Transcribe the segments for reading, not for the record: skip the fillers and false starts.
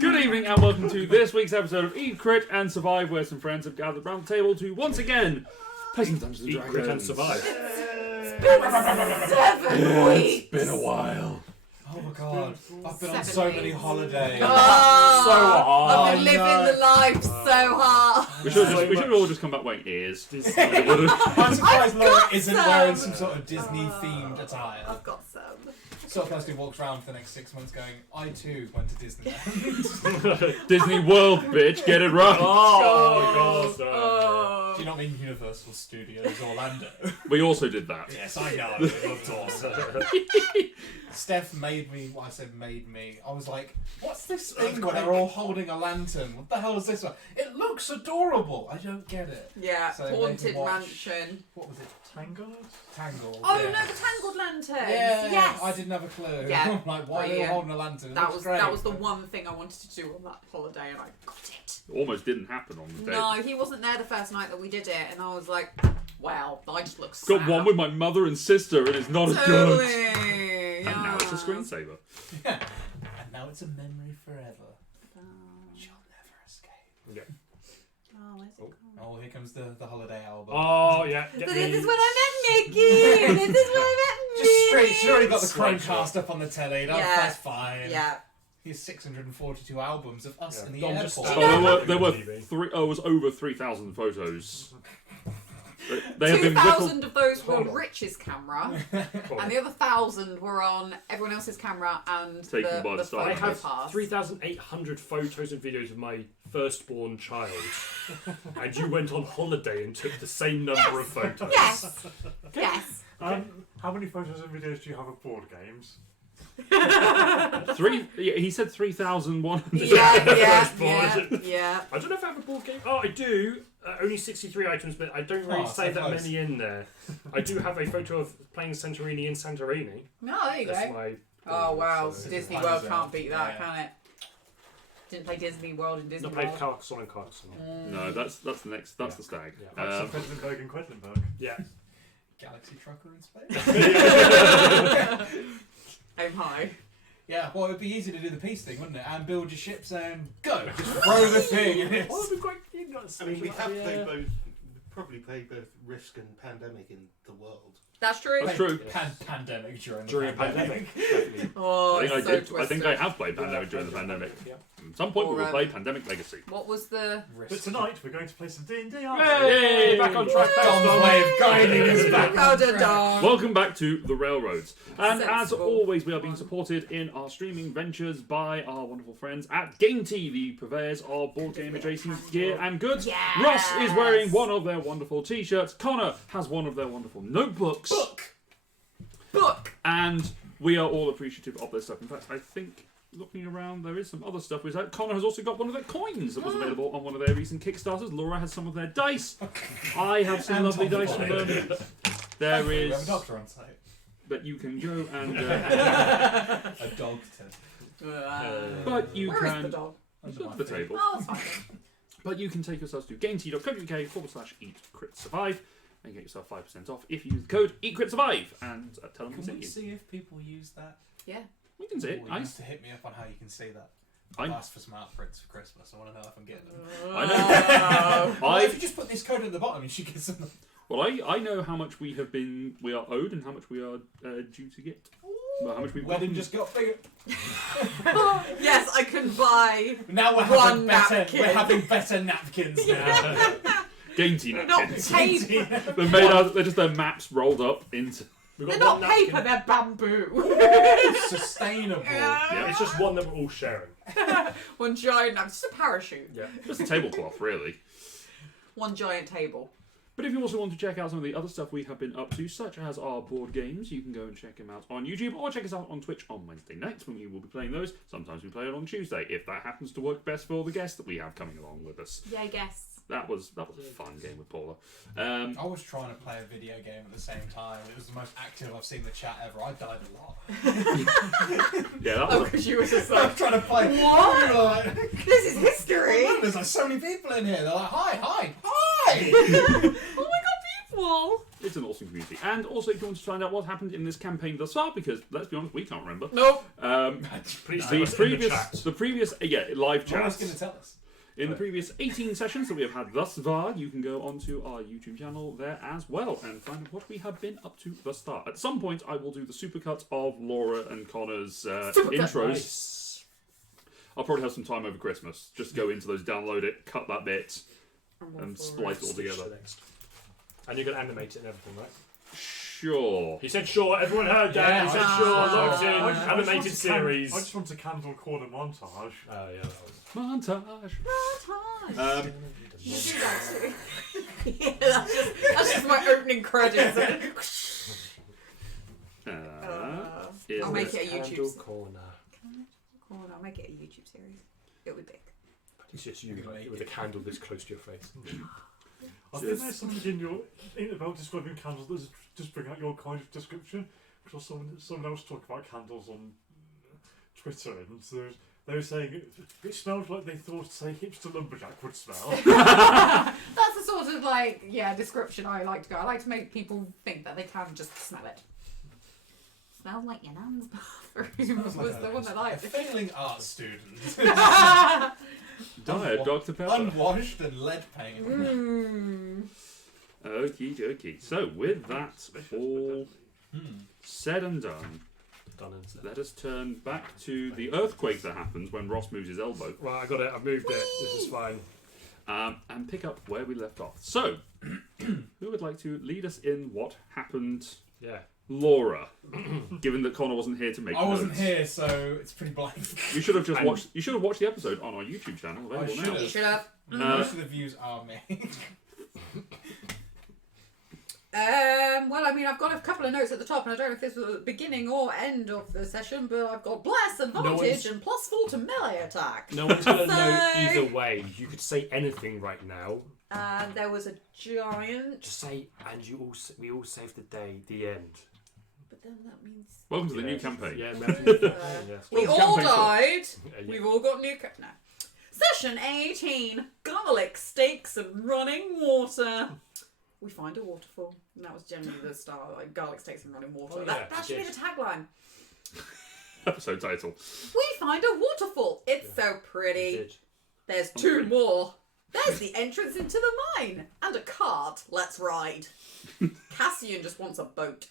Good evening and welcome to this week's episode of Eat, Crit and Survive, where some friends have gathered around the table to once again play some Dungeons and Eat, Dragons. Crit and Survive. It's been a while. Oh my god, I've been on 7 so weeks. many holidays. Oh, So hard. I've been living the life so hard. We should all just come back wearing ears. I'm surprised Laura got isn't some. wearing some sort of Disney-themed attire. I've got some. Sort of person who walks around for the next 6 months going, I too went to Disneyland. Disney World, bitch, get it right. Oh, God. Do you not mean Universal Studios Orlando? We also did that. Yes, I know. It looked awesome. Steph made me, well, I said made me, I was like, what's this thing where they're all holding a lantern? What the hell is this one? It looks adorable. I don't get it. Yeah, So they Haunted can watch- Mansion. What was it? Tangled? Tangled. Oh yeah. no, the Tangled Lanterns. Yeah, Yes. I didn't have a clue. Yeah, I'm like, why are they all brilliant. holding a lantern? It That looks was great. that was the one thing I wanted to do on that holiday, and I got it. Almost didn't happen on the day. No, he wasn't there the first night that we did it, and I was like, "Wow, I just look Got sad." one with my mother and sister, and it's not as Totally. good. And now it's a screensaver. Yeah. And now it's a memory forever. She'll never escape. Yeah. Oh, where's it gone? Oh, here comes the holiday album. Oh, yeah. Get So me. this is when I met Nikki. This is when I met Just Nikki. straight, she's already got the Straight Chromecast up on the telly. Yeah. That's fine. Yeah. Here's 642 albums of us Yeah. in the Dom airport. just Oh, started- there were TV. it was over 3,000 photos. They have been 2,000 of those were Hold on. Rich's camera, Cool. and the other 1,000 were on everyone else's camera and Taken by the photo side. I have pass. 3,800 photos and videos of my firstborn child. And you went on holiday and took the same number of photos. Yes. Yes. How many photos and videos do you have of board games? He said 3,100. Yeah. I don't know if I have a board game. Oh, I do. Only 63 items, but I don't really Oh, say so that close. many in there. I do have a photo of playing Santorini in Santorini. No, there you That's go. my. Oh wow, So- Disney Time's World out. can't beat that, Yeah. can it? Didn't play Disney World in Disney Not played World. Carcassonne and Carcassonne. No, that's the next. That's the stag. Yeah. So Quedlinburg and Quedlinburg. Yeah. Galaxy Trucker in space. Aim high. Yeah, well, it'd be easy to do the peace thing, wouldn't it? And build your ships and go. Just throw the thing in it. Well, it'd be quite. I mean, we have played both, probably played both Risk and Pandemic in the world. That's true. That's true. Pandemic during During a the pandemic. pandemic. Oh, I think I it's so did. twisted. I think I have played Pandemic during the pandemic. Yeah. At some point, we Or, will play Pandemic Legacy. What was the? But tonight we're going to play some D&D, aren't we? Yay! Back on track. Dom's way of guiding us back. Well done, Dom. Welcome back to The Railroads. And as Sensible. always, we are being supported in our streaming ventures by our wonderful friends at GameTee, the purveyors of board game adjacent gear and goods. Yes. Russ is wearing one of their wonderful t-shirts. Connor has one of their wonderful notebooks. Book. And we are all appreciative of their stuff. In fact, I think, looking around, there is some other stuff. Connor has also got one of their coins that was available on one of their recent Kickstarters. Laura has some of their dice. I have some And lovely Tom dice from Boyd. them. There We have a is... doctor on site. But you can go and... A dog but you Where is can... the dog? It's at the table. Oh, that's fine. But you can take yourselves to gametee.co.uk/eatcritsurvive and get yourself 5% off if you use the code EatCritSurvive and tell them to Can send we you. see if people use that? Yeah. We can see it. You I, have to hit me up on how you can see that. I'm- I've asked for some outprints for Christmas. I want to know if I'm getting them. I know. Well, if I you just put this code at the bottom, you should get some. well, I know how much we are owed and how much we are due to get. Well, how much we've Wedding gotten. just got bigger. Yes, I can buy. Now we're One having better. napkin. We're having better napkins now. Gainty They're not napkins. paper. They're made out. They're just their maps rolled up into. We've They're got not one paper. napkin. They're bamboo. Sustainable. Yeah. It's just one that we're all sharing. One giant. Just a parachute. Yeah. Just a tablecloth, really. One giant table. But if you also want to check out some of the other stuff we have been up to, such as our board games, you can go and check them out on YouTube or check us out on Twitch on Wednesday nights when we will be playing those. Sometimes we play it on Tuesday, if that happens to work best for the guests that we have coming along with us. Yeah, guests. That was a fun game with Paula. I was trying to play a video game at the same time. It was the most active I've seen the chat ever. I died a lot. Yeah, that Oh, was. because you were just I like, was trying to play. What? Like, this is history. oh, there's like so many people in here. They're like, hi. Oh my god, people. It's an awesome community. And also, if you want to find out what happened in this campaign thus far, because let's be honest, we can't remember. Nope. Please The tell us in the previous, chat. live No one's chats. going to tell us. In the previous 18 sessions that we have had thus far, you can go onto our YouTube channel there as well and find out what we have been up to thus far. At some point, I will do the supercut of Laura and Connor's intros. Nice. I'll probably have some time over Christmas. Just go into those, download it, cut that bit, and splice it all Stitch together. the next. And you're going to animate it and everything, right? Sure. He said sure, everyone heard that. Yeah, he said I- sure, I- locked in, I just animated want a series. I just want a candle corner montage. Oh, yeah, that was. Montage. Montage. You do that too. Yeah, that's just my opening credits. I'll make it a Candle YouTube. corner. Cool, I'll make it a YouTube series. It'll be big. It's just you with a candle this close to your face. I think there's something about describing candles that's just bring out your kind of description. Because someone else talked about candles on Twitter, and they were saying it smelled like they thought, say, hipster lumberjack would smell. That's the sort of description I like to go. I like to make people think that they can just smell it. Smells like your nan's bathroom was the one that I A failing art student. Diet Dr. Pepper. Unwashed and lead paint. Okie dokie. So, with that all said and done, Done and said. let us turn back to the earthquake that happens when Ross moves his elbow. Right, I got it. I've moved it. This is fine. And pick up where we left off. So, who would like to lead us in what happened? Yeah. Laura, given that Connor wasn't here to make I wasn't notes. here, so it's pretty blank. You should have just And- watched. You should have watched the episode on our YouTube channel. Available I now. should've. You should have. Most of the views are me. Well, I mean, I've got a couple of notes at the top, and I don't know if this was the beginning or end of the session, but I've got bless, advantage, one's- and +4 to melee attack. No one's going to know So- either way. You could say anything right now. And there was a giant. Just say, and we all saved the day, the end. But then that means Welcome to the new Yes. campaign. Yeah, yes. we Well, all campaign four. died. Yeah. We've all got new. No. Session 18: Garlic steaks and running water. We find a waterfall, and that was generally the start. Like garlic steaks and running water. Oh, that yeah, should be the yes. tagline. Episode title. We find a waterfall. It's so pretty. Did. There's two more. There's the entrance into the mine and a cart. Let's ride. Cassian just wants a boat.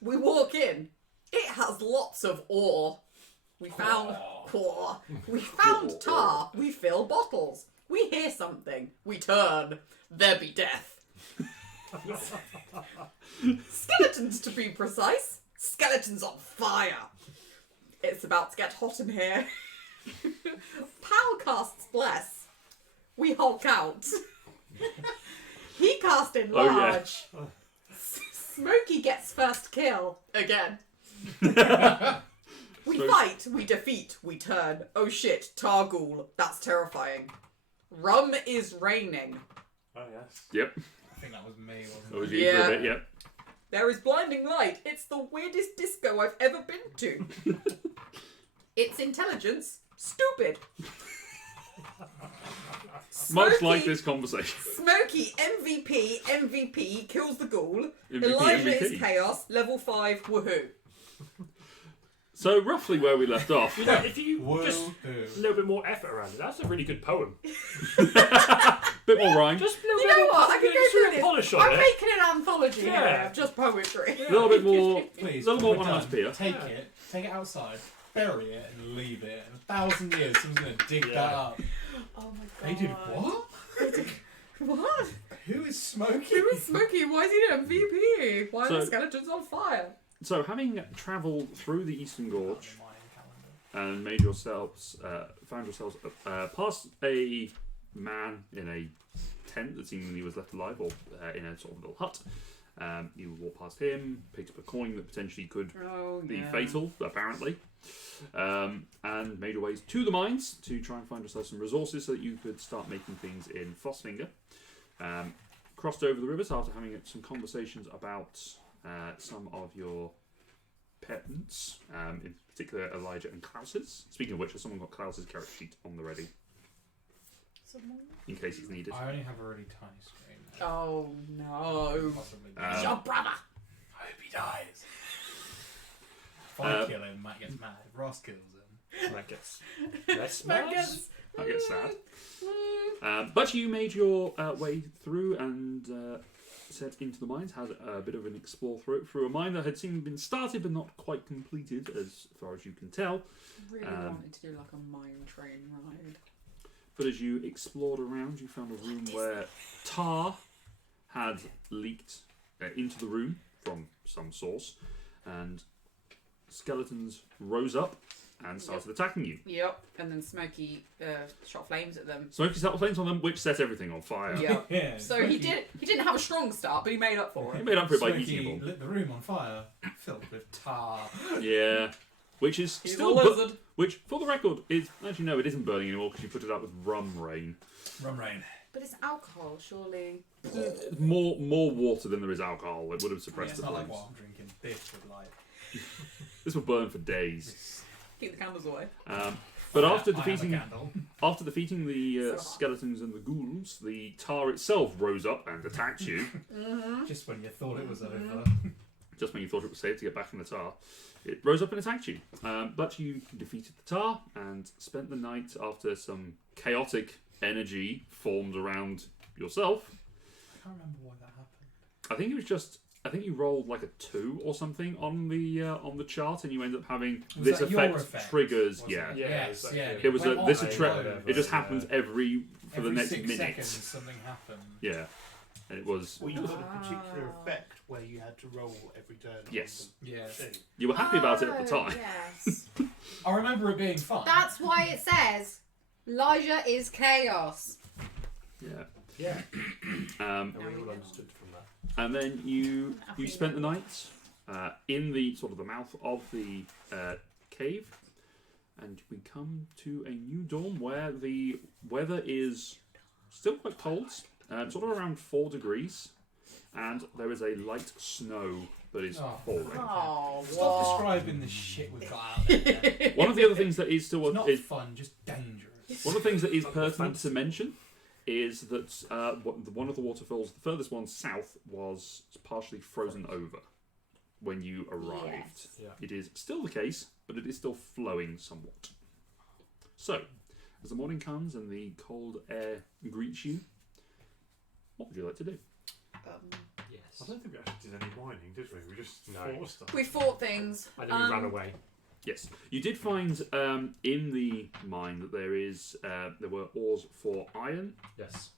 We walk in. It has lots of ore. We found ore. We found tar. We fill bottles. We hear something. We turn. There be death. Skeletons, to be precise. Skeletons on fire. It's about to get hot in here. Pal casts bless. We hulk out. He cast in Oh, yeah. large. Smokey gets first kill. Again. We Smoke- fight, we defeat, we turn. Oh shit, Targul. That's terrifying. Rum is raining. Oh yes. Yep. I think that was me, That wasn't was it? you for Yeah. a bit. Yep. There is blinding light. It's the weirdest disco I've ever been to. Its intelligence, stupid. Much Smokey- like this conversation. Smokey, MVP, kills the ghoul. MVP, Elijah MVP. is chaos, level 5, woohoo. So roughly where we left off. You know, if you Whoa. just a little bit more effort around it, that's a really good poem. Bit more rhyme. Just a little You bit know more, what? I could go through this. polish on I'm it. making an anthology Yeah. here of just poetry. A little bit more. Please, A little more when we're onomatopoeia. done, take it outside, bury it, and leave it. In 1,000 years, someone's going to dig Yeah. that up. Oh my god. They did what? What? Who is Smokey? Who is Smokey? Why is he an MVP? Why are So- the skeletons on fire? So having travelled through the Eastern Gorge Mayan calendar. and made yourselves, found yourselves past a man in a tent that seemingly was left alive, or in a sort of little hut. You walk past him, picked up a coin that potentially could Oh, be fatal, apparently, and made your ways to the mines to try and find yourself some resources so that you could start making things in Frostfinger. Crossed over the rivers after having some conversations about some of your parents, in particular Elijah and Klaus's. Speaking of which, has someone got Klaus's character sheet on the ready in case it's needed? I only have a really tiny screen. Oh no. Possibly. Um, Your brother. I hope he dies. If I kill him, Matt gets mad. If Ross kills him. That gets less That mad. gets- That gets sad. But you made your way through and set into the mines. Had a bit of an explore through a mine that had seemed been started but not quite completed, as far as you can tell. Really wanted to do like a mine train ride. But as you explored around, you found a room where tar had leaked into the room from some source, and skeletons rose up and started attacking you. Yep. And then Smokey shot flames at them. Smoky set flames on them, which set everything on fire. Yep. Yeah. So he didn't have a strong start, but he made up for He it. made up for it by Smokey eating them all. lit the room on fire, filled with tar. Yeah. Which is He's still a lizard. which, for the record, is actually no, it isn't burning anymore because you put it out with rum rain. Rum rain. But it's alcohol, surely. More water than there is alcohol. It would have Yeah, suppressed it's the not like flames. what I'm drinking. This would like. This would burn for days. Keep the candles away. But I after have a defeating candle. the So hot. skeletons and the ghouls, the tar itself rose up and attacked you. Just when you thought it was over. Just when you thought it was safe to get back in the tar, it rose up and attacked you. But you defeated the tar and spent the night after some chaotic energy formed around yourself. I can't remember why that happened. I think it was just. I think you rolled like a 2 or something on the chart, and you ended up having Was this that your effect effect, triggers. wasn't Yeah, it? Yeah, Yes, exactly. yeah. it was went a this on a and tra- over. It just Yeah. happens every for Every the next 6 minute. seconds something happened. Yeah, and it was. Well, you got a particular Ah. effect where you had to roll every turn. Yes. On Yeah. the thing. You were happy about it at the Oh, time. Yes. I remember it being fun. That's why it says Elijah is chaos. Yeah. Yeah. Um, And we all understood from that. and then you spent the night in the sort of the mouth of the cave, and we come to a new dawn where the weather is still quite cold, sort of around 4 degrees, and there is a light snow that is Oh. falling. Oh, Stop what? describing the shit we've got out there. One of the other things that is still It's not is fun, just dangerous. one of the things that is Like pertinent fancy. to mention is that one of the waterfalls, the furthest one south, was partially frozen over when you arrived. Yes. Yeah. It is still the case, but it is still flowing somewhat. So, as the morning comes and the cold air greets you, what would you like to do? Yes. I don't think we actually did any mining, did we? We just No. fought stuff. We fought things. And then we ran away. Yes, you did find in the mine that there were ores for iron, Yes.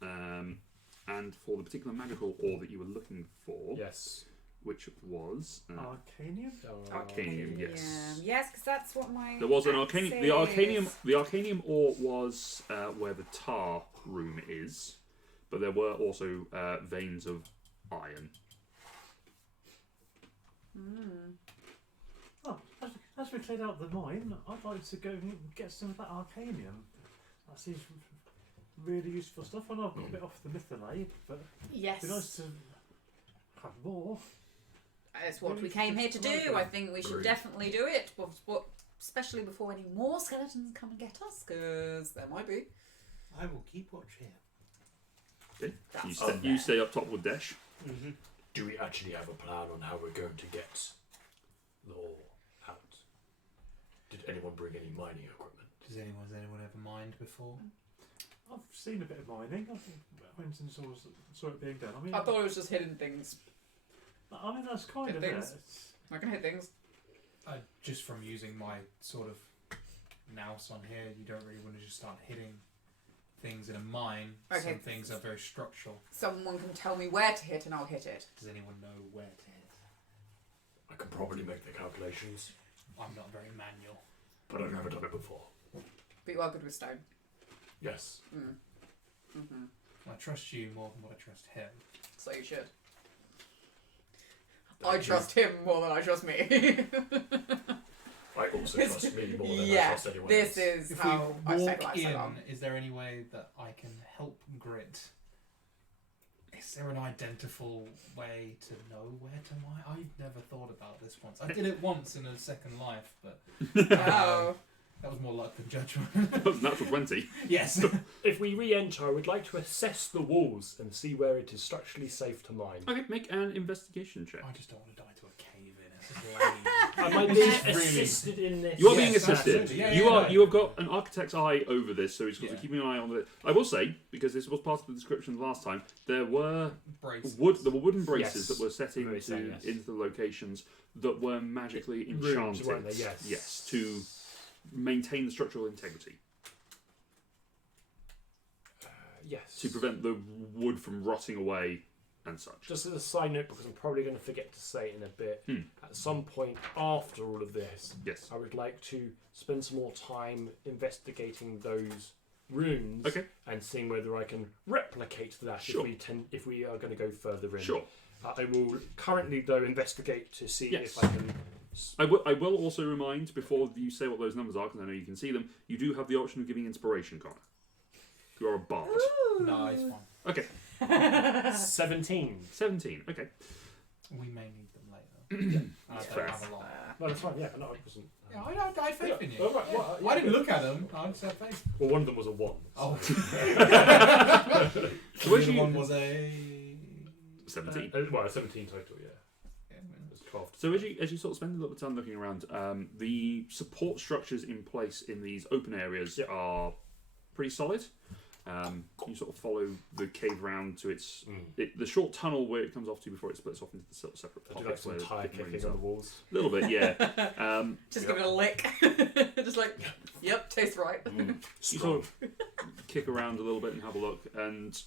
and for the particular magical ore that you were looking for, Yes. which was Arcanium? Arcanium. Yes. Yes, because that's what my. There was an axe arcanium. is. The arcanium ore was where the tar room is, but there were also veins of iron. Oh, as we cleared out the mine, I'd like to go and get some of that Arcanium. That seems really useful stuff. I know I've got a bit off the Mytholite, but Yes. it'd be nice to have more. It's what we came here to do. I think we should Agreed. definitely do it. Especially before any more skeletons come and get us, because there might be. I will keep watch here. Okay. That's You stay up top with Desh. Mm-hmm. Do we actually have a plan on how we're going to get the ore out? Did anyone bring any mining equipment? Has anyone ever mined before? I've seen a bit of mining. I went and saw it being done. I mean, I thought it was just hidden things. that's kind Hit of things. it. I can hit things. Just from using my sort of nous on here, you don't really want to just start hitting things in a mine. Okay. Some things are very structural. Someone can tell me where to hit and I'll hit it. Does anyone know where to hit? I can probably make the calculations, I'm not very manual. but I've never done it before. But you are good with stone. Yes. Mm-hmm. I trust you more than what I trust him. So you should. I trust him more than I trust me. I also trust me more than I Yeah, trust anyone this else. is If how we I've walk stayed alive in, so long. is there any way that I can help Grit? Is there an identical way to know where to mine? I've never thought about this once. I did it once in a second life, but Oh. That was more luck than judgment. That was natural 20. Yes. If we re-enter, I would like to assess the walls and see where it is structurally safe to mine. Okay, make an investigation check. I just don't want to die to a cave in. This is lame. Am I This being is really- assisted in this? You are Yes, being assisted. absolutely. Yeah, you yeah, are. no. You have got an architect's eye over this, so he's got to Yeah. keep an eye on it. I will say, because this was part of the description last time, there were Brace. wooden braces Yes. that were set Very into sad, yes. into the locations that were magically Rooms, enchanted. weren't they? Yes. to maintain the structural integrity, Yes. to prevent the wood from rotting away and such. Just as a side note, because I'm probably going to forget to say it in a bit, at some point after all of this, Yes. I would like to spend some more time investigating those rooms Okay. and seeing whether I can replicate that Sure. if we are going to go further in. Sure. I will currently, though, investigate to see Yes. if I can... I will also remind, before you say what those numbers are, because I know you can see them, you do have the option of giving inspiration, Connor. You are a bard. No, it's fine. Okay. 17. 17. Okay. We may need them later. I don't Fair. have a lot. No, that's fine, yeah, no, I wasn't... Yeah, I had faith in you. Oh, right, well, yeah. I didn't look at them. I just had faith. Well, one of them was a 1. Oh. So where's the you- one was a 17. Well, 17 total, yeah. It's 12. So as you sort of spend a little bit of time looking around, the support structures in place in these open areas Yep. are pretty solid. You sort of follow the cave round to its the short tunnel where it comes off to before it splits off into the sort of separate I do like pockets some where tire different rooms kicking on the are. walls. A little bit, yeah. Just give it a lick. Just like, yep, tastes right. You sort of kick around a little bit and have a look, and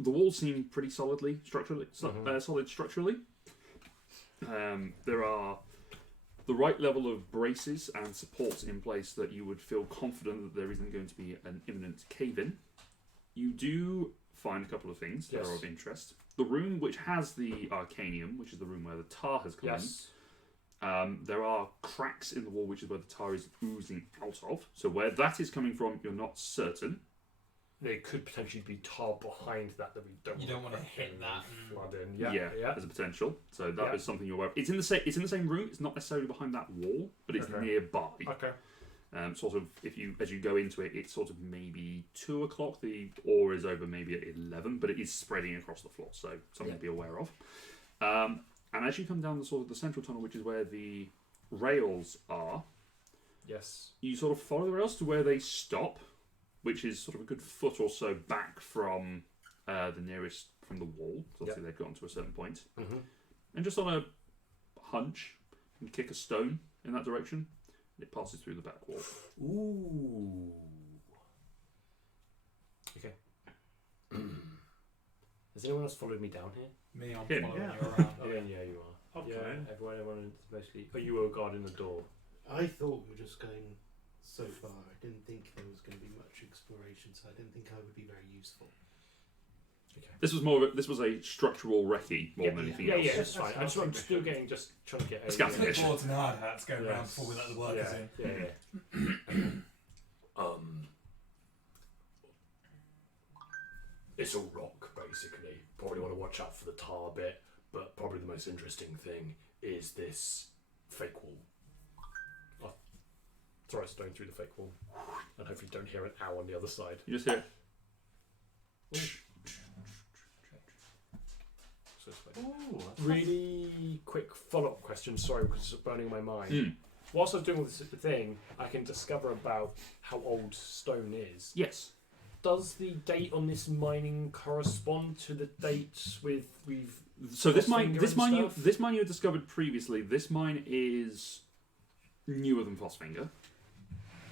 the walls seem pretty solid structurally. There are the right level of braces and supports in place that you would feel confident that there isn't going to be an imminent cave-in. You do find a couple of things that Yes. are of interest. The room which has the Arcanium, which is the room where the tar has come Yes. in, there are cracks in the wall, which is where the tar is oozing out of. So where that is coming from, you're not certain. There could potentially be tar behind that we don't. You don't wanna crack hit in that and and- flood in. Yeah. There's a potential. So that is Yeah. something you're aware of. It's in the same room. It's not necessarily behind that wall, but it's Okay. nearby. Okay. Sort of, as you go into it, it's sort of maybe 2 o'clock. The ore is over maybe at 11, but it is spreading across the floor, so something to be aware of. And as you come down the sort of the central tunnel, which is where the rails are, Yes. you sort of follow the rails to where they stop, which is sort of a good foot or so back from the nearest from the wall. So obviously they've gotten to a certain point, and just on a hunch, you kick a stone in that direction. It passes through the back wall. Ooh. Okay. Has anyone else followed me down here? me. I'm Him. following Yeah. you around. Oh, yeah, you are. Okay. Yeah, everyone is mostly. Oh, you were guarding the door. I thought we were just going so far. I didn't think there was going to be much exploration, so I didn't think I would be very useful. Okay. This was a structural recce more than anything else. Yeah, that's That's fine. what I'm I still think. just trying to get A scouting Look mission. forward to the hard hats going around Yes. before we let the workers in. Yeah. It's a rock, basically. Probably want to watch out for the tar bit, but probably the most interesting thing is this fake wall. I'll throw a stone through the fake wall, and hopefully don't hear an ow on the other side. You just hear. So it's like- Ooh, that's Really quick follow-up question, sorry, because it's burning my mind. Whilst I was doing all this thing, I can discover about how old stone is. Yes. Does the date on this mining correspond to the dates we've? So this mine Frostfinger you had discovered previously. This mine is newer than Frostfinger.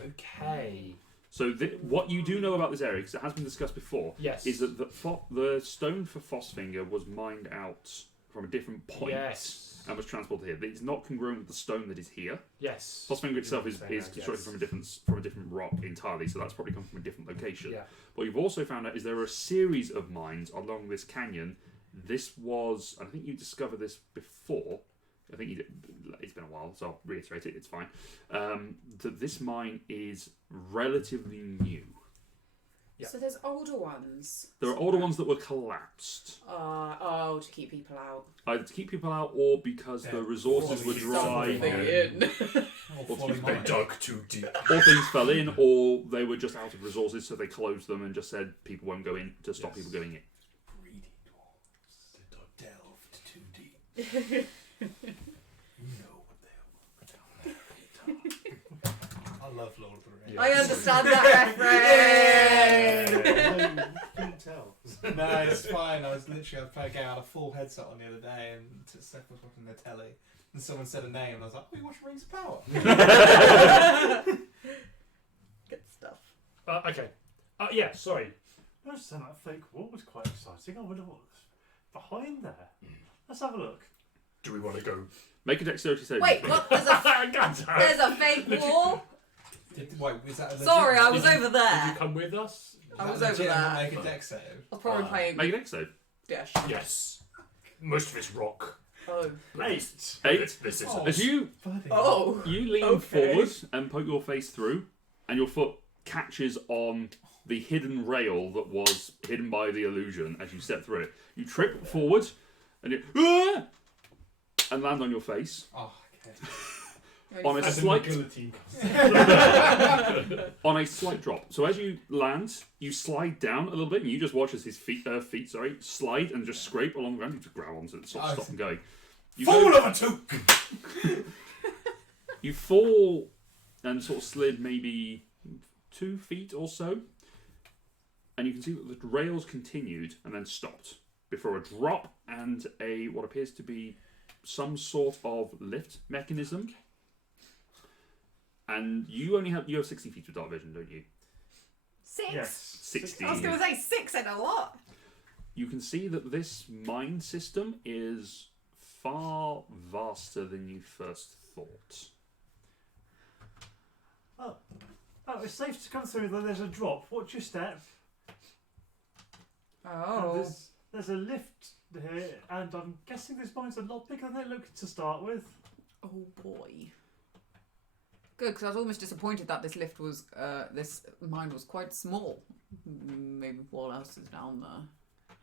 Okay. So what you do know about this area, because it has been discussed before, Yes. is that the stone for Frostfinger was mined out from a different point Yes. and was transported here. It's not congruent with the stone that is here. Yes. Frostfinger itself is Yes. constructed from a different rock entirely, so that's probably come from a different location. Yeah. What you've also found out is there are a series of mines along this canyon. This was, and I think you discovered this before. I think it's been a while, so I'll reiterate it. It's fine. That this mine is relatively new. Yeah. So there's older ones. There are older ones that were collapsed, To keep people out. either to keep people out or because the resources were dry, Or fully They mined. dug too deep. or things fell in, or they were just out of resources, so they closed them and just said people won't go in to stop Yes. people going in. Greedy dwarves delved too deep. You know what they are. I love Lord of the Rings. I understand that reference. No, you couldn't tell. No, it's fine. I was playing a game. I had a full headset on the other day, and Steph was watching the telly, and someone said a name, and I was like, "Oh, you watch Rings of Power?" Good stuff. Okay. Yeah, sorry. I was saying that fake wall was quite exciting. I wonder what's behind there. Let's have a look. Do we want to go? Make a dexterity saving Wait, throw. what? There's a fake wall? Wait, was that a legit? Sorry, I was Did you- over Did you there. come with us? I was That over legit there. Make a dex save. I was probably playing Make a dex save. Dash. Yes. Most of it's rock. Oh. Eight. Eight? This isn't. Oh. As you Buddy. Oh. lean Okay. forward and poke your face through, and your foot catches on the hidden rail that was hidden by the illusion as you step through it. You trip forward, and you and land on your face Oh, okay. on a As a slight mobility. on a slight drop. So as you land, you slide down a little bit, and you just watch as his feet slide and just scrape along the ground. You just grab onto it, sort of stop them going. You Fool go- of a toque! You fall and sort of slid maybe 2 feet or so, and you can see that the rails continued and then stopped before a drop and a what appears to be some sort of lift mechanism. And you have 60 feet of dark vision, don't you? 6? Yes. 60. I was going to say 6 ain't a lot. You can see that this mine system is far vaster than you first thought. Oh, it's safe to come through. There's a drop. Watch your step. And Oh. there's a lift here, and I'm guessing this mine's a lot bigger than it looked to start with. Oh boy. Good, because I was almost disappointed that this lift was, this mine was quite small. Maybe what else is down there?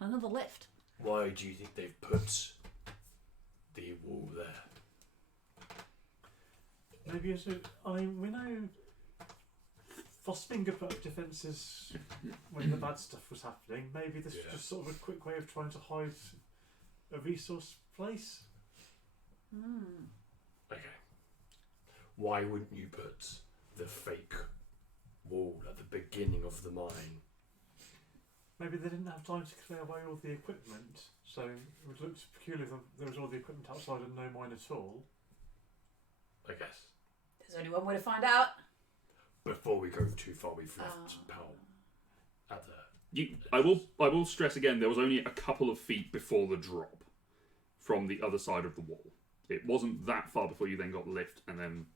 Another lift. Why do you think they've put the wall there? Maybe it's I mean, we know Fossfinger put up defences when the bad stuff was happening. Maybe this was Yeah. just sort of a quick way of trying to hide a resource place. Okay. Why wouldn't you put the fake wall at the beginning of the mine? Maybe they didn't have time to clear away all the equipment, so it would look peculiar if there was all the equipment outside and no mine at all. I guess. There's only one way to find out. Before we go too far, we've left Powell at the. I will stress again, there was only a couple of feet before the drop from the other side of the wall. It wasn't that far before you then got lift and then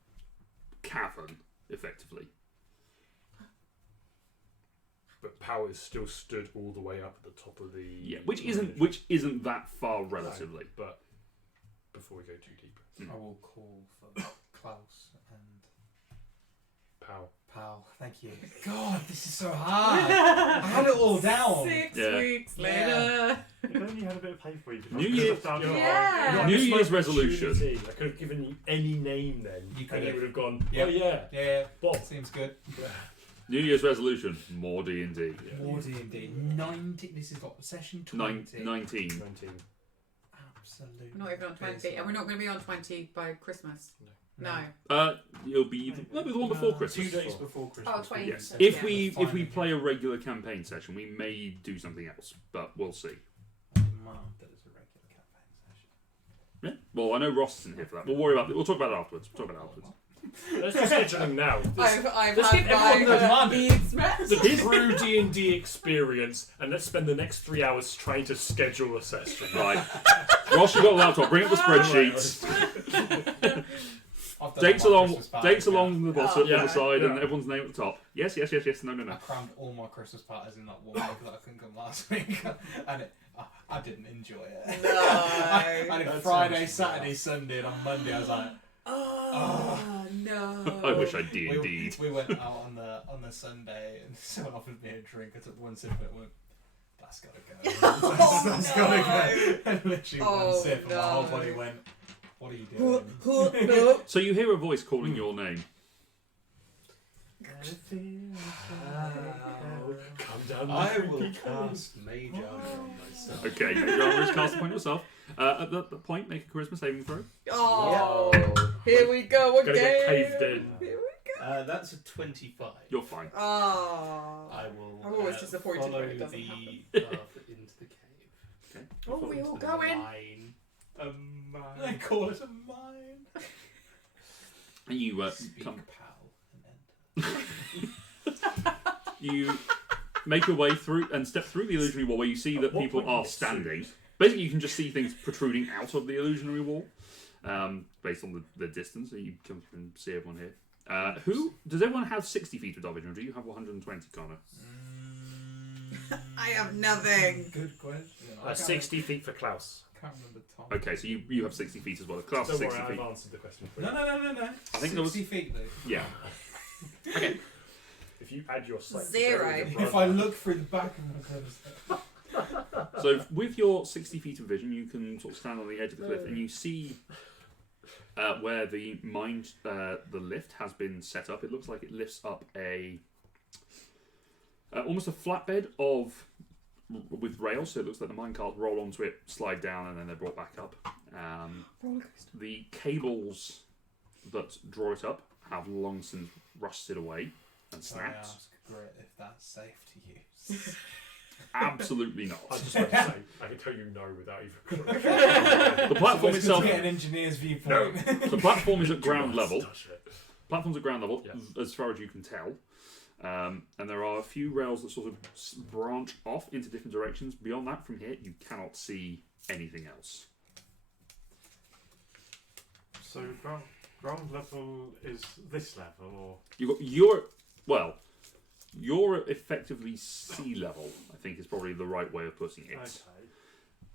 cavern, effectively. But Powell is still stood all the way up at the top of the. Yeah, which isn't that far relatively. No, but before we go too deep, I will call for Klaus and Powell. Pal. Thank you. God, this is so hard. I had it all down. 6 Yeah. weeks Yeah. later. If only you had a bit of paper you could New write Year- stuff down. Yeah. New Year's resolution. I could have given you any name then. You and could you have. would have gone, Yep. oh yeah, Yeah, Bob. seems good. New Year's resolution, more D&D. More D&D. 90. This is what, session 20. 19. 19. Absolutely. We're not even on 20. And we're not going to be on 20 by Christmas. No. You'll be maybe the one before Christmas. 2 days before Christmas. Oh, 20. Yes. Yeah. If we Finally. play a regular campaign session, we may do something else, but we'll see. I demand that it's a regular campaign session. Yeah. Well, I know Ross isn't here for that. We'll worry about it. We'll talk about it afterwards. Let's do scheduling now. I've let's had give everyone the my demand. needs met. The true D&D experience, and let's spend the next 3 hours trying to schedule a session. Right. Ross, you've got a laptop. Bring up the spreadsheets. I've done Dates all my along, Christmas parties dates now. along the bottom, Oh, on the side, and yeah. everyone's name at the top. Yes. No. I crammed all my Christmas parties in that one week that I couldn't come last week, and I didn't enjoy it. No. I did That Friday, sounds Saturday, Sunday, and on Monday I was like, Oh, No. I wish I did we, indeed. we went out on the Sunday and someone offered me a drink. I took one sip of it and went, that's gotta go. That's gotta go. And literally one sip and my whole body went, what are you doing? No. So you hear a voice calling your name. Come down. I will cast Mage Armor on myself. Okay, your armor is cast upon yourself. At that point, make a charisma saving throw. Oh, here we go Gonna again. get caved in. Here we go. That's a 25. You're fine. Oh. I will I'm always disappointed follow when it doesn't the path into the cave. Okay. Oh, Fall we all into the going? mine. A They mine. call it a mine. And you Speak, come. pal, and enter. You make your way through and step through the illusionary wall where you see that At what people point do you are get standing. sued? Basically, you can just see things protruding out of the illusionary wall, based on the distance. So you can see everyone here. Who does everyone have 60 feet of dark vision, or do you have 120, Connor? I have nothing. Good question. I can't 60 feet for Klaus. Can't remember Tom. Okay, so you have 60 feet as well. Class Don't 60 worry, feet. I've answered the question for you. No. I think there was- 60 feet, though. Yeah. Okay. If you add your sight Zero. together with your If I brother- look through the back of my brother's head. So with your 60 feet of vision, you can sort of stand on the edge of the cliff and you see where the the lift has been set up. It looks like it lifts up a almost a flatbed with rails. So it looks like the minecart roll onto it, slide down, and then they're brought back up. The cables that draw it up have long since rusted away and I snapped. ask Grit if that's safe to use. Absolutely not. I was just about to say, I can tell you no without even. The platform So itself. to get an engineer's viewpoint. The platform is at ground You must level. touch it. Platform's at ground level, Yeah. as far as you can tell. And there are a few rails that sort of branch off into different directions. Beyond that, from here, you cannot see anything else. So ground level is this level, or you're effectively sea level. I think is probably the right way of putting it.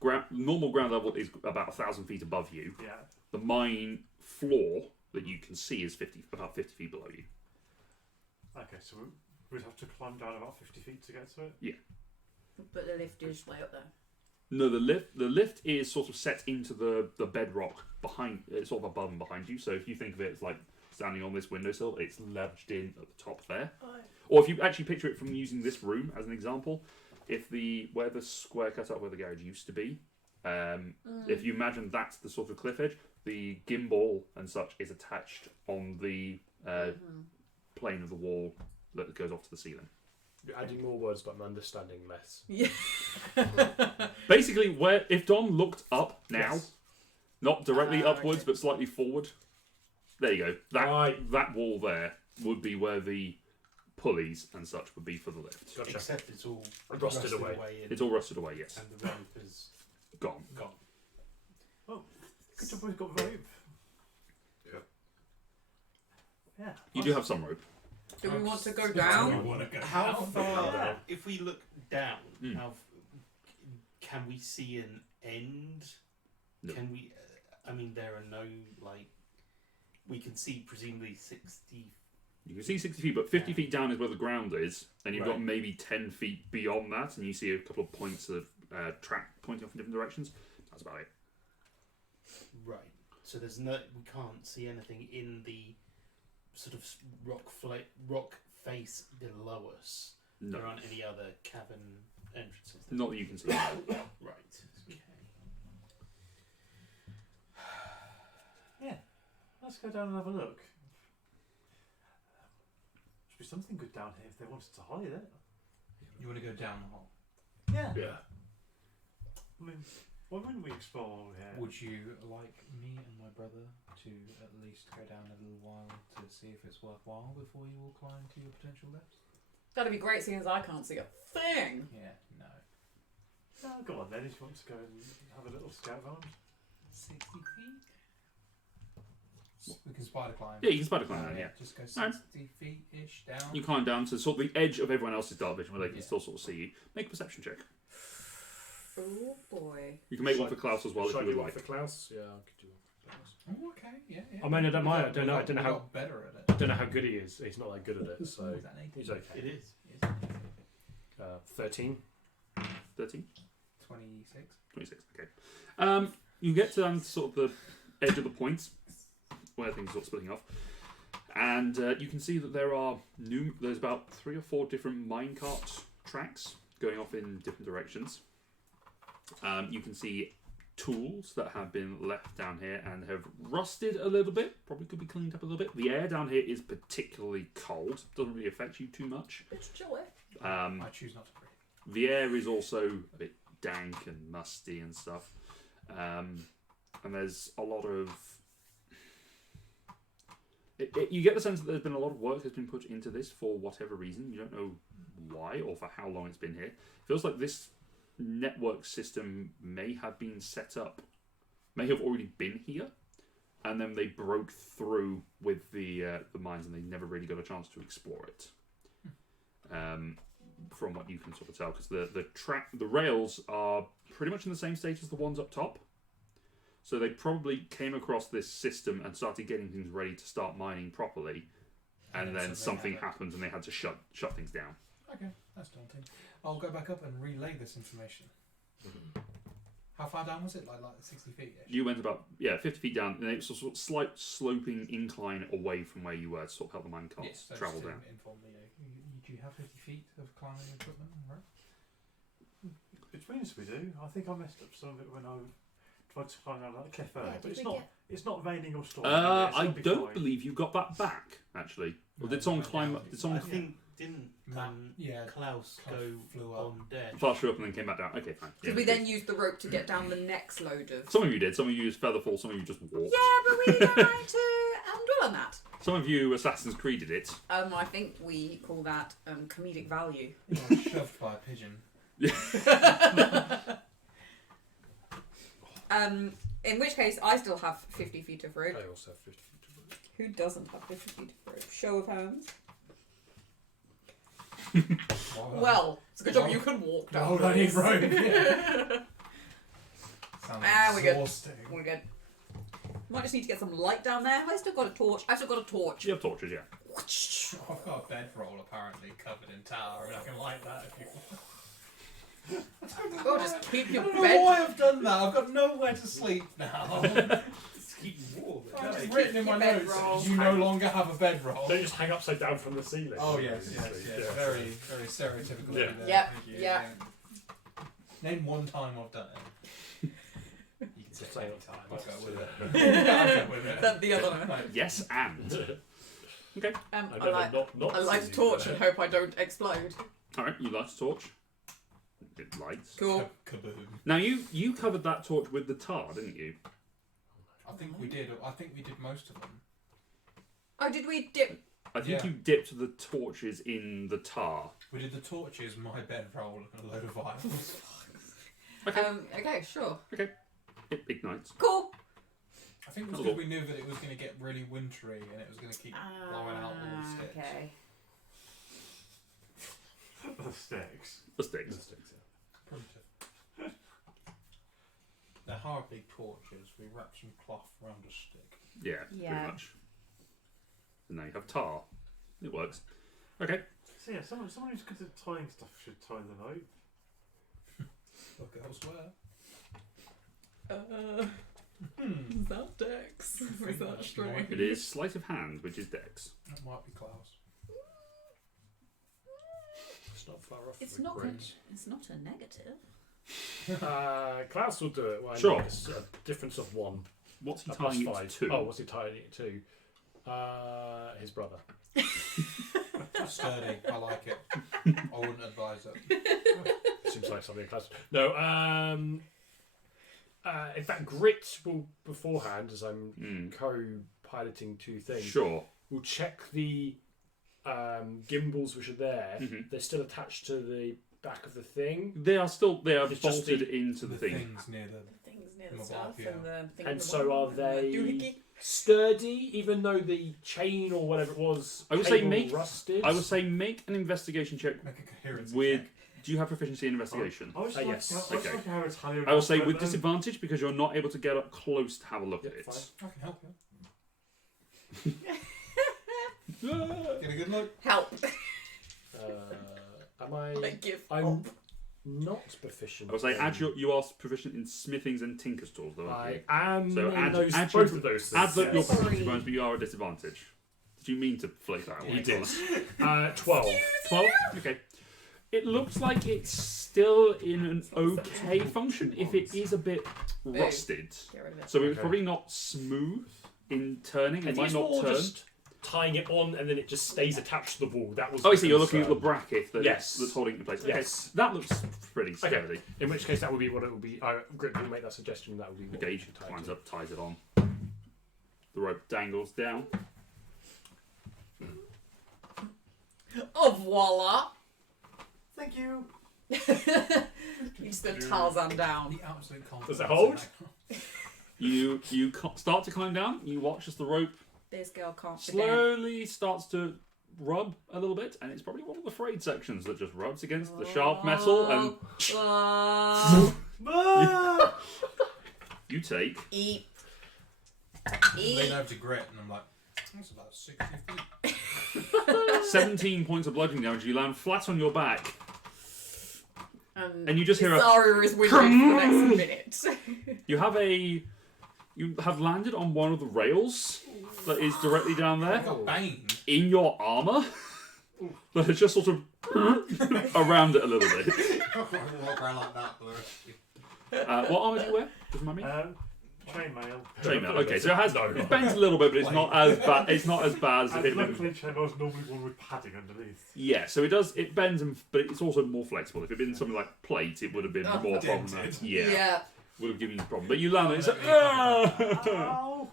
okay, Normal ground level is about 1,000 feet above you. yeah. The mine floor that you can see is about 50 feet below you. Okay, so we'd have to climb down about 50 feet to get to it. But the lift is way up there. No, the lift is sort of set into the bedrock behind, it's sort of above and behind you. So if you think of it as like standing on this windowsill, it's lodged in at the top there. Or if you actually picture it from using this room as an example, where the square cut up where the garage used to be, if you imagine that's the sort of cliff edge, the gimbal and such is attached on the plane of the wall that goes off to the ceiling. You're adding more words, but I'm understanding less. Yeah. Basically, if Dom looked up now, Yes. not directly upwards okay. but slightly forward, there you go. That Right. that wall there would be where the pulleys and such would be for the lift. Gotcha. Except it's all Rusted away. in, It's all rusted away, yes. and the rope is Gone. gone. Good job we've got rope. Yeah. Yeah. You do have some rope. Do we want to go We down? want to go How down. far? If we look down, Mm. can we see an end? No. Can we? I mean, there are no like. We can see presumably 60. You can see 60 feet, but 50 Yeah. feet down is where the ground is, and you've got Right. maybe 10 feet beyond that, and you see a couple of points of track pointing off in different directions. That's about it. Right. So there's no. We can't see anything in the sort of rock face below us. No, There aren't any other cavern entrances. not that you can see. Right. Okay. Yeah. Let's go down and have a look. Should be something good down here if they wanted to hide it. You want to go down the hole? Yeah. Yeah. I mean, why wouldn't we explore here? Would you like me and my brother to at least go down a little while to see if it's worthwhile before you all climb to your potential left? That'd be great, seeing as I can't see a thing. Yeah, no. Oh, go on then, if you want to go and have a little scout around. 60 feet? We can spider climb. Yeah, you can spider climb down, yeah. Just go Alright. 60 feet-ish down. You climb down to sort of the edge of everyone else's dark vision where they can Yeah. still sort of see you. Make a perception check. Oh boy. You can make one for Klaus as well if Should I you would do one like. for Klaus? Yeah, I could do one. Oh, okay, yeah. I mean, I don't mind. I don't know. I We don't know how. got better at it. I don't know how good he is. He's not that good at it, so Is that an 18? he's okay. It is. 13. 13? 26. 26, okay. You get to sort of the edge of the point where things are sort of splitting off, and you can see that there's about 3 or 4 different minecart tracks going off in different directions. You can see tools that have been left down here and have rusted a little bit. Probably could be cleaned up a little bit. The air down here is particularly cold. Doesn't really affect you too much. It's chilly. I choose not to breathe. The air is also a bit dank and musty and stuff. And there's a lot of... you get the sense that there's been a lot of work that's been put into this for whatever reason. You don't know why or for how long it's been here. Feels like this network system may have been set up, may have already been here, and then they broke through with the mines and they never really got a chance to explore it. From what you can sort of tell, because the rails are pretty much in the same state as the ones up top. So they probably came across this system and started getting things ready to start mining properly, and then something happened and they had to shut things down. Okay, that's daunting. I'll go back up and relay this information. How far down was it? Like 60 feet ish? You went about 50 feet down, and it's a sort of slight sloping incline away from where you were to sort of help the mine carts travel just to down. inform me, do you have 50 feet of climbing equipment? Right? Between us we do. I think I messed up some of it when I tried to climb down that cliff earlier, but did it's we not. It's not raining or storming. I don't believe you got that back, actually. Or did someone climb up? Did I someone think didn't Yeah. Klaus Klaus go flew up. on deck? flash up and then came back down? Okay, fine. Because we then used the rope to get down the next load of. Some of you did. Some of you used featherfall. Some of you just walked. Yeah, but we don't like to dwell on that. Some of you Assassin's Creeded it. I think we call that comedic value. I was shoved by a pigeon. In which case, I still have 50 feet of rope. I also have 50 feet of rope. Who doesn't have 50 feet of rope? Show of hands. Well, it's a good job you can walk down. I need this. rope. Yeah. Sounds We're good. exhausting. We're good. Might just need to get some light down there. Have I still got a torch? I've still got a torch. You have torches, yeah. I've got a bedroll apparently covered in tar, and I can light that if you want. Oh, just keep your I don't know bed. why I've done that. I've got nowhere to sleep now. Just keep you warm. I've just keep written in your my notes. bedroll. You no longer have a bedroll. Don't just hang upside down from the ceiling. Oh yes. Yeah. Very, very stereotypical. Yeah. of you there. Yep, Thank you. yeah. Name one time I've done it. You can Just say say any it. time. I'll go with it. I'll go with it. Then the other one. Right. Yes, and. Okay. I I never like not I light a seen torch you and there. hope I don't explode. Alright, you light a torch. It lights. Cool. Kaboom. Now, you covered that torch with the tar, didn't you? I think we did. I think we did most of them. Oh, did we dip? I think Yeah. you dipped the torches in the tar. We did the torches, my bedroll, and a load of vials. Okay. Okay, sure. It ignites. Cool. I think it was That's because all. we knew that it was going to get really wintry and it was going to keep blowing out all the sticks. Okay. The sticks. The sticks. Primitive. They're hardly torches. We wrap some cloth around a stick. Yeah, Yeah. pretty much. And now you have tar. It works. Okay. So yeah, someone who's good at tying stuff should tie the note. Look elsewhere. Is that Dex? Is that string? It is sleight of hand, which is dex. That might be Klaus. It's not far off. It's with not. Grace. It's not a negative. Klaus will do it. Well, I Sure. know it's a difference of 1. What's he A plus tying it 5. to? Oh, what's he tying it to? His brother. Sturdy. I like it. I wouldn't advise it. Seems like something Klaus. No. In fact, Grit will beforehand, as I'm co-piloting 2 things. Sure. We'll check the gimbals which are there. Mhm. They're still attached to the back of the thing. They are It's just bolted into the thing. things near the. Things near the Above, stuff yeah. and the thing. And on the so bottom are and the they- doohickey. Sturdy, even though the chain or whatever it was, I would say cable make- rusted. I would say make an investigation check Make a coherence with check. Do you have proficiency in investigation? I was yes. Okay. how Italian. I will say with disadvantage because you're not able to get up close to have a look at it. I can help you. Get a good look. Help. Am I? I give I'm up. not proficient. I would say you are proficient in smithings and tinker's tools, though. Aren't you? I am. So in add those, both both of those things. Add your yes. proficiency bonus, but you are at disadvantage. Did you mean to flake that away? He did. 12. 12? Okay. It looks like it's still in an okay function if it is a bit rusted. Get rid of it. So it's Okay. probably not smooth in turning. I It think might it's not more turn. just tying it on and then it just stays attached to the wall. That was. Oh, I the see. You're looking at the concern. bracket Yes. that's holding it in place. Okay, Yes. that looks pretty sturdy. In which case, that would be what it would be. Grit will make that suggestion. That would be what The we gauge should tie climbs to. up, ties it on. The rope dangles down. Oh, voila. Thank you. You just go Tarzan down. The absolute confidence. Does it hold? You start to climb down. You watch as the rope This girl can't forget. slowly starts to rub a little bit, and it's probably one of the frayed sections that just rubs against the sharp metal, and Oh. you take Eat. Lean over to Grit, and I'm like, that's about 60 feet. 17 points of bludgeoning damage. You land flat on your back, and you just hear a. Zarya is winning for the next minute. You have landed on one of the rails that is directly down I there got banged. in your armor. That has just sort of around it a little bit. I walk around like that for the rest of you. What armor do you wear? Does remind me? Chainmail. Chainmail. Okay, so No. it bends a little bit, but it's not as bad. It's not as bad as And it. luckily, chainmail is normally one with padding underneath. Yeah, so it does. It bends, but it's also more flexible. If it'd been something like plate, it would have been Oh, more dented. problematic. Yeah, Yeah. would have given you a problem. But you land it, it's like, Ow!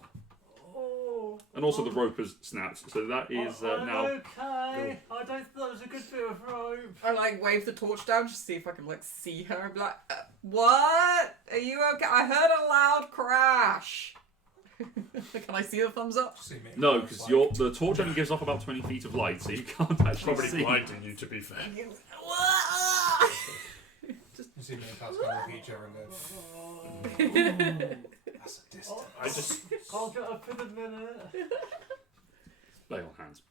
Oh. and also the rope has snapped. So that is now. okay. I don't think that was a good bit of rope. I like wave the torch down just to see if I can like see her and be like, what? Are you okay? I heard a loud crash. Can I see the thumbs up? See me. No, because the torch only gives off about 20 feet of light, so you can't actually Probably see. blinding you, to be fair. You see me and Kaz kind of look at each other and go, that's a distance. I just. I'll get up in a minute. Lay on hands.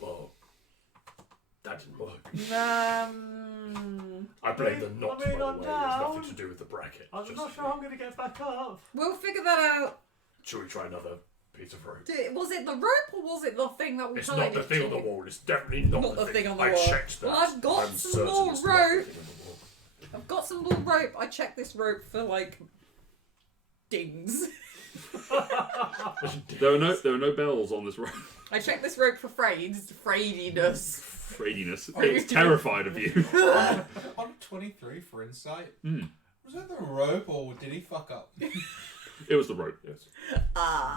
Well, that didn't work. Um, I blame the knot, I mean, by the I'm way. It has down. nothing to do with the bracket. I'm Just- not sure I'm going to get back up. we'll figure that out. Should we try another piece of rope? Was it the rope or was it the thing that we It's tied not the it thing to? on the wall. It's definitely not, Not the thing on the I wall. checked that. Well, I've got I'm some certain more it's not the rope. thing on the wall. I've got some more rope. I checked this rope for like dings. There are no bells on this rope. I checked this rope for fraydiness. Freydiness. It's terrified of you. On 23 for insight, Hmm. was that the rope or did he fuck up? It was the rope. Yes.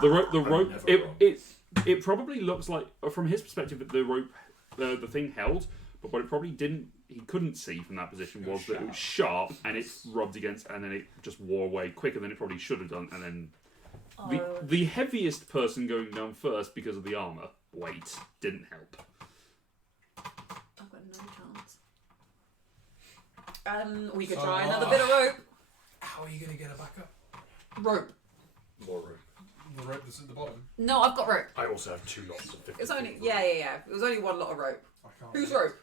The rope. I'm never wrong. It probably looks like, from his perspective, that the rope, the thing held, but what it probably he couldn't see from that position was that it was sharp and it rubbed against, and then it just wore away quicker than it probably should have done, and then the heaviest person going down first because of the armor weight didn't help. I've got no chance. We could So, try another bit of rope. How are you going to get her back up? Rope. More rope. The rope that's at the bottom. No, I've got rope. I also have 2 lots of 50. It's only yeah. It was only one lot of rope. I can't Whose wait. rope?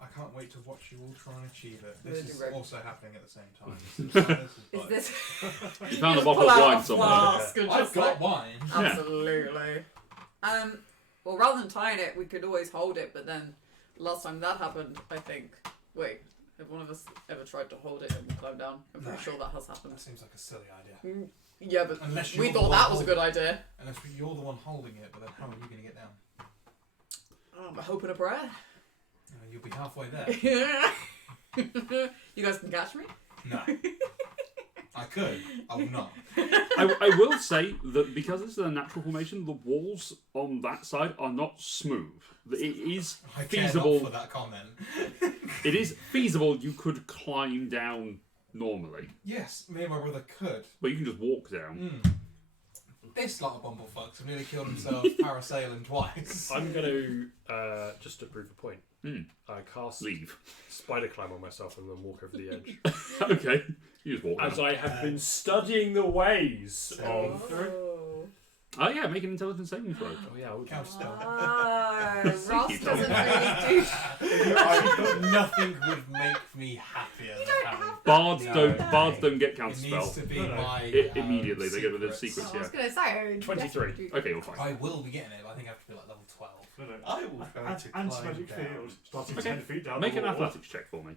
I can't wait to watch you all try and achieve it. Where's This is your rope? also happening at the same time. Is this? You found a Just bottle pull of out wine a somewhere. flask and I've just got like, wine. absolutely. Well, rather than tying it, we could always hold it. But then, last time that happened, I think. Wait, have one of us ever tried to hold it and climb down? I'm pretty No. sure that has happened. That seems like a silly idea. Yeah, but Unless we you're the thought one that was a holding good idea. Unless you're the one holding it, but then how are you going to get down? A hope and a prayer. You'll be halfway there. You guys can catch me? No. I could. I will not. I will say that because it's a natural formation, the walls on that side are not smooth. It is I care not feasible. for that comment. It is feasible. You could climb down normally, Yes, me and my brother could. but you can just walk down. This lot of bumblefucks have nearly killed themselves parasailing twice. I'm going to, just to prove a point, Hmm. cast Leave. Spider Climb on myself and then walk over the edge. Okay. You just walk As down. I have been studying the ways of... Oh yeah, make an intelligence saving throw. Oh yeah, I would Count spell. Ross you, doesn't Tom. really do. Nothing would make me happier than don't having. have Bards No. don't get It counter needs spell. to be No, no. my. Immediately, they get with their secrets. secrets. I was going to say. 23. Okay, you're fine. I will be getting it, but I think I have to be like level 12. No, no. I will try to climb Anti-magic down. field starting Okay. 10 feet down Make the an wall. athletics check for me.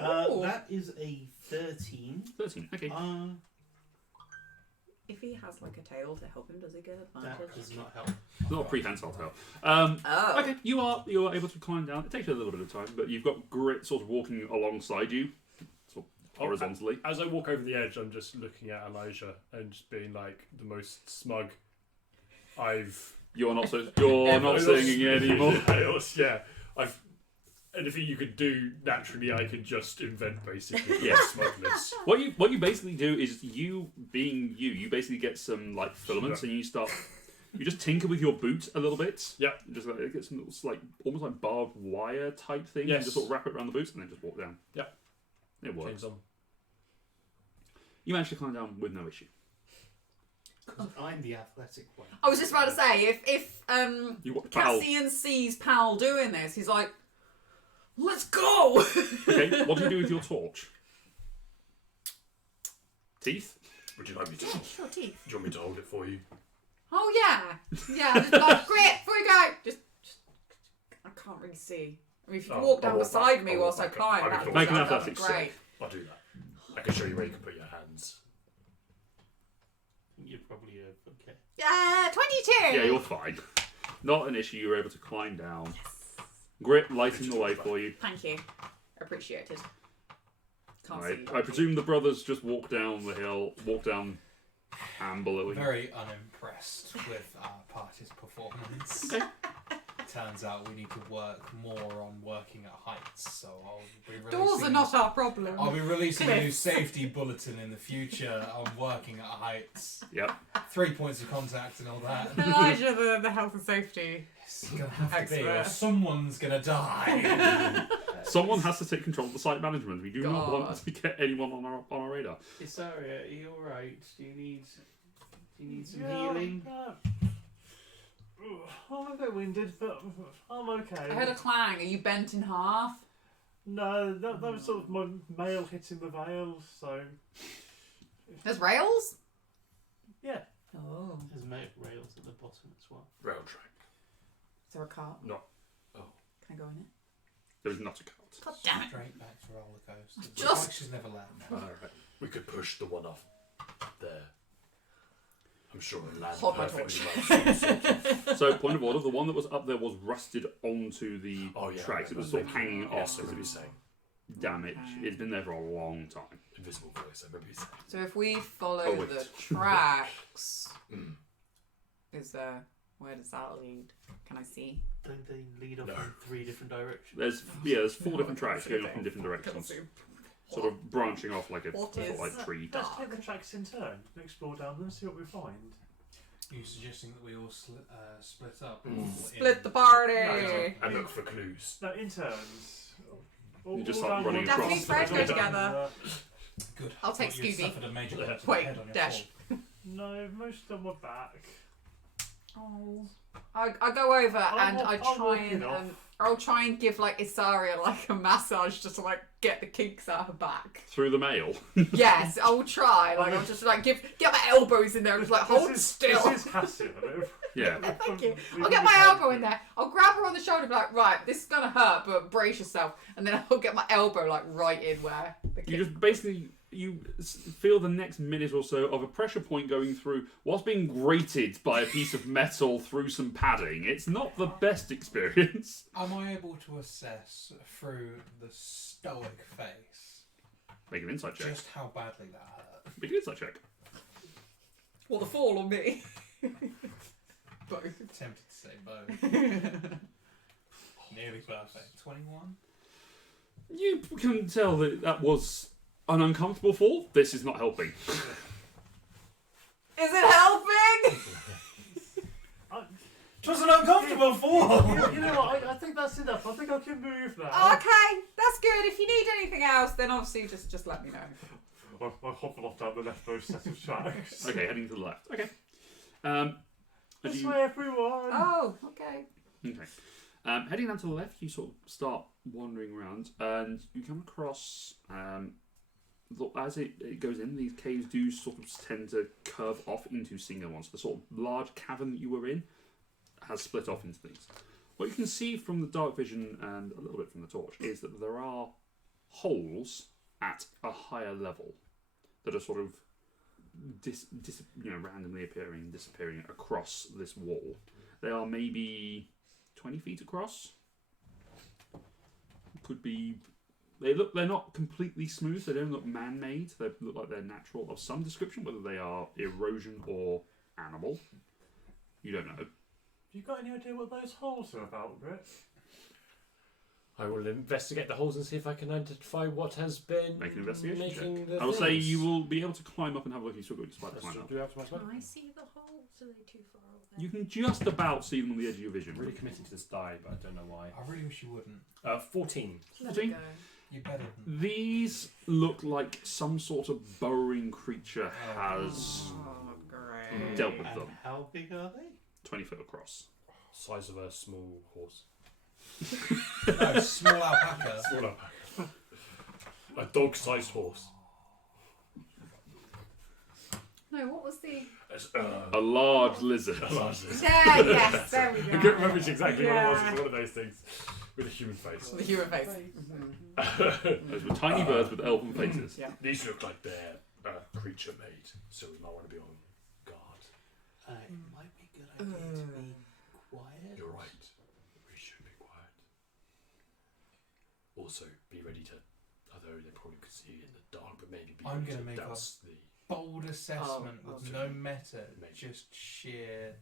Ooh. That is a 13. 13. Okay. If he has like a tail to help him, does he get advantage? That does not help. It's not a prehensile tail. Oh. Okay, you are able to climb down. It takes you a little bit of time, but you've got Grit sort of walking alongside you, sort of horizontally. As I walk over the edge, I'm just looking at Elijah and just being like the most smug You're not singing it anymore. Yeah, anything you could do naturally, I could just invent basically. Yeah. Smugness. What you basically do is you being you basically get some like filaments and you just tinker with your boot a little bit. Yeah. Just like get some little like almost like barbed wire type thing. Yes. And just sort of wrap it around the boots and then just walk down. Yeah. It works. Chains on. You manage to climb down with no issue. Because I'm the athletic one. I was just about to say, if You watch Pal. Cassian sees Pal doing this, he's like, let's go! Okay, what do you do with your torch? Teeth? Would you like me to? Yeah, Do sure, teeth. you want me to hold it for you? Oh yeah, yeah. Just like, great, before we go. Just, I can't really see. I mean, if you Oh, walk down I'll walk beside back. me I'll whilst I walk back. climb, I'll that'd be be Make an that'd be athletics great. I'll do that. I can show you where you can put your hands. You're probably okay. Yeah, 22. Yeah, you're fine. Not an issue. You're able to climb down. Grit lighting the way for you. Thank you. Appreciated. Can't Right. see. I presume the brothers just walk down the hill, walk down amberly. Very unimpressed with our party's performance. Turns out we need to work more on working at heights, so I'll be releasing... Doors are not our problem. I'll be releasing a new Cliffs. safety bulletin in the future on working at heights. Yep. 3 points of contact and all that. Elijah, the health and safety. It's gonna have to be, or Expert. someone's gonna die. Someone has to take control of the site management. We do not God. want to get anyone on our radar. Isaria, are you alright? Do you need some Yeah, healing? I'm a bit winded, but I'm okay. I heard a clang. Are you bent in half? No, that was sort of my mail hitting the veil, so There's rails? yeah. Oh. There's rails at the bottom as well. Rail track. Is there a cart? No. Oh. Can I go in it? There is not a cart. God damn it. Straight back to roller coaster. Just- Like she's never left. Alright. We could push the one off there. I'm sure it'll land Hold my perfectly. So, point of order, the one that was up there was rusted onto the Oh, yeah. tracks. It was sort of hanging off Yes, I because remember it you was saying. damaged. It's been there for a long time. Invisible voice, I remember you saying. So if we follow Oh, wait. the tracks, Mm. is there... Where does that lead? Can I see? Don't they lead off No. in 3 different directions? There's 4 different tracks going off in different directions. Sort of branching off like a What sort of is like tree. Let's take the tracks in turn, explore down them, see what we find. Are you suggesting that we all split up? Mm. All Split in- the party! And look for clues. No, in turns. You just All start down running one across. path, Daphne, Fred, go down, together. Good. I'll take Thought you'd Scooby. suffered a major Yeah. cut to the Wait, head on your Dash. fall. No, most of them are back. Oh. I go over and I I'll try walk and it off. I'll try and give like Isaria like a massage just to like get the kinks out of her back. Through the mail. Yes, I'll try. Like I'll just like get my elbows in there and just like hold still. This is Cassian. Yeah. Thank you. I'll get my elbow in there. I'll grab her on the shoulder and be like, right, this is gonna hurt, but brace yourself. And then I'll get my elbow like right in where the You kick. just basically feel the next minute or so of a pressure point going through what's being grated by a piece of metal through some padding. It's not the best experience. Am I able to assess through the stoic face Make an insight check. just how badly that hurt? Make an insight check. Well, the fall on me. Both. Tempted to say both. Nearly perfect. 21? You can tell that was An uncomfortable fall? This is not helping. Is it helping? It was an uncomfortable fall. You know what? I think that's enough. I think I can move now. Okay, that's good. If you need anything else, then obviously just let me know. I hobble off down the leftmost set of tracks. Okay, heading to the left. Okay. As This you- way, everyone. Oh, okay. Okay. Heading down to the left, you sort of start wandering around, and you come across. As it goes in, these caves do sort of tend to curve off into single ones. The sort of large cavern that you were in has split off into these. What you can see from the dark vision and a little bit from the torch is that there are holes at a higher level that are sort of randomly appearing and disappearing across this wall. They are maybe 20 feet across. Could be. They're not completely smooth. They don't look man-made. They look like they're natural of some description. Whether they are erosion or animal, you don't know. Have you got any idea what those holes are about, Britt? I will investigate the holes and see if I can identify what has been Make an investigation making the I will say things. you will be able to climb up and have a look. You still got to climb Let's up. do that to myself. Can I see the holes? Are they too far away? You can just about see them on the edge of your vision. I'm really committing to this die, but I don't know why. I really wish you wouldn't. 14. Let it go. You better than. These look like some sort of burrowing creature has Oh, great. dealt with And them. how big are they? 20 foot across. Size of a small horse. No, small alpaca. Small alpaca. A dog-sized horse. No, what was the... It's, A large lizard. There, yes, there we I go. can't remember exactly what it was. Yeah. It's one of those things with a human face. The human face. Those were tiny birds with elven faces. Yeah. These look like they're creature made, so we might want to be on guard. It might be a good idea to be quiet. You're right. We should be quiet. Also, be ready to. Although they probably could see in the dark, but maybe be I'm ready gonna to make douse the. Bold assessment Oh, with okay. no meta, Maybe. just sheer.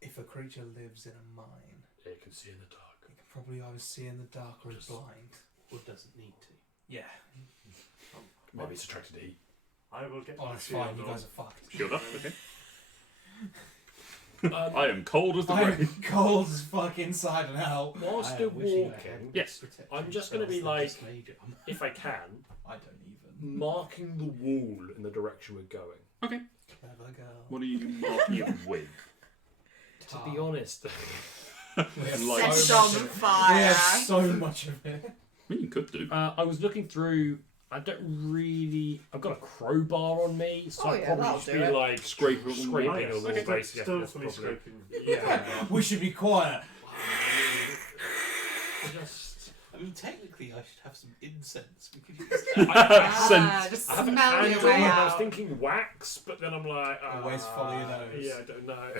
If a creature lives in a mine, It can see in the dark. it can probably either see in the dark or is Just- blind. Or doesn't need to. Yeah. Maybe it's attracted to heat. I will get Oh, my that's shield fine. You on. guys are fucked. Shield up, okay. I am cold as the I'm grave. cold as fuck inside and out. Whilst I they're wish you walking, had Yes. protection I'm just gonna spells be that like- just made it. if I can, I don't even. marking the wall in the direction we're going. Clever girl. What are you marking it with? To be honest, We have Like- Set so on much of it. fire. We have so much of it. I mean, you could do. I was looking through. I don't really. I've got a crowbar on me, so Oh, I'd yeah, probably that'll just do be it. like Scraping scraping on the a wall. wall, Okay. basically. Stealthily That's probably- scraping. Yeah. We should be quiet. Just. I mean, technically, I should have some incense. We could use Ah, just I have a smell your candle, way and I was out. thinking wax, but then I'm like, Always follow your nose. Yeah, I don't know.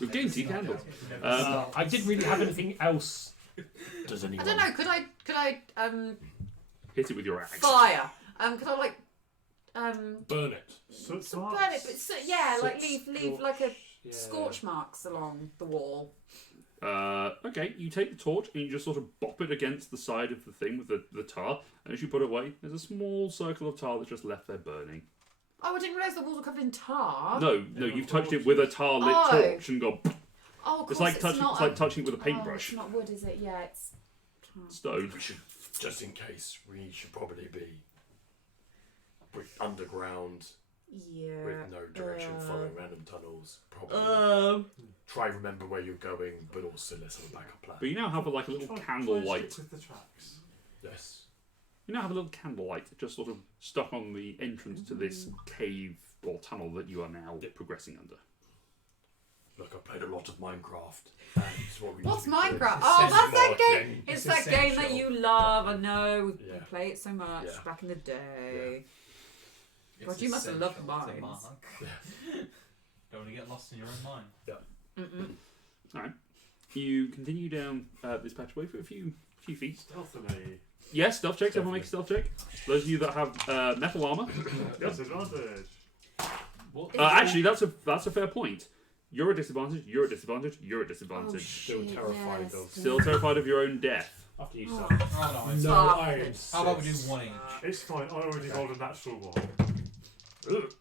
We've gained 2 candles. I didn't really have anything else. Does I anyone? don't know. Could I Hit it with your axe. fire? Could I like Burn it. Soot burn it? marks. But yeah, like Soot, leave like a Yeah. scorch marks along the wall. Okay, you take the torch and you just sort of bop it against the side of the thing with the tar, and as you put it away, there's a small circle of tar that's just left there burning. Oh, I didn't realise the walls were covered in tar. No, you've touched it with a tar lit Oh. torch and gone Oh, of course, it's like it's touching not it's like touching it with a Oh, paintbrush. it's not wood, is it? Yeah, it's. Stone. We should, just in case, we should probably be underground Yeah. with no direction, following random tunnels. Probably try remember where you're going, but also let's have a backup plan. But you now have like a little Try and candlelight. stick with the tracks. Yes. You now have a little candlelight just sort of stuck on the entrance to this cave or tunnel that you are now progressing under. Look, I played a lot of Minecraft. And it's what we What's used to do. Minecraft? It's Oh, that's that essential. game. It's It's that game that essential. you love. I know. We Yeah. play it so much Yeah. back in the day. It's God, you must have loved essential to mines. Mark. Don't want to get lost in your own mind. Mm-mm. You continue down this patchway for a few feet. Stealthily. Yes, stealth checks. Everyone make a stealth check. Those of you that have metal armor. Disadvantage. What? Actually, that's a fair point. You're at disadvantage. You're at disadvantage. You're at disadvantage. Still terrified of- Still terrified of your own death. After you Oh. start. Oh no, it's No, Fuck. I insist. How about we do one each? It's fine. I already rolled a natural one. Ugh.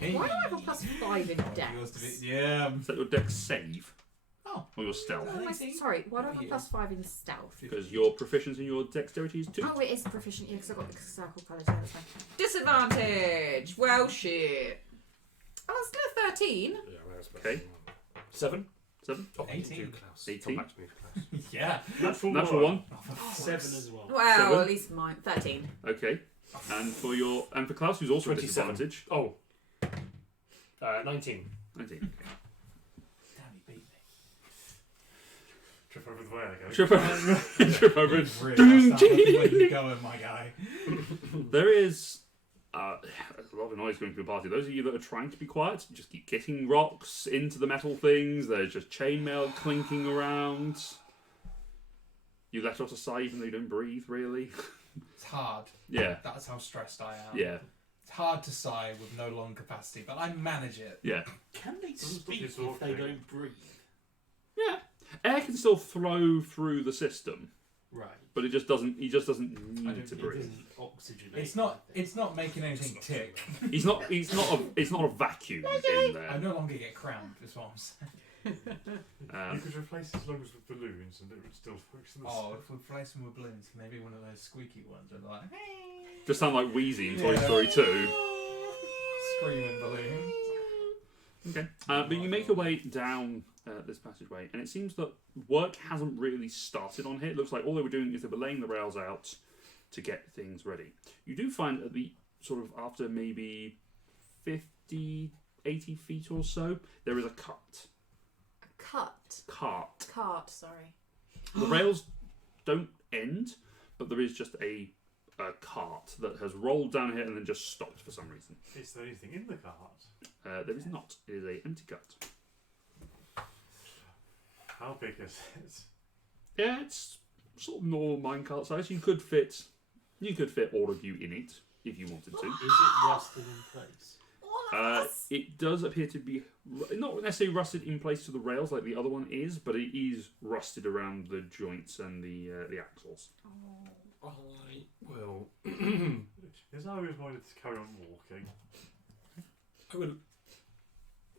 Why do I have a +5 in dex? Yours to be- yeah. Is that your dex save? Oh. Or your stealth? Why am I- sorry, why do I have a +5 in stealth? Because your proficiency in your dexterity is 2. Oh, it is proficient, yeah, because I've got the circle colours, yeah, that's fine. Disadvantage. Well, shit. Oh, that's still a 13. Yeah, I expect Okay. 7. 7. Oh, 18. you, Klaus. 18. Come back to me, Klaus. Yeah. Natural 1. 7 as well. Well, 7. at least mine. 13. Okay. And for Klaus, who's also at 27. disadvantage. Oh. 19. 19. Damn, he beat me. Trip over the way I go. Trip over. Trip over. and- Really messed up. Where you going, my guy? There is a lot of noise going through the party. Those of you that are trying to be quiet, just keep kicking rocks into the metal things. There's just chainmail clinking around. You let out a sigh even though you don't breathe, really. It's hard. Yeah. That's how stressed I am. Yeah. It's hard to sigh with no lung capacity, but I manage it. Yeah. Can they speak it's if all they okay. don't breathe? Yeah. Air can still flow through the system, Right. but it just doesn't. He just doesn't I need don't- to it breathe. Doesn't oxygenate. It's not. It's not making anything tick. He's not. It's not a vacuum in I there. no longer get cramped. Is what I'm saying. You could replace his lungs with balloons and it would still function. Oh, if we replace them with balloons, can they be one of those squeaky ones? And like, Just sound like Wheezy in Toy Yeah. Story 2. screaming balloons. Okay. But you make your way down this passageway, and it seems that work hasn't really started on here. It looks like all they were doing is they were laying the rails out to get things ready. You do find at the sort of after maybe 50, 80 feet or so, there is a cart. Cart, sorry. The rails don't end, but there is just a cart that has rolled down here and then just stopped for some reason. Is there anything in the cart? There is not. It is a empty cart. How big is it? Yeah, it's sort of normal minecart size. You could fit all of you in it if you wanted to. Is it rusted in place? It does appear to be not necessarily rusted in place to the rails like the other one is, but it is rusted around the joints and the axles. I will. Is I always minded to carry on walking? I will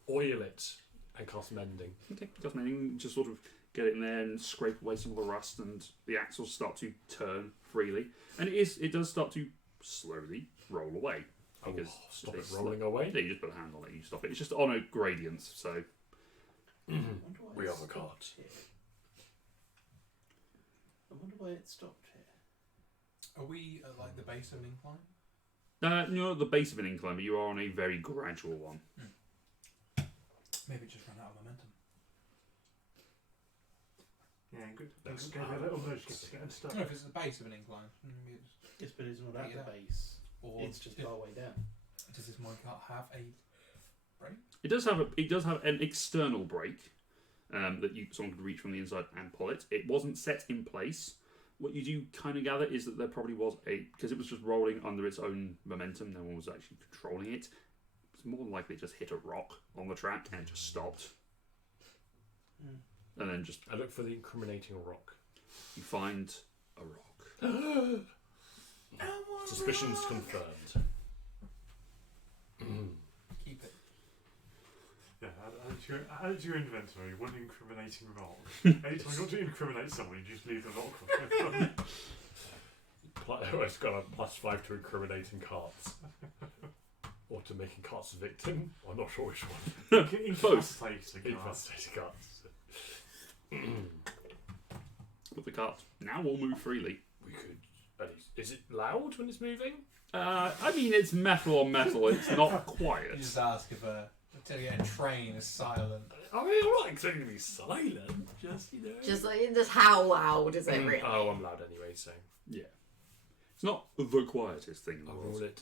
oil it and cast mending. Okay, just maybe just sort of get it in there and scrape away some of the rust, and the axles start to turn freely, and it does start to slowly roll away. I will Because stop they it rolling away. Yeah, you just put a hand on it, you stop it. It's just on a gradient, so I wonder why We it have a cart. stopped here. I wonder why it stopped here. Are we at like the base of an incline? you're at the base of an incline, but you are on a very gradual one. Maybe it just ran out of momentum. Yeah, good. Let's Give it a little nudge just to get unstuck. No, if it's the base of an incline, maybe it's, Yes, but it's not at Yeah. the base. or It's just our way down. does this minecart have a? It does have an external brake that someone could reach from the inside and pull it. It wasn't set in place. What you do kind of gather is that there probably was because it was just rolling under its own momentum. No one was actually controlling it. It's more than likely it just hit a rock on the track and it just stopped. And then just I look for the incriminating rock. you find a rock. Suspicions confirmed. Keep it. Yeah, add to your inventory, one incriminating rock. Anytime you want to incriminate someone, you just leave the rock. It's got a +5 to incriminating carts. Or to making carts a victim. I'm not sure which one. Incapacitating. Incapacitating carts. With the cart now will move freely. We could. Is it loud when it's moving? I mean, it's metal on metal. It's not quiet. You just ask if a train is silent. I mean, I'm not expecting to be silent. Just, you know. Just how loud is it really? Oh, I'm loud anyway, so. Yeah. It's not the quietest thing in the I'll world. roll it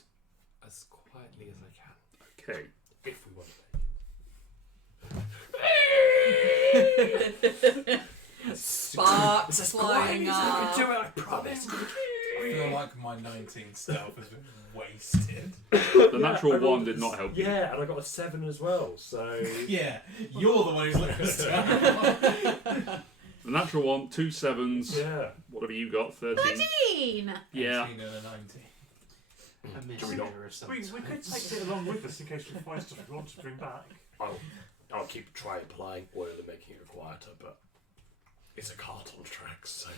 as quietly as I can. Okay. If we want to make it. Sparks As flying quietly as I up. can do it, I promise. I feel like my 19 stealth has been wasted. The natural I rolled one did not help you. Yeah, and I got a 7 as well, so. Yeah, you're the one who's looking at stealth. The natural one, 2 7s. Yeah. What have you got? 13. 13! Yeah. 18 and a 90. I miss Can we not- there are some We could take it along with us in case we find stuff we want to bring back. I'll keep trying playing while they're making it quieter, but it's a cart on tracks, so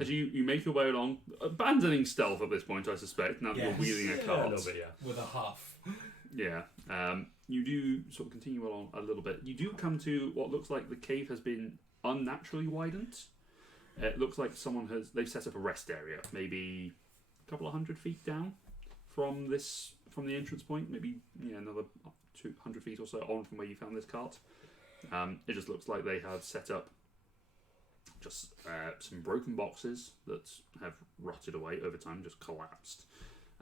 As you make your way along, abandoning stealth at this point, I suspect, now that you're Yes. wheeling a yeah, a cart. little bit, yeah. With a huff. Yeah. You do sort of continue along a little bit. You do come to what looks like the cave has been unnaturally widened. It looks like they've set up a rest area, maybe a couple of 100 feet down from the entrance point, maybe another 200 feet or so on from where you found this cart. It just looks like they have set up just some broken boxes that have rotted away over time, just collapsed.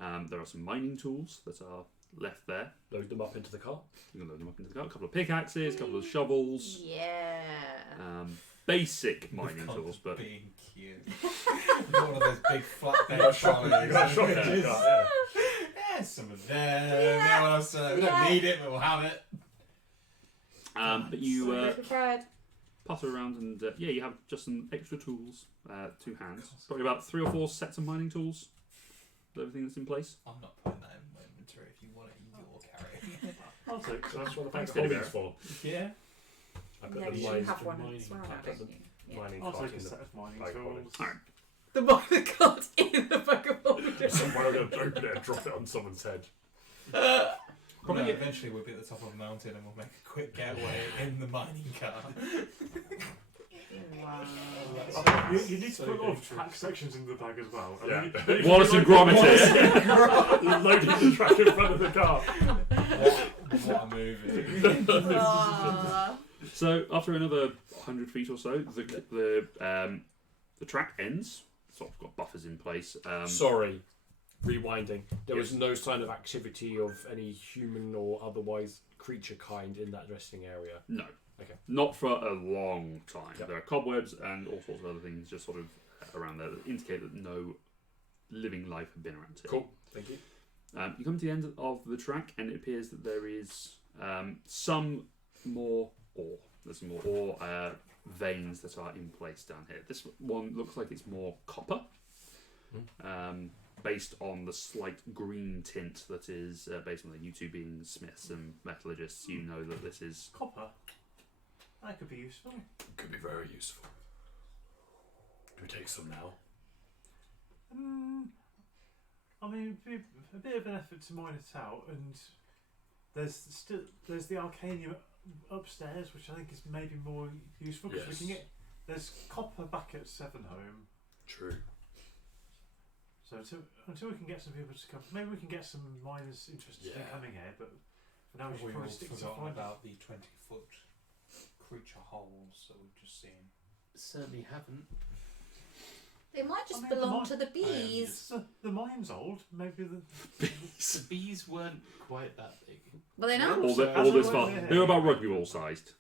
There are some mining tools that are left there. Load them up into the cart. You can load them up into the cart. A couple of pickaxes, a couple of shovels. Yeah. Basic mining tools, but Being cute. One of those big flatbed You trolleys. got shot in the cart, yeah. Yeah, some of them. Yeah, what else? We don't need it, but we'll have it. but you prepared. putter around and you have just some extra tools to hand. Probably about 3 or 4 sets of mining tools. Everything that's in place. I'm not putting that in my inventory. If you want it, you'll carry it. I'll take some. That's what the Thanks, bank Teddy holding's for. Yeah. I put Yeah, the you mining, have one mining as well, I put don't the you? Yeah. mining I'll cart take a in the set of mining bag holding. tools. Alright. The mining cart in the bag of holding. Somewhere I'm going to open it and drop it on someone's head. Probably No, get- eventually we'll be at the top of a mountain and we'll make a quick getaway in the mining car. Wow. You need to So put a lot of dangerous. track sections in the bag as well. I Yeah. mean, Wallace and Gromit Loading the track in front of the car. What a movie. Ah. So after another 100 feet or so, the track ends. Sort of got buffers in place. Sorry, rewinding. There was Yes. no sign of activity of any human or otherwise creature kind in that resting area. No. Okay. Not for a long time. Yep. There are cobwebs and all sorts of other things just sort of around there that indicate that no living life had been around here. Cool, thank you. You come to the end of the track, and it appears that there is some more ore. There's some more ore veins that are in place down here. This one looks like it's more copper, based on the slight green tint that is based on you two being smiths and metallurgists. You know that this is copper. That could be useful. Could be very useful. Do we take some now? I mean, it'd be a bit of an effort to mine it out, and there's the Arcanium upstairs, which I think is maybe more useful because we can Yes. get there's copper back at Sevenholme. True. So until we can get some people to come, maybe we can get some miners interested in Yeah. coming here. But for now, we should We've all probably stick to forgotten finding. about the 20-foot creature holes that we've just seen. certainly haven't. They might just I mean, the belong mine- to the bees. The mine's old. Maybe the The bees weren't quite that big. Well, they know. all, As this it far. went They were about rugby ball sized.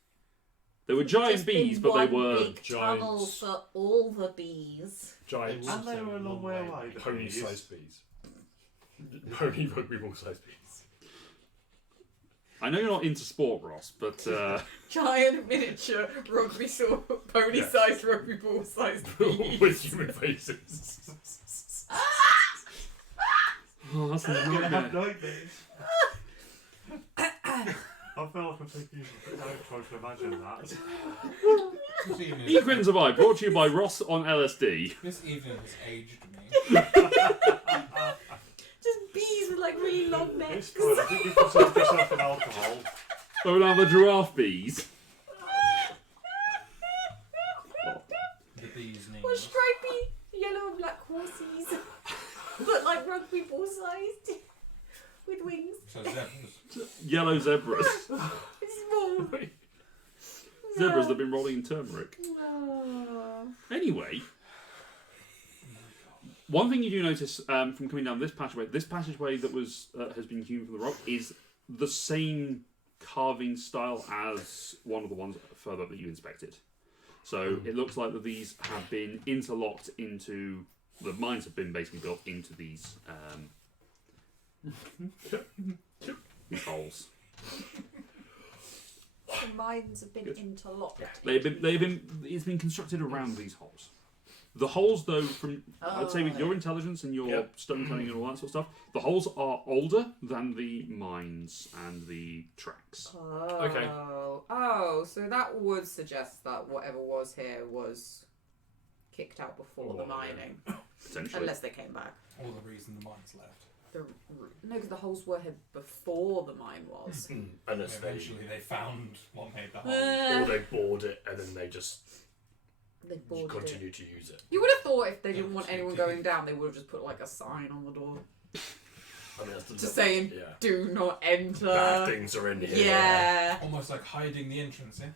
They were giant Just bees, in but they one were big tunnel giants. for all the bees. Giants. They and they were a long way away. the Pony bees. sized bees. Pony rugby ball sized bees. I know you're not into sport, Ross, but Giant miniature rugby pony-sized rugby ball-sized bees. With human faces. oh, that's a You're gonna have nightmare. nightmares. I feel like I'm taking you for trying to imagine that. This evening, Egrins of I, brought to you by Ross on LSD. this evening has aged me. Just bees with like really long It's necks. fine. I think you can save yourself in alcohol. So now the giraffe bees. The bees need. Or stripy yellow and black horses. But like rugby ball-sized. With wings. So zebras. Yellow zebras. Small. Zebras that have been rolling in turmeric. Oh. Anyway, one thing you do notice from coming down this passageway that was has been hewn from the rock is the same carving style as one of the ones further up that you inspected. So it looks like that these have been interlocked into The mines have been basically built into these these holes. The mines have been Good. interlocked. It's been constructed around these holes. The holes, though, from I'd say with Oh. your intelligence and your Yep. stone cutting and all that sort of stuff, the holes are older than the mines and the tracks. Oh. Okay. Oh, so that would suggest that whatever was here was kicked out before the Oh, yeah. mining. Potentially. Unless they came back. All the reason the mines left. No, because the holes were here before the mine was. Unless they, Eventually they found what made the hole. or they bored it and then they just They boarded it. continue to use it. You would have thought if they didn't Yeah, want so anyone did going you- down, they would have just put like a sign on the door. I mean, that's the Just saying, yeah. do not enter. Bad things are in here. Yeah. Almost like hiding the entrance, yeah?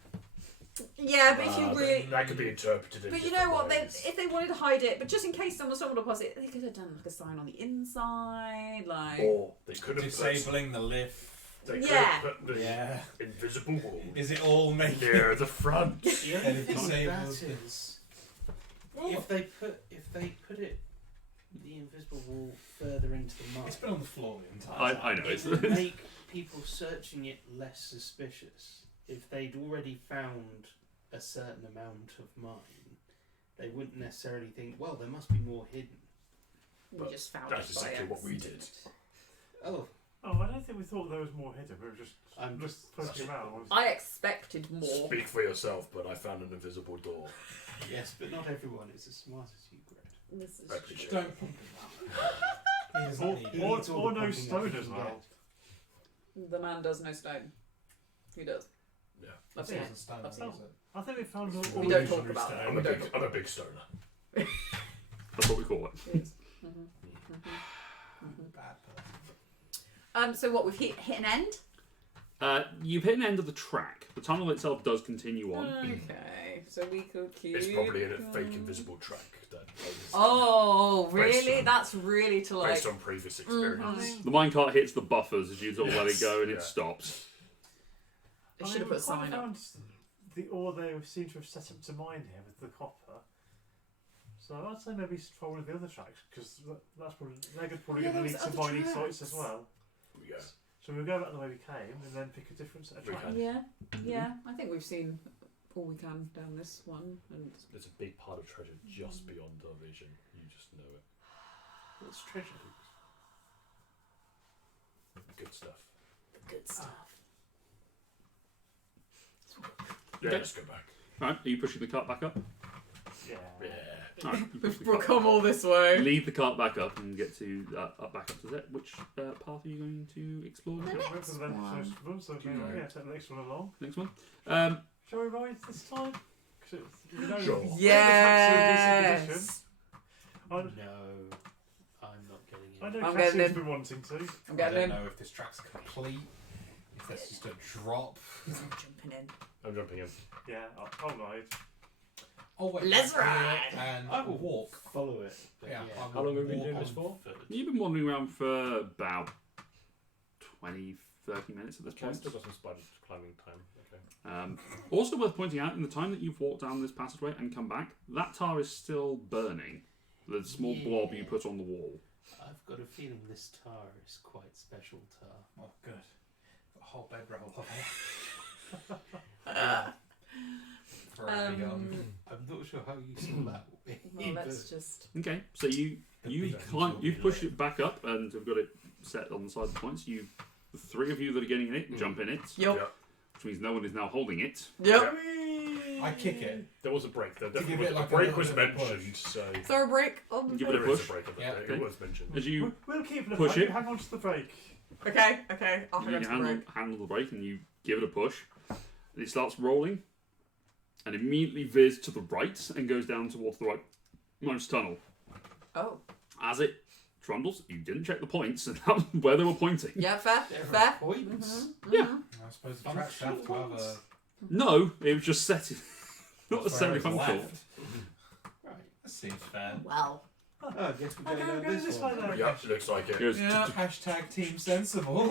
Yeah, but if you really. that could be interpreted in But you different know what? ways. If they wanted to hide it, but just in case someone stumbled across it, they could have done like a sign on the inside, like. Or they could have Disabling the lift. They could Yeah. have put the Yeah. invisible wall Is it all making near the front. The only And thing with that disabled- is, if they put it the invisible wall further into the mine, It's been on the floor the entire time. I know. it It's, would make people searching it less suspicious. If they'd already found a certain amount of mine, they wouldn't necessarily think, well, there must be more hidden. We just found That's it by exactly what we did. accident. Oh, Oh, I don't think we thought there was more hidden. We were just I'm just poking around. I expected more. Speak for yourself, but I found an invisible door. yes, but not everyone is as smart as you, Greg. This is I appreciate Don't it. pump him out. He doesn't Or, need He or, needs all or the no pumping stone up he as can well. The man does no stone. Who does? Yeah. I've It seen wasn't it. stone, I've seen was it. it? I think we found all We don't illusionary talk about stone. that. I'm a big stoner. that's what we call it. It is. Bad person. So what, we've hit an end? You've hit an end of the track. The tunnel itself does continue on. Okay, so we could keep. It's probably in a fake going. invisible track that Oh, Based really? on- That's really to like. based on previous experience. The minecart hits the buffers as you sort of let it Yes, go and yeah. it stops. They I should have mean, put a we kind sign of up. found the ore they seem to have set up to mine here with the copper. So I'd say maybe try one of the other tracks because that's probably they're probably Yeah, going to those lead to other mining sites tracks. as well. Yeah. So we'll go back the way we came and then pick a different set of We tracks. can. Yeah, yeah. I think we've seen all we can down this one, and There's a big part of treasure just beyond our vision. You just know it. What's treasure? Good stuff. the good stuff. Yeah, Okay. let's go back. Right, are you pushing the cart back up? Yeah. Yeah. Alright, you push We've the cart come all this way. Lead the cart back up and get to back up to that. Which path are you going to explore? The Went next for the one. one. So maybe, yeah, take the next one along. Next one. Shall we ride this time? 'Cause we know Sure. the tracks are in decent Yes. condition. I, No, I'm not getting it. I know I'm Cassie's getting in. been wanting to. I'm I getting don't in. know if this track's complete, if that's just a drop. I'm jumping in. I'm jumping in. Yeah, I'll ride. Oh wait, Let's back here ride. And I will walk. follow it. But Yeah, yeah. I will How long have we been walk doing this on for? foot. You've been wandering around for about 20, 30 minutes at this Okay, point. still got some spider climbing time. Okay. Also worth pointing out, in the time that you've walked down this passageway and come back, that tar is still burning. The small blob you Yeah. put on the wall. I've got a feeling this tar is quite special tar. Oh, good. Got a whole bedroll of it. Forever young. I'm not sure how useful that will be. Well, but let's just. Okay, so you The you beacons climb, will you be push lit. it back up and have got it set on the side of the points. You, the three of you that are getting in it, jump in it, Yup. which means no one is now holding it. Yep. I kick it. There was a break. There give definitely it was. like a break a was little bit of mentioned, so Throw a break on the Give it a there is push. a break. Yeah. It Okay. was mentioned. As you We'll keep the push break. it. Hang on to the break. Okay, okay. I'll hang you on to the break. handle the brake and you give it a push, and it starts rolling, and immediately veers to the right and goes down towards the right most tunnel. Oh. As it trundles, you didn't check the points, and that was where they were pointing. Yeah, fair. There Fair. are points. Yeah. I suppose the I'm tracks have to have a. No, it was just set. Not that's where necessarily it's functional. left. Right. That seems fair. Well. Oh, I guess we're Okay, going go down this this one. way then. Yeah, looks like it. Goes, Yeah. Hashtag team sensible.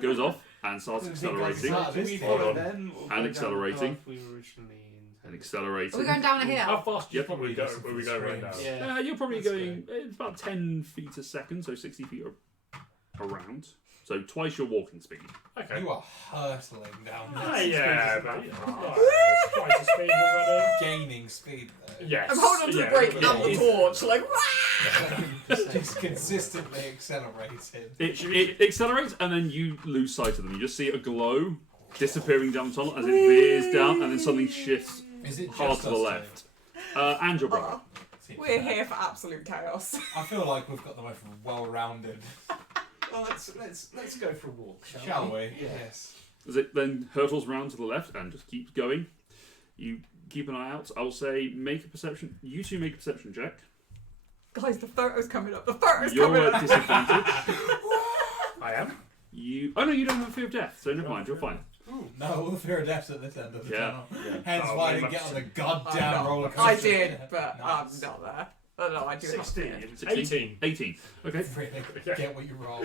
goes off and starts I think accelerating. that's- this we thing. follow Hold on. them or go down the accelerating. path we were originally and accelerating. Are we going down How here? fast do you Yep. probably go? Where we go right now? Yeah. You're probably That's going it's about 10 feet a second, so 60 feet around. So twice your walking speed. Okay. You are hurtling down Ah, this. yeah, but it's twice the speed already. Gaining speed though. Yes. I'm holding onto the brake and the torch, like, Just consistently accelerating. It accelerates and then you lose sight of them. You just see a glow disappearing down the tunnel as it veers down and then suddenly shifts Is it hard just to the us left. And your brother. two? we're here for absolute chaos. I feel like we've got the most well-rounded. Well, let's go for a walk, Shall we? Yeah. Yes. As it then hurtles round to the left and just keeps going. You keep an eye out. I'll say make a perception. You two make a perception check. Guys, the photo's coming up. The photo's You're coming at up. disadvantage. I am. Oh no, you don't have a fear of death, so never mind. You're fine. No, all the fear of death's at this end of the Yeah. tunnel. Hence Oh, why I we didn't get must- on the I'm goddamn not. roller coaster. I did, but Nice. I'm not there. Oh no, I do have 16. 18. 18. Okay. Really, Yeah. get what you roll.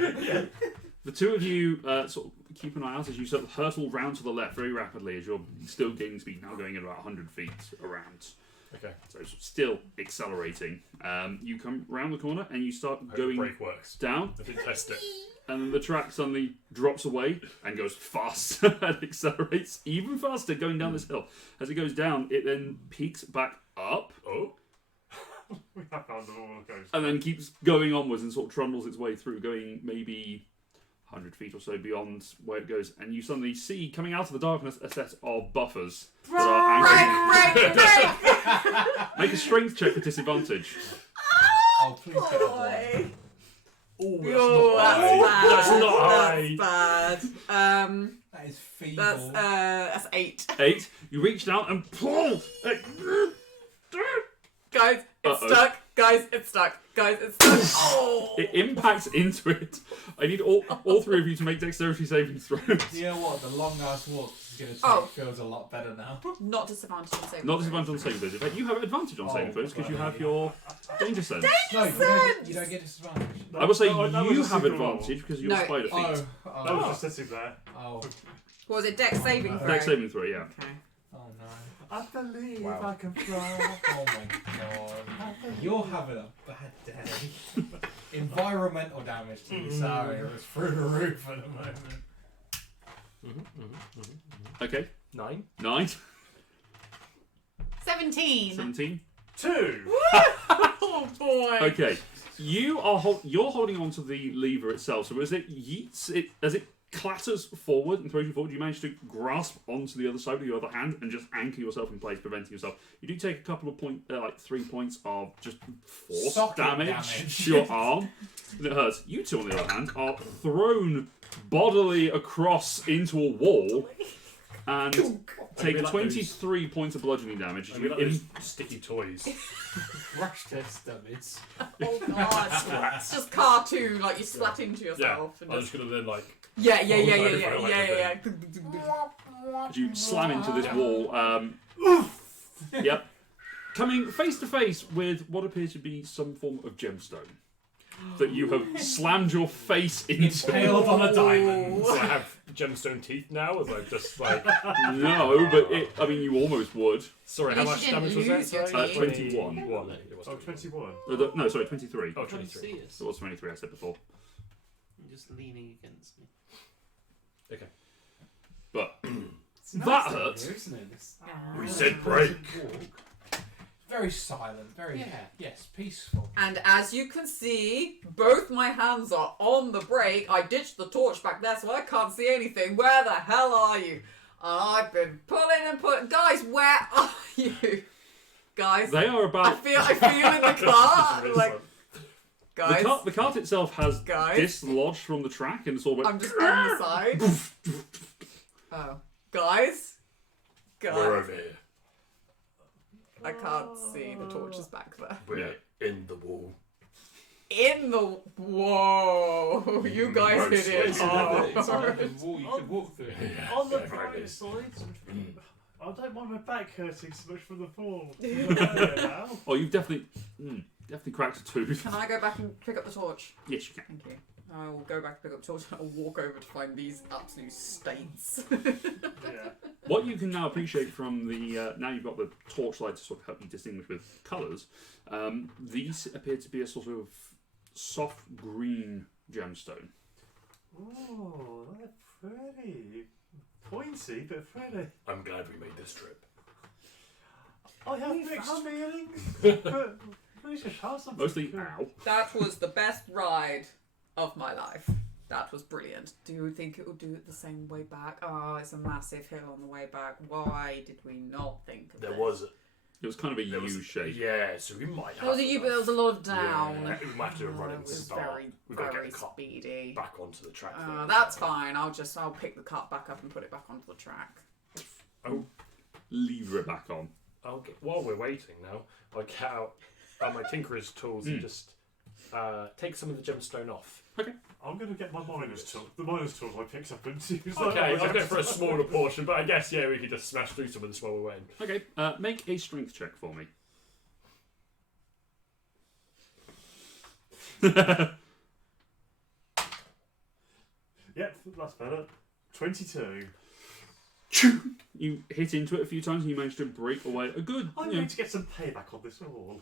The two of you sort of keep an eye out as you sort of hurtle round to the left very rapidly as you're still gaining speed, now going at about 100 feet around. Okay. So it's still accelerating. You come round the corner and you start Hope the going brake works. down, I didn't test it. and then the track suddenly drops away and goes fast and accelerates even faster going down this hill. As it goes down, it then peaks back up Oh. We have found the roller coaster. and then keeps going onwards and sort of trundles its way through, going maybe 100 feet or so beyond where it goes. And you suddenly see, coming out of the darkness, a set of buffers that are angry. Break! Make a strength check at disadvantage. Oh, please get a one. Boy. Oh, Oh, that's that's not bad. high. That's bad. That is feeble. That's 8. 8. You reach down and pull. Guys, it's Uh-oh. stuck. Guys, it's stuck. Guys, it's stuck. Oh! It impacts into it. I need all three of you to make dexterity saving throws. You know what? The long ass walk is going to Oh. feels a lot better now. Not disadvantage on saving. Not disadvantage on saving throws. In fact, you have advantage on saving Oh, throws because you right. have your danger sense. No, you don't get disadvantage. I will say That was a you have single roll. advantage because you're No. spider feet. Oh, That oh, was just sitting there. oh, What was it? Dex saving throw? Dex saving throw, yeah. Okay. oh no. I believe Wow. I can fly. Oh my god. You're having a bad day. Environmental damage to this area is through the roof at the moment. Okay. 9. 9. 17. 17. 2. Oh boy. Okay. You're holding onto the lever itself. So as it yeets, as it clatters forward and throws you forward, you manage to grasp onto the other side with your other hand and just anchor yourself in place, preventing yourself. You do take a couple of like 3 points of just force Socket damage to your arm, and it hurts. You two, on the other hand, are thrown bodily across into a wall and take Maybe like 23 points of bludgeoning damage. I as mean, you like those sticky toys. Crash test dummies. Oh god. It's just cartoon, like you splat into Yeah. yourself. I'm And just going to then, like, yeah. as you slam into this wall. Yep. Coming face to face with what appears to be some form of gemstone that you have slammed your face into. Impaled on a diamond. so I have gemstone teeth now, as I just, like... No, but you almost would. Sorry, At how least much you damage didn't was lose that? your Sorry? teeth. 21. 21. It was Oh, 21. No, sorry, 23. Oh, Trying to 23. see us. It was 23, I said before. You're just leaning against me. But It's That nice down hurts. here, isn't it? It's We nice said to break. walk. Very silent, very Yeah. yes, peaceful. And as you can see, both my hands are on the brake. I ditched the torch back there, so I can't see anything. Where the hell are you? I've been pulling and pulling. Guys, where are you? Guys, they are I about. feel in the car. Like, guys, The cart itself has Guys. dislodged from the track and it's all I'm just on the side. Oh, guys, We're guys, over here. I can't see the torches back there. We're in the wall. In the whoa, you guys hit it Mostly. It's an hard. open wall, you could walk through it. On the Yeah, very bright good. side, Mm. I don't mind my back hurting so much from the fall. Now. Oh, you've definitely cracked a tooth. Can I go back and pick up the torch? Yes, you can. Thank you. I will go back to pick up the torch and I'll walk over to find these absolute states. Yeah. What you can now appreciate from the now you've got the torchlight to sort of help you distinguish with colours. These appear to be a sort of soft green gemstone. Oh, they're pretty. Pointy, but pretty. I'm glad we made this trip. I have We've mixed had- feelings, but we should have something. Mostly, good. ow. That was the best ride of my life. That was brilliant. Do you think it will do it the same way back? Oh, it's a massive hill on the way back. Why did we not think of There this? was It was kind of a there was- U shape. Yeah, so we might have. There was a U, but there was a lot of down. Yeah, we might have to run it in was start. very, We've got to very get the car speedy. back onto the track. first. That's fine. I'll pick the cart back up and put it back onto the track. Lever it back on. While we're waiting now, I'll get out my tinkerer's tools and just take some of the gemstone off. I'm going to get my miner's tool. The miner's tools I picked up and use. Okay, I was going for a smaller portion, but I guess we could just smash through some of this while we're waiting. Okay, make a strength check for me. Yep, that's better. 22. You hit into it a few times and you managed to break away a good. I'm You know, going to get some payback on this all.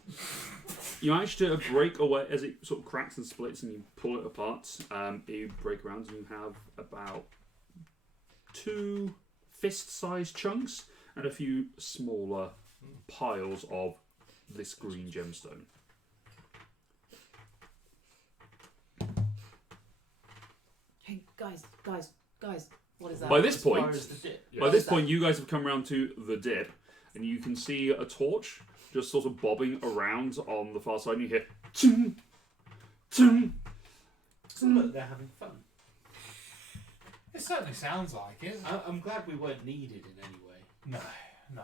you manage to break away as it sort of cracks and splits and you pull it apart. You break around and you have about 2 fist-sized chunks and a few smaller piles of this green gemstone. Hey, guys. What is that? By this As far point, as the dip. Yeah. by What this is point, you guys have come around to the dip, and you can see a torch just sort of bobbing around on the far side, and you hear "Ting, ting." So look, they're having fun. It certainly sounds like it. I'm glad we weren't needed in any way. No.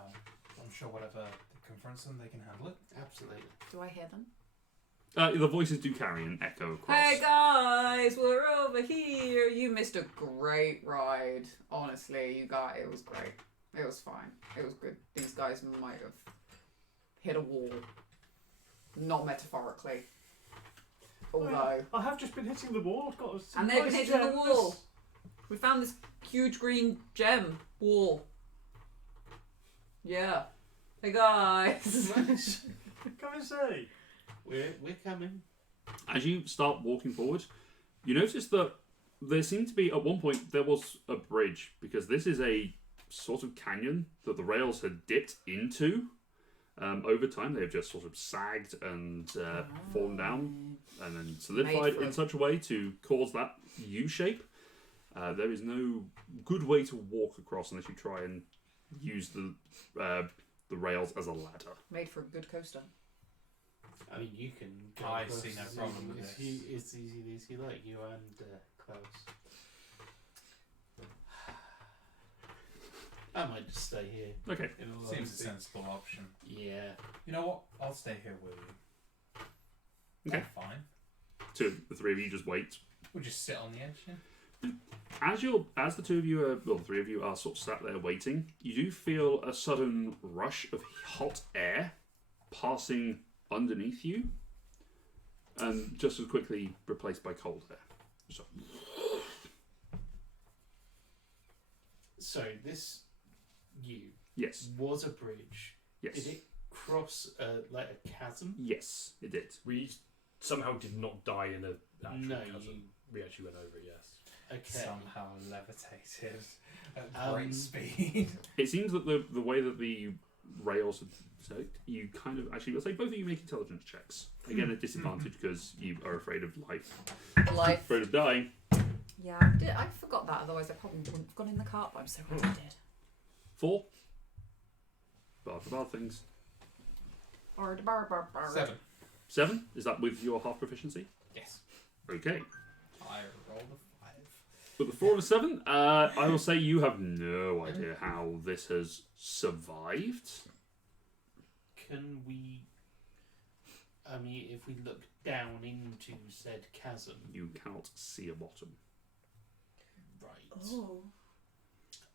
I'm sure whatever they confronts them, they can handle it. Absolutely. Do I hear them? The voices do carry an echo across. Hey guys, we're over here. You missed a great ride. Honestly, you guys, it was great. It was fine. It was good. These guys might have hit a wall. Not metaphorically. Although. I have just been hitting the wall. I've got some And they've been nice hitting the gems. wall. We found this huge green gem wall. Yeah. Hey guys. Come and see. We're coming. As you start walking forward, you notice that there seemed to be, at one point, there was a bridge, because this is a sort of canyon that the rails had dipped into. Over time, they have just sort of sagged and fallen down and then solidified for in a- such a way to cause that U shape. There is no good way to walk across unless you try and use the rails as a ladder. Made for a good coaster. I mean, you can go I across see no as problem easy with as this. It's easy as you like, you and Klaus. I might just stay here. Okay. In all Seems a honesty. sensible option. Yeah. You know what? I'll stay here with you. Okay. That's fine. The 3 of you just wait. We'll just sit on the edge, yeah? As the 2 of you are, well, the 3 of you are sort of sat there waiting, you do feel a sudden rush of hot air passing underneath you, and just as quickly replaced by cold air. So, So this yes, was a bridge. yes, Did it cross like a chasm? yes, it did. We somehow did not die in a actual No, chasm. We actually went over it, yes. Okay. Somehow levitated at Um, great speed. It seems that the way that the rails had sagged, you kind of actually, let's say both of you make intelligence checks. Again, a disadvantage because you are afraid of life, Life. afraid of dying. Yeah, I forgot that. Otherwise, I probably wouldn't have gone in the cart. But I'm so glad I did. 4. Bar for bad things. 7. 7. Is that with your half proficiency? Yes. Okay. I rolled a 5. With a 4 and a 7, I will say you have no idea how this has survived. Can we? I mean, if we look down into said chasm, You cannot see a bottom. right? Oh.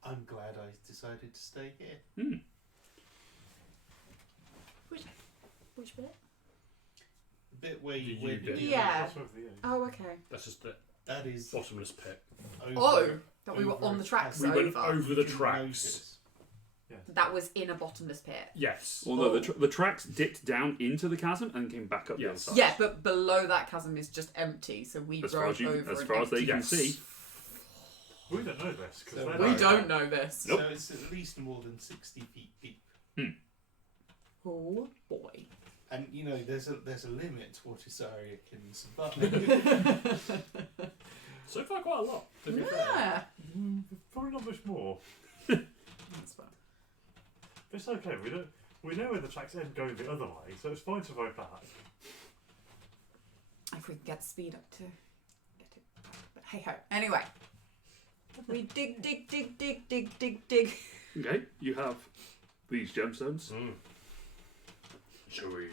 I'm glad I decided to stay here. Hmm. Which bit? The bit where you The went. bit. Yeah. That's over the edge. Oh, okay. That's just the That is Bottomless pit. over, Oh, that we were on the tracks We went over. over You the didn't tracks. notice. That was in a bottomless pit. Yes. Although the tracks dipped down into the chasm and came back up the other Yes. side. Yeah, but below that chasm is just empty, so we As far drove as you, over as an far as they empty- can Yes. see. We don't know this because So We don't know this. Nope. So it's at least more than 60 feet deep. Oh boy. And you know, there's a limit to what this area can survive. So far, quite a lot. To be fair. Yeah. Probably not much more. That's fine. But it's okay. We know where the tracks end going the other way, so it's fine to go back. If we can get the speed up to get it back. But hey ho. Anyway. We dig. Okay, you have these gemstones. Shall we?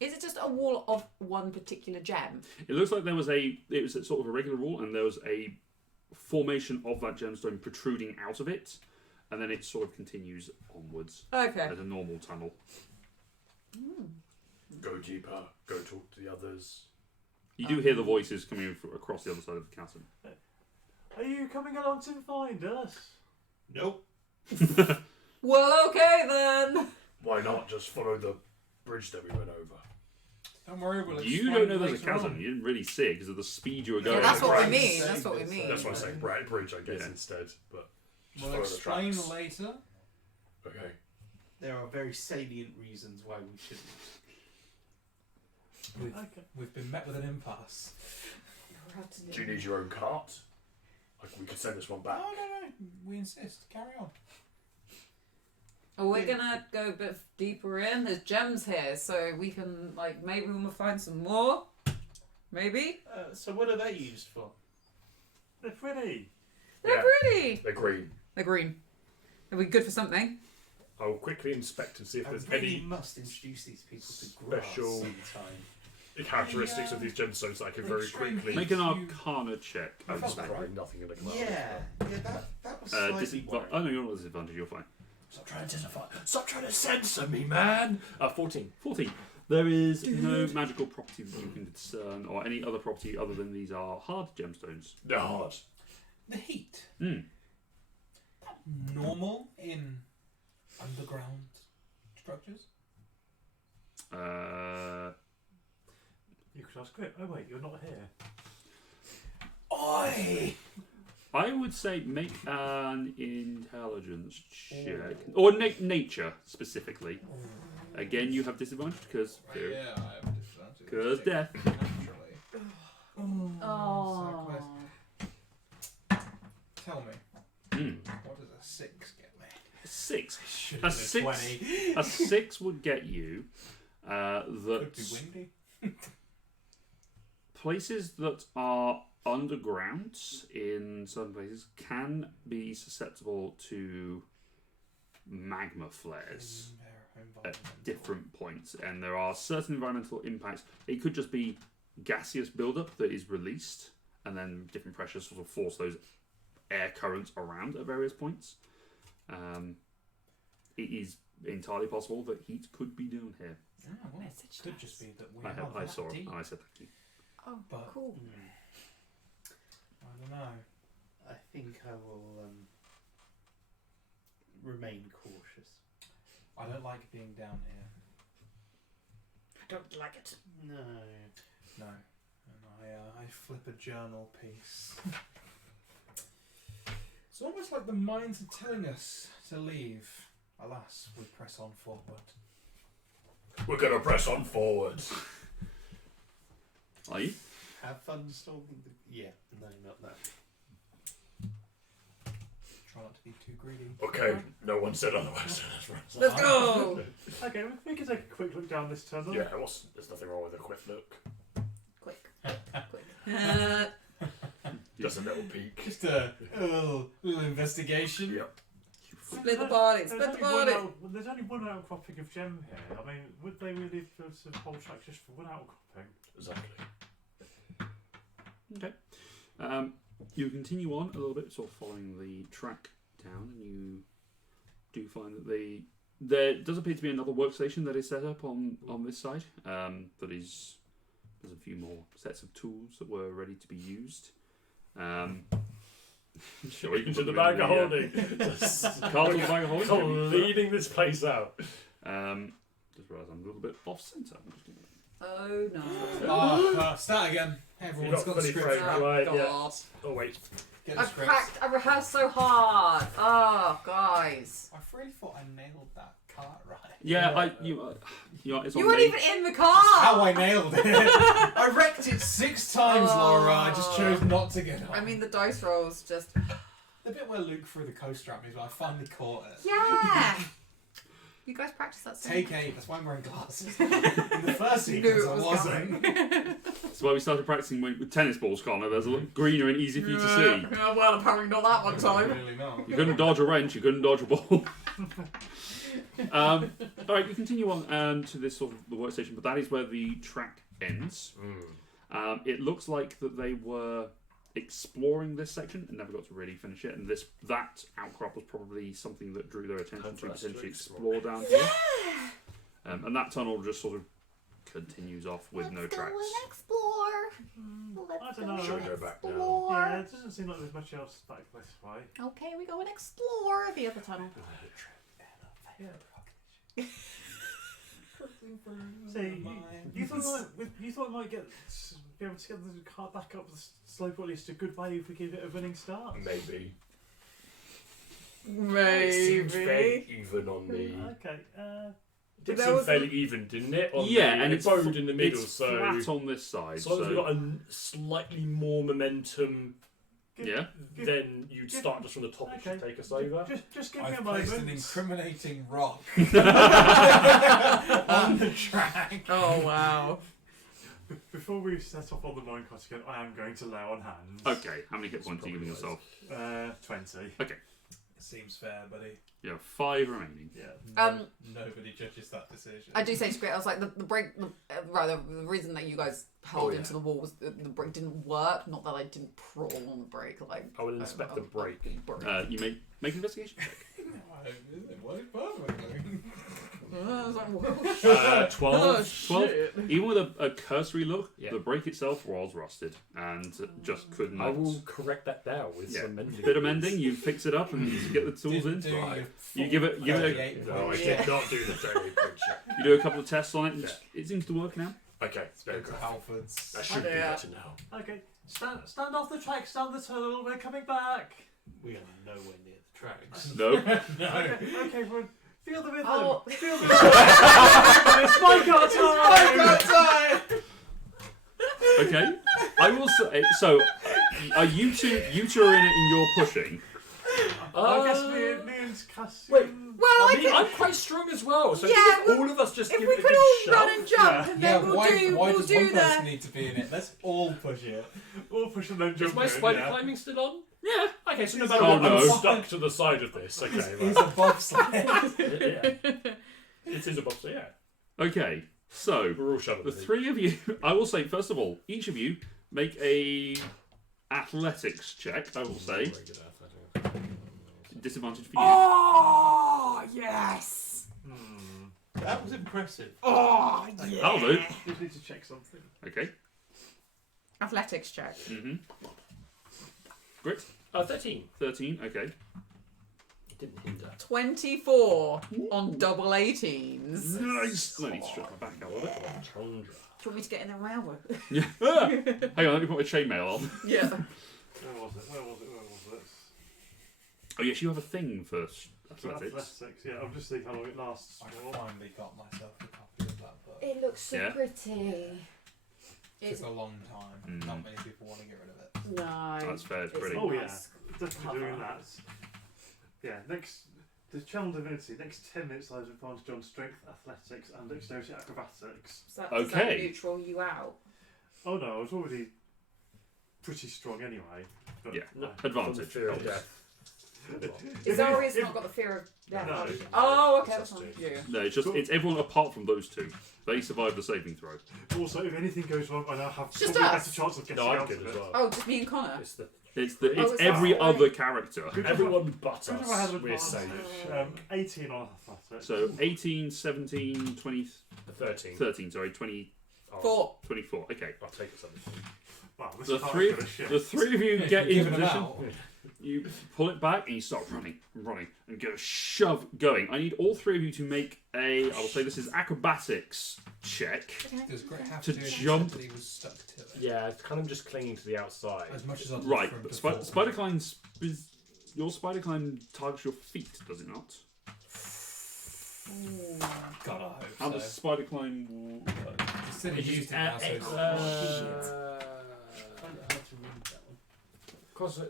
Is it just a wall of one particular gem? It looks like it was a sort of a regular wall, and there was a formation of that gemstone protruding out of it, and then it sort of continues onwards Okay. as a normal tunnel. Go deeper. Go talk to the others. You do hear the voices coming across the other side of the chasm. Are you coming along to find us? Nope. Well, okay then. Why not just follow the bridge that we went over? Don't worry, we'll You explain don't know there's a later chasm. on. You didn't really see it because of the speed you were Yeah, going. that's what Right. we mean. That's what we mean. That's why I say bridge, I guess, Yeah. instead. But just We'll follow the explain tracks. later. Okay. There are very salient reasons why we shouldn't. We've been met with an impasse. Do you need your own cart? Like we could send this one back. No. We insist. Carry on. Oh, we're gonna go a bit deeper in. There's gems here, so we can maybe we'll find some more. Maybe So what are they used for? They're pretty. they're Yeah. pretty. They're green. They're green. They'll be good for something. I'll quickly inspect and see if I there's really any must introduce these people to grass special- sometime. characteristics of these gemstones that I can very Extreme quickly. Make an Arcana check. I I would felt say. that, Probably nothing in the cloud. Yeah, that was slightly Disadvantage. Oh no, you're not at disadvantage. You're fine. Stop trying to identify. Stop trying to censor me, man. 14. 14. There is no magical property that you can discern, or any other property other than these are hard gemstones. They're hard. The heat. Hmm. Normal in underground structures. You could ask Grip. Oh wait, you're not here. Oi! I would say make an intelligence check, or nature specifically. Again, you have disadvantage because Yeah, I have disadvantage. because death. Naturally. Oh. So close. Tell me, Hmm. what does a 6 get me? 6. Should A have been a 6. 20. A 6 would get you Could that be windy. places that are underground in some places can be susceptible to magma flares at different points, and there are certain environmental impacts. It could just be gaseous buildup that is released, and then different pressures sort of force those air currents around at various points. It is entirely possible that heat could be down here. Yeah, well, Message could us. just be that we I are that saw it deep. and I said thank you. Oh, But- cool. I don't know. I think I will remain cautious. I don't like being down here. I don't like it. No. No. And I flip a journal piece. It's almost like the minds are telling us to leave. Alas, we press on forward. We're gonna press on forward. Are you? Have fun stalking the... Yeah, no, not that. Try not to be too greedy. Okay, no one said otherwise. Let's go. Okay, we can take a quick look down this tunnel. Yeah, there's nothing wrong with a quick look. Quick. Quick. Just a little peek. Just a little investigation. Yep. Split the body. Split the body. There's only one outcropping of gem here. I mean, would they really build a whole track just for one outcropping? Exactly. Okay. You continue on a little bit, sort of following the track down, and you do find that there does appear to be another workstation that is set up on this side that is There's a few more sets of tools that were ready to be used. Sure, you can Into put the them in bag of holding. Cards in the bag of holding. I'm leading this place out. Just realised I'm a little bit off centre. Oh no. Start again. Everyone's got got the fully script. framed. Right, yeah. God. Oh wait. Get the I've scripts. rehearsed so hard. Oh, guys. I really thought I nailed that cart right. Yeah, it's You on weren't me. even in the car. How I nailed it. I wrecked it 6 times, Oh. Laura. I just chose not to get on. I mean, the dice rolls just. the bit where Luke threw the coaster at me is where I finally caught it. Yeah. You guys practice that so Take much. 8. That's why I'm wearing glasses. In the first Knew sequence, it I was wasn't. That's why we started practicing with tennis balls, Connor. There's a lot greener and easier for you to see. Yeah, well, apparently not that one time. Really not. You couldn't dodge a wrench, you couldn't dodge a ball. Alright, we continue on to this sort of the workstation, but that is where the track ends. It looks like that they were exploring this section and never got to really finish it, and that outcrop was probably something that drew their attention to potentially explore down here. And that tunnel just sort of continues off with no tracks. Explore. I don't know. Should we go back now? Yeah, it doesn't seem like there's much else back this way. Okay, we go and explore the other tunnel. See, you thought it might be able to get the car back up the slope, or at least a good way if we give it a running start. Maybe. It seemed fairly even on the. Okay. It did There seem was fairly even, didn't it? On Yeah, the, and it it's bowed in the middle, it's so flat on this side. as long as we got a slightly more momentum, Yeah. then you'd start just from the top, which should take us over. Just give me I've a placed an moment. incriminating rock on the track. Oh wow. Before we set off on the minecart again, I am going to lay on hands. Okay, how many hit points are you giving yourself? 20. Seems fair, buddy. You have 5 remaining. Yeah. Nobody judges that decision. I do say to Grit, I was like, the break, the reason that you guys held into the wall was the break didn't work, not that I didn't crawl on the break. Like, I will inspect the break. You make an investigation check. What is perfectly? 12. shit. Even with a cursory look, Yeah. the break itself was rusted and just could I not. will correct that now with some mending. Bit of mending, you fix it up and you get the tools in. You give it a, No, I did not do the 38 point check. you do a couple of tests on it, and it seems to work now. Okay, it's very good. Halfords. That should be better now. Okay. Stand off the track, stand the tunnel, we're coming back. We are nowhere near the tracks. No. Okay, everyone. Feel the rhythm. Oh. Feel the rhythm. It's minecart time. Okay. I will say. So, are you two are in it and you're pushing? I guess me and Cassian. Wait. Well, I'm quite strong as well, so Yeah, if well, all of us just if give we it a could good all shove. run and jump, and then why does we'll one do person the. need to be in it? Let's all push it. All push and then jump. Is my in, spider yeah. climbing still on? Yeah. Okay, so no It's matter oh, what, no. I'm stuck to the side of this. Okay, He's right. a bobsled. It is a box, so yeah. Okay. So, We're all shoving the it in. 3 of you, I will say, first of all, each of you make a athletics check, I will say. Very good athletic. Disadvantage for you. Oh yes! That was impressive. Oh yeah! I'll do. Just need to check something. Okay. Athletics check. Grit. 13. 13. Okay. It didn't hinder. 24 on double 18s. Nice. I need to strip my back out of it. Chandra. Do you want me to get in there now? Yeah. Ah! Hang on, let me put my chainmail on. Yeah. Where was it? Oh yes, you have a thing for athletics. Athletics, yeah. I'm just thinking how long it lasts. I finally got myself a copy of that book. It looks so Yeah. pretty. It took a long time. Not many people want to get rid of it. No. That's fair, it's It's pretty. Oh yeah, nice definitely doing cover. that. Yeah, next the channel divinity. Next 10 minutes, I have advantage on strength, athletics, and dexterity acrobatics. Does that Okay. neutral you out? Oh no, I was already pretty strong anyway. But Yeah. No, Advantage. from the fear of death. Izari's not got the fear of death. No. Oh, okay, that's Just fine. do. Yeah. No, it's everyone apart from those 2. They survived the saving throw. Also, if anything goes wrong, I now have Just probably a us? better chance of getting No, I'm out good of as it. well. Oh, just me and Connor. It's the It's Oh, it's is every that other right? character. Good everyone but Good if I had us. We're advantage. safe. 18 on athletics. So 18, 17, 20, 13. 13, sorry, 20. Oh, 4. 24. Okay. I'll take it something. Wow, this The is not three, good as shit. the three of you get in Giving them position. out. You pull it back and you start running, and get a shove going. I need all three of you to make a, I will say this is acrobatics check. Does Grit have To to jump- That he was stuck to it. Yeah, it's kind of just clinging to the outside. As much as I'd love Right, for him but to spider climb, your spider climb targets your feet, does it not? God, I hope How so. does spider climb work? The city used it now, so it's Find it hard to read that one. Cross,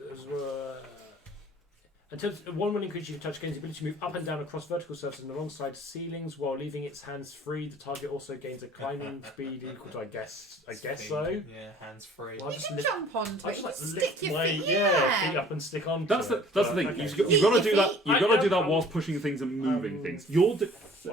until one willing creature you touch gains the ability to move up and down across vertical surfaces and alongside ceilings while leaving its hands free. The target also gains a climbing speed equal to, I guess so. Yeah, hands free. Well, I You just can lift, jump onto I it. just You like can stick lift your my feet. feet up and stick on. That's the thing. Okay. You've got to do that. You've got to do that I- whilst pushing things and moving things. You'll do,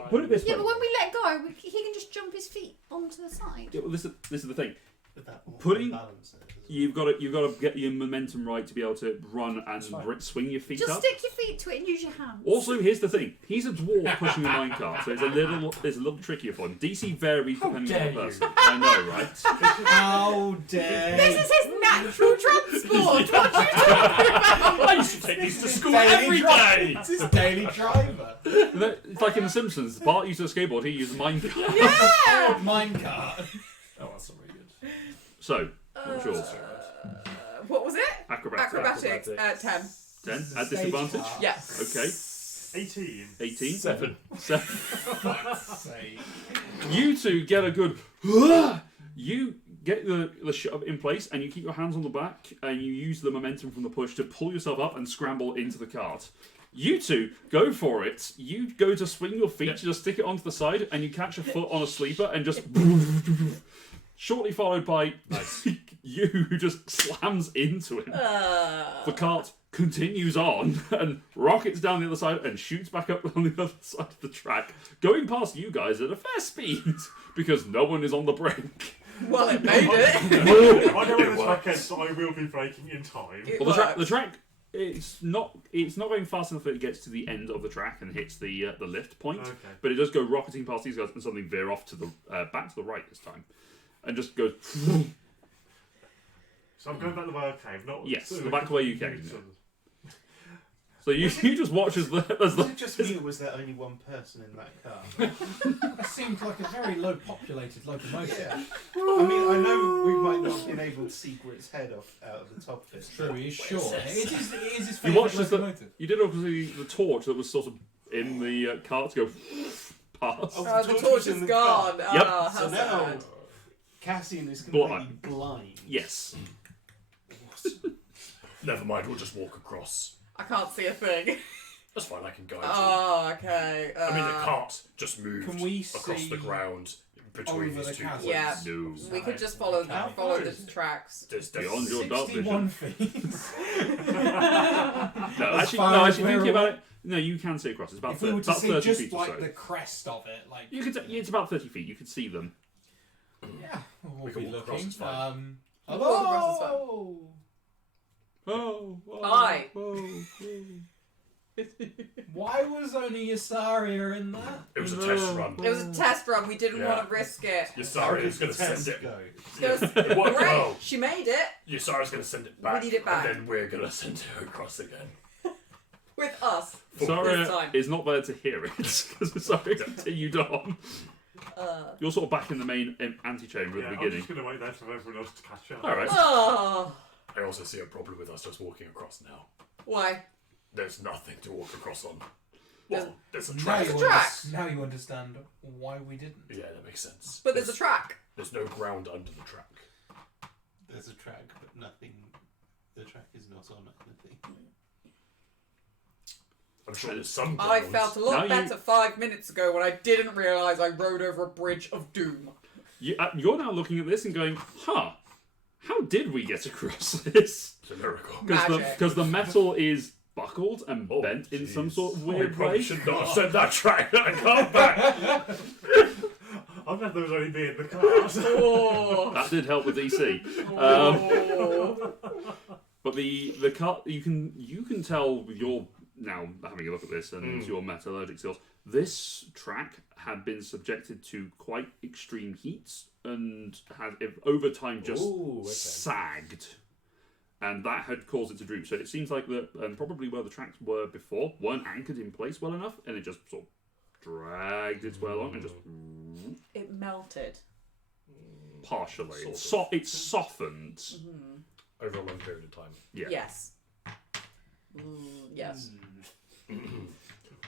put it this Yeah, way. but when we let go, he can just jump his feet onto the side. Yeah, well, this is the thing. But that will Putting- balance it. as well. You've got to get your momentum right to be able to run and swing your feet Just up. stick your feet to it and use your hands. Also, here's the thing: he's a dwarf pushing a minecart, so it's a little trickier for him. DC varies depending on the dare person. I know, right? How dare This is his natural transport. What are you talking about? I used to take these to school Daily every drive. day. It's his daily driver. It's like in The Simpsons. Bart used a skateboard; he used a minecart. Yeah. Minecart. Oh, that's not really good. So, what's yours? What was it? Acrobatics. Acrobatics. 10. 10 at disadvantage. Yeah. Okay. 18. 18. 7. 7. Say. You two get a good. You get the shove in place, and you keep your hands on the back, and you use the momentum from the push to pull yourself up and scramble into the cart. You two go for it. You go to swing your feet to just stick it onto the side, and you catch a foot on a sleeper and just. Shortly followed by you, who just slams into it. The cart continues on and rockets down the other side and shoots back up on the other side of the track, going past you guys at a fair speed because no one is on the brink. Well, it made it. I know where It this track works. is, so I will be braking in time. It Well, the works. track, it's not going fast enough that it gets to the end of the track and hits the lift point, Okay. but it does go rocketing past these guys and suddenly veer off to the back to the right this time, and just goes. So I'm going back the way I came, not Yes, so the we back can way you came, use yeah. them. So you just watch as the Was it just me, or was there only one person in that car? That seemed like a very low populated locomotive. Yeah. I mean, I know we might not have been able to see Grit's head out of the top of it. True, he is short. It is his You favourite watched as the locomotive. you did obviously the torch that was sort of in the cart to go past. Oh, The torch is gone. Yep. Oh, how So now sad. Cassian is completely blind. Yes. Never mind, we'll just walk across. I can't see a thing. That's fine, I can guide Oh, okay. you. I mean, the cart just moved Can we across see the ground between over these the two chasm? Yeah. No. We could just follow Okay. follow the tracks. There's Beyond your dark 61 vision. feet. No, As far as actually we're thinking about aware- it, no, you can see across. It's about, If we were to about see 30 just feet or like so. the crest of it, like You could. It's about 30 feet. You could see them. yeah, we'll We can be walk across, looking. it's fine. We'll walk across, it's fine. Hello. Oh. Hi. Why was only Yasaria in that? It was a test run. It was a test run. We didn't Yeah. want to risk it. Yasari's going to Test send it. go. It was won't great. go. She made it Yasari's going to send it back. need it back. And then we're going to send it across again. with us. Sorry, This time. is not there to hear it because sorry continued on. You're sort of back in the main antechamber Yeah, at the I'm beginning. just going to wait there for everyone else to catch up. All right. Oh, I also see a problem with us just walking across now. why? There's nothing to walk across on. There's- Well, there's a Now track. you, track. now you understand why we didn't. Yeah, that makes sense. But there's a track. There's no ground under the track. There's a track, but nothing. The track is not on anything. I'm sure there's some I ground. felt a lot Now you- better 5 minutes ago when I didn't realise I rode over a bridge of doom. You're now looking at this and going, huh, how did we get across this? It's a miracle. Magic. Because the metal is buckled and Oh, bent in some jeez. sort of I weird probably way. should not have sent that track. I can't back. I'm glad there was only me in the car. Oh. That did help with DC. Oh. But the cut you can tell with your now having a look at this and your metallurgic skills, This track had been subjected to quite extreme heats and had, over time, just Ooh, okay. sagged. And that had caused it to droop. So it seems like that, and probably where the tracks were before, weren't anchored in place well enough, and it just sort of dragged its way along and just It melted. partially. Sort of. It's softened. Mm-hmm. Over a long period of time. Yeah. Yes. Yes.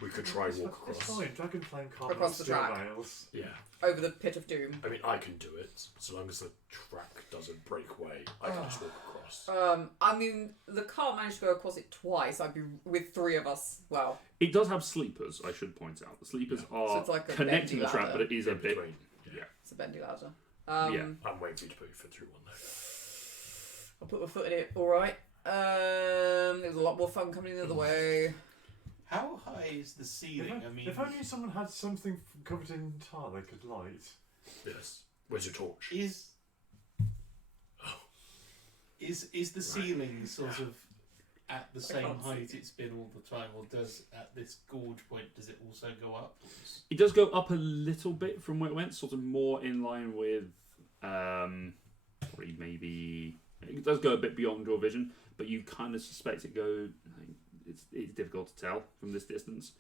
We could try It's walk It's across. fine. Dragonflame can't Across the steal track. rails. Yeah. Over the pit of doom. I mean, I can do it. So long as the track doesn't break away, I can just walk across. I mean, the car managed to go across it twice. I'd be with 3 of us. Well, It does have sleepers, I should point out. The sleepers So are it's like a connecting the bendy track, ladder. but it is a In bit. between. Yeah. it's a bendy ladder. Yeah. I'm waiting for you to put your foot through one though. I'll put my foot in it. All right. There's a lot more fun coming the other way. How high is the ceiling? I mean, If only someone had something covered in tar they could light. Yes. Where's your torch? is the ceiling sort of at the same can't see height it's been all the time, or does at this gorge point does it also go upwards? It does go up a little bit from where it went, sort of more in line with, probably maybe it does go a bit beyond your vision, but you kind of suspect it go. It's difficult to tell from this distance.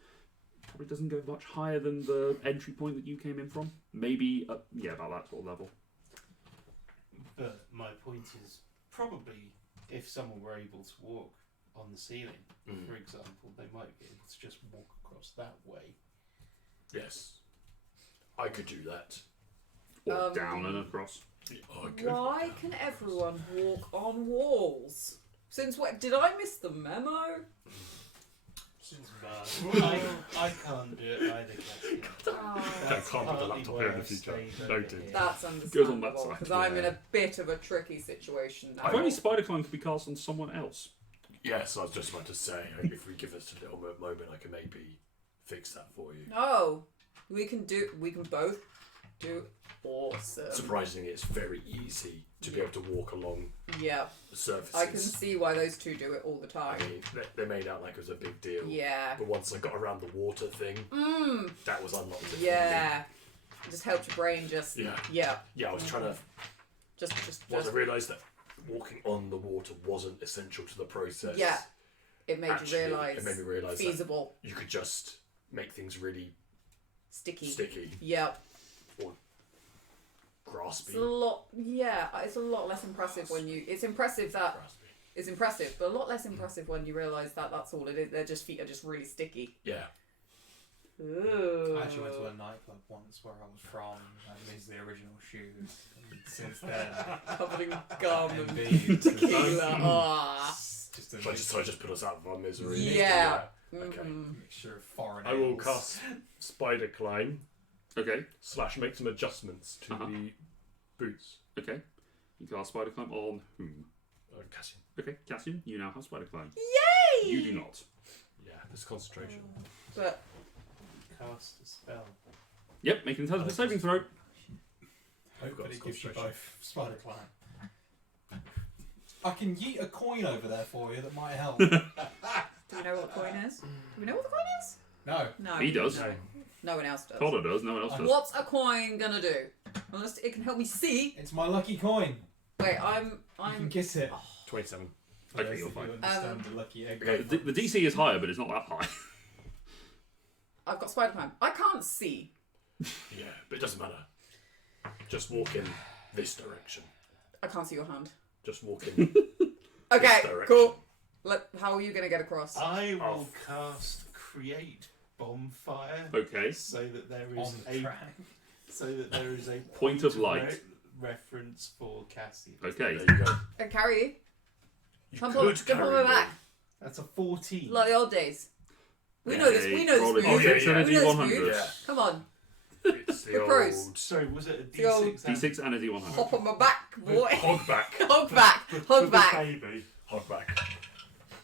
Probably doesn't go much higher than the entry point that you came in from. Maybe, about that sort of level. But my point is probably if someone were able to walk on the ceiling, for example, they might be able to just walk across that way. Yes. I could do that. Or down and across. I could. Why can everyone walk on walls? Since when did I miss the memo? I can't do it either, Cassie. I can't put the laptop here in the future. Noted. That's Goes on that understandable side. because I'm in a bit of a tricky situation now. If only Spider Climb could be cast on someone else. Yes, I was just about to say, if we give us a little moment, I can maybe fix that for you. No, we can both do awesome. Surprisingly, it's very easy to be able to walk along Yeah, the surfaces. I can see why those two do it all the I time. mean, they made out like it was a big deal. Yeah. But once I got around the water thing, that was unlocked. It for me. Yeah. Just helped your brain just. Yeah. Yeah. Yeah, I was trying to. Just. Once I realised that walking on the water wasn't essential to the process. Yeah. It made Actually, you realise. it made me realise that feasible. you could just make things really Sticky. sticky Yep. or graspy. It's a lot. Yeah, it's a lot less impressive when you. It's impressive that. Graspy. It's impressive, but a lot less impressive when you realise that that's all it is. Their feet are just really sticky. Yeah. Ooh. I actually went to a nightclub once where I was from, and these are the original shoes. And since then, Covered in gum and Indeed. tequila. Ah. it's just a So I just put us out of our misery. Yeah. Okay. Mhm. mixture of foreign I will ales. cast Spider Climb Okay, / make some adjustments to Uh-huh. the boots. okay. You cast Spider Climb on whom? Cassian. Okay, Cassian, you now have Spider Climb. Yay! You do not. Yeah, this concentration. But Cast a spell. Yep, make an intelligence saving throw. Hopefully it gives you concentration. both spider climb. I can yeet a coin over there for you that might help. do we know what the coin is? Do we know what the coin is? No. No. He does. No. No one else does. Connor does, no one else does. What's a coin gonna do? Unless it can help me see. It's my lucky coin. Wait, You can kiss it. 27. For Okay, those you're of fine. you who understand the lucky egg. Okay, The DC is higher, but it's not that high. I've got spider climb. I can't see. Yeah, but it doesn't matter. Just walk in this direction. I can't see your hand. Just walk in. Okay, direction. cool. How are you gonna get across? I will Oh. cast Create Bonfire Okay. so that there On is the a track. Point of light. reference for Cassie. Okay. There you go. I carry you. You Jump could on carry my me. back. That's a 14. Like the old days. We know this. We know Rolling this Oh, move. yeah, D6 yeah. and a We know this D100. move. Yeah. Come on. It's the We're pros. old Sorry, was it a The old D6? and- D6 and a D100. Hop on my back, boy. hogback. Hog back. Hog back. Baby. Hogback.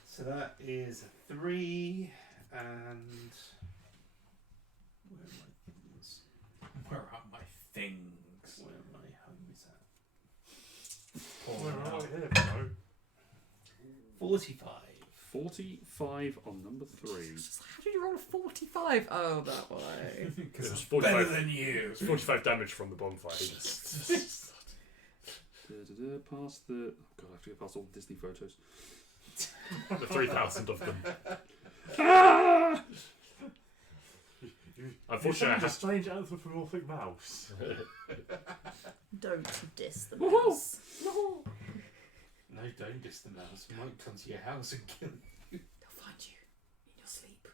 So that is 3 and. Where are my things? Where are my things? Where my home is at? Pull We're them out. right here, bro. 45. 45 on number 3. How did you roll a 45? Oh, that way. It was Better 45, than you. 45 damage from the bonfire. Past the. Oh god, I have to go past all the Disney photos. The 3,000 of them. Ah! Unfortunately, I a have strange anthropomorphic mouse. Don't diss the Woohoo! mouse. No, don't diss the mouse. It might come to your house and kill you. They'll find you in your sleep.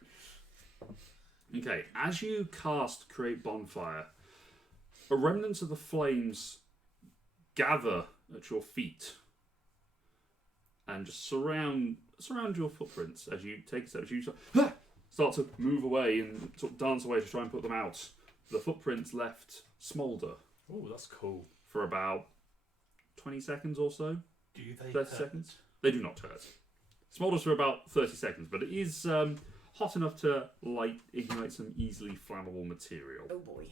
Okay, as you cast Create Bonfire, a remnant of the flames gather at your feet and just surround your footprints as you take a step. As you start to move away and sort of dance away to try and put them out. The footprints left smoulder Oh, that's cool. for about 20 seconds or so. Do they 30 hurt? seconds. They do not hurt. Smoulders for about 30 seconds, but it is hot enough to ignite some easily flammable material. Oh boy.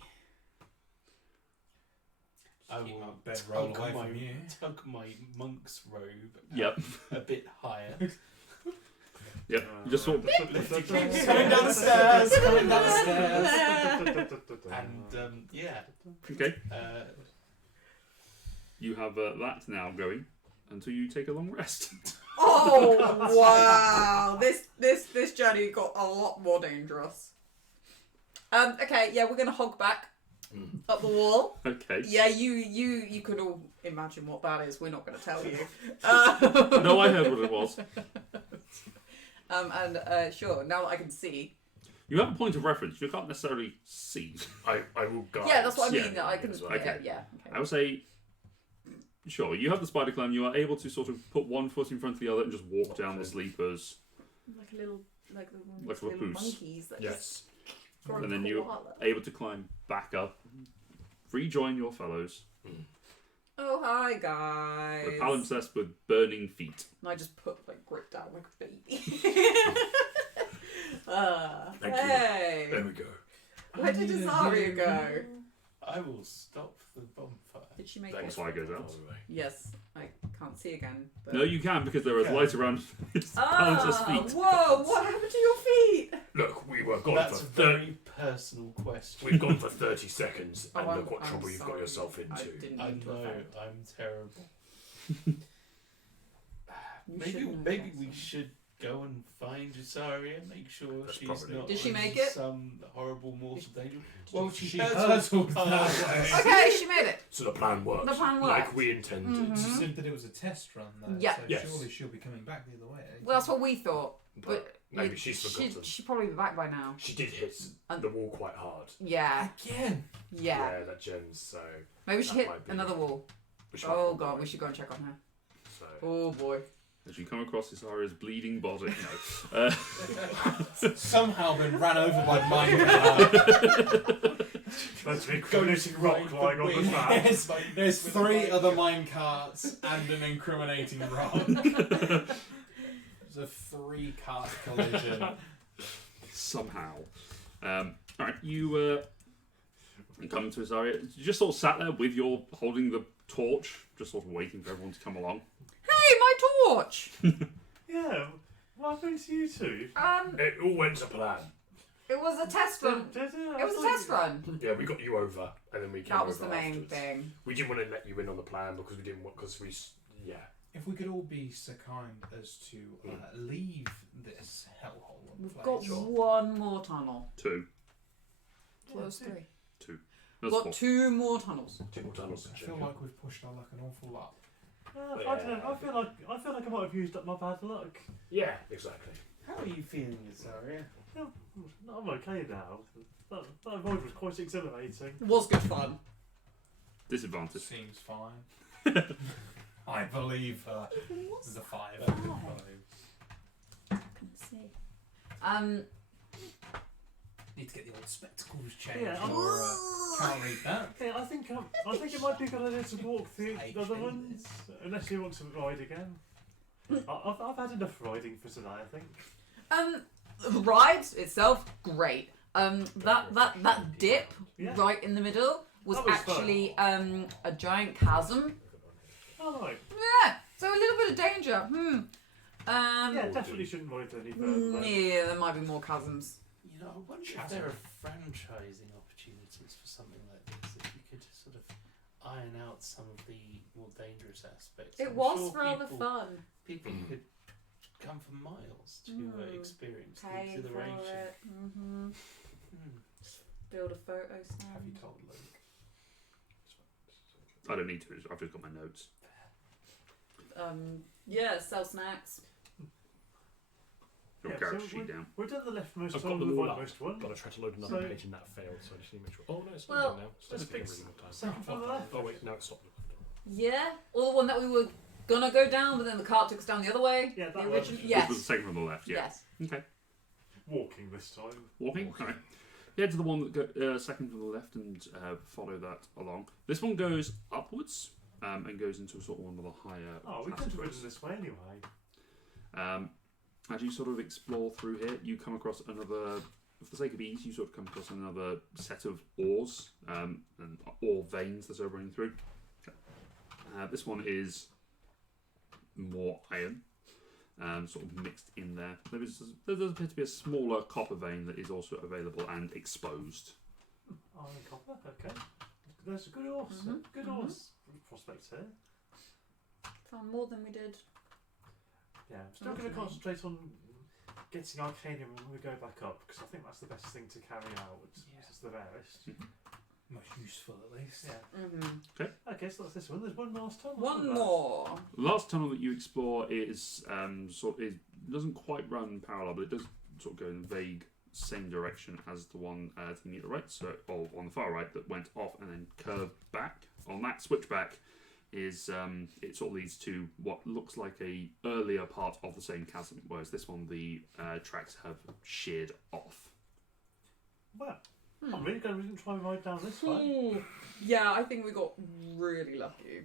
I Keep will my bedroll tug away my, from you. tug my monk's robe Yep. a bit higher. Yep. You just sort of Coming down the stairs. Coming down the stairs. And yeah, okay. uh, You have that now going until you take a long rest. Oh wow! This journey got a lot more dangerous. Okay, yeah, we're gonna hog back up the wall. Okay. Yeah, you could all imagine what that is. We're not gonna tell you. No, I heard what it was. Sure. Now that I can see. You have a point of reference. You can't necessarily see. I will guide. Yeah, that's what I Yeah. mean. That I can. as well. Okay. Yeah. I would say, sure, you have the spider climb. You are able to sort of put one foot in front of the other and just walk down the sleepers. Like a little, like the ones, Like a little papoose. monkeys. That Yes. Just And then you're koala. able to climb back up, rejoin your fellows. Oh hi guys. With palimpsest with burning feet. And I just put like grip down like a baby. Thank you. Hey. There we go. Where did Azaria go? I will stop the bonfire. Did she make Thanks, it? why it goes out. Yes, I can't see again. But... No, you can because there is light around his palimpsest feet. Whoa! What happened to your feet? Look, we were gone That's for a very personal question. We've gone for 30 seconds, Oh, and I'm- look what I'm trouble you've got sorry. yourself I into. didn't I mean to know, offend. I'm terrible. You Maybe shouldn't have maybe done we so. should go and find Azaria, make sure That's she's probably- not Did she in make it? some horrible mortal danger. Well, she She hurtled hurtled past. that way. Okay, she made it. So the plan worked. The plan Like worked. we intended. Mhm. She said that it was a test run, though. Yeah. So Yes. surely she'll be coming back the other way. Well, that's what we thought. But maybe you- she's forgotten. She'd probably be back by now. She did hit And- the wall quite hard. Yeah, Again. yeah. That gems, so. Maybe she That hit might be- another wall. we should Oh have god, gone we should go and check on her. So. Oh boy. As you come across Isaria's bleeding body. No. Somehow been ran over by minecart. That's an incriminating rock lying on the ground. Yes, there's 3 other minecarts and an incriminating rock. It's a 3-cart collision. Somehow. Alright, you come to Isaria. You just sort of sat there with your holding the torch, just sort of waiting for everyone to come along. Hey, my torch! Yeah, what happened to you two? It all went to plan. It was a test run. Did it? It was a test run. Yeah, we got you over, and then we came That was the over main afterwards. thing. We didn't want to let you in on the plan because we didn't want, yeah. If we could all be so kind as to leave this hellhole of a We've place. got one more tunnel. 2. So that was 3. 2. We've That's got 4. 2 more tunnels. 2 more tunnels I to feel check. like we've pushed our luck an awful lot. I don't know. I feel like I might have used up my bad luck. Yeah, exactly. How are you feeling, Azaria? I'm okay now. That void was quite exhilarating. It was good fun. Disadvantage. Seems fine. I believe her. This is a 5. Need to get the old spectacles changed. Yeah, or can't read that. Yeah, I think it might be a good idea to walk through the other ones, unless you want to ride again. I've had enough riding for tonight, I think. The ride itself, great. That dip Yeah. right in the middle was That was actually a giant chasm. Oh, right. Yeah, so a little bit of danger. Yeah, definitely shouldn't worry any further. Yeah, there might be more chasms. You know, I wonder if there are franchising opportunities for something like this. If you could sort of iron out some of the more dangerous aspects. It I'm was sure rather people, fun. People could come for miles to experience the Pay for exhilaration. it. Mm-hmm. Hmm. Build a photo stand. Have you told Luke? I don't need to. I've just got my notes. Yeah, sell snacks. Your Yeah, character so sheet down. We've done the leftmost I've one got and them the all up, rightmost one. but I tried to load another So- page and that failed, so I just need to make sure. Oh no, it's Well, not now. It's just taking a fix- really long time. Second from the left. Oh wait, no, it's not. Yeah, or the one that we were gonna go down, but then the cart took us down the other way. Yeah, that the one. original. This was Yes. the second from the left. Yeah. Yes. Okay. Walking this time. Walking. Okay. Head to the one that go, second from the left and follow that along. This one goes upwards and goes into sort of one of the higher. Oh, we could have ridden passageways. this way anyway. As you sort of explore through here, you come across another. For the sake of ease, you sort of come across another set of ores and ore veins that are running through. This one is more iron, sort of mixed in there. There does appear to be a smaller copper vein that is also available and exposed. Oh, copper. Okay. There's a good horse. Good horse prospect here. Found more than we did. Yeah, I'm still going to concentrate on getting Arcanium when we go back up because I think that's the best thing to carry out. It's the rarest. Most useful, at least. Yeah. Mm-hmm. Okay, so that's this one. There's one last tunnel. One isn't there? more. The last tunnel that you explore is it doesn't quite run parallel, but it does sort of go in the vague same direction as the one to the immediate right, so or on the far right that went off and then curved back. On that switchback is it sort of leads to what looks like a earlier part of the same chasm, whereas this one the tracks have sheared off. Well, I'm really going to try and ride down this way. Ooh. Yeah, I think we got really lucky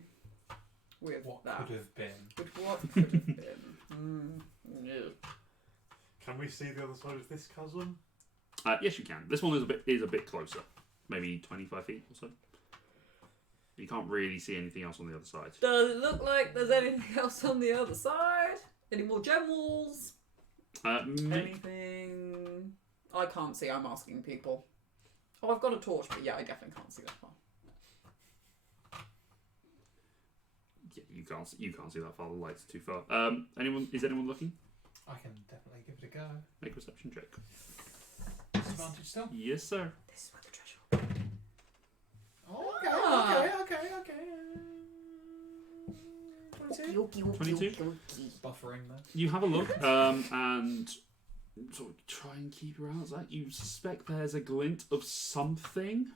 with What that. could have been? With what could have been. Yeah. Can we see the other side of this chasm? Yes, you can. This one is a bit closer, maybe 25 feet or so. You can't really see anything else on the other side. Does it look like there's anything else on the other side? Any more gem walls? Anything? I can't see. I'm asking people. Oh, I've got a torch, but yeah, I definitely can't see that far. Yeah, you can't see that far. The light's too far. Is anyone looking? I can definitely give it a go. Make a perception check. Disadvantage still? Yes, sir. This is where the treasure. Oh, okay. 22? 22? Buffering there. You have a look and sort of try and keep your eyes out. You suspect there's a glint of something.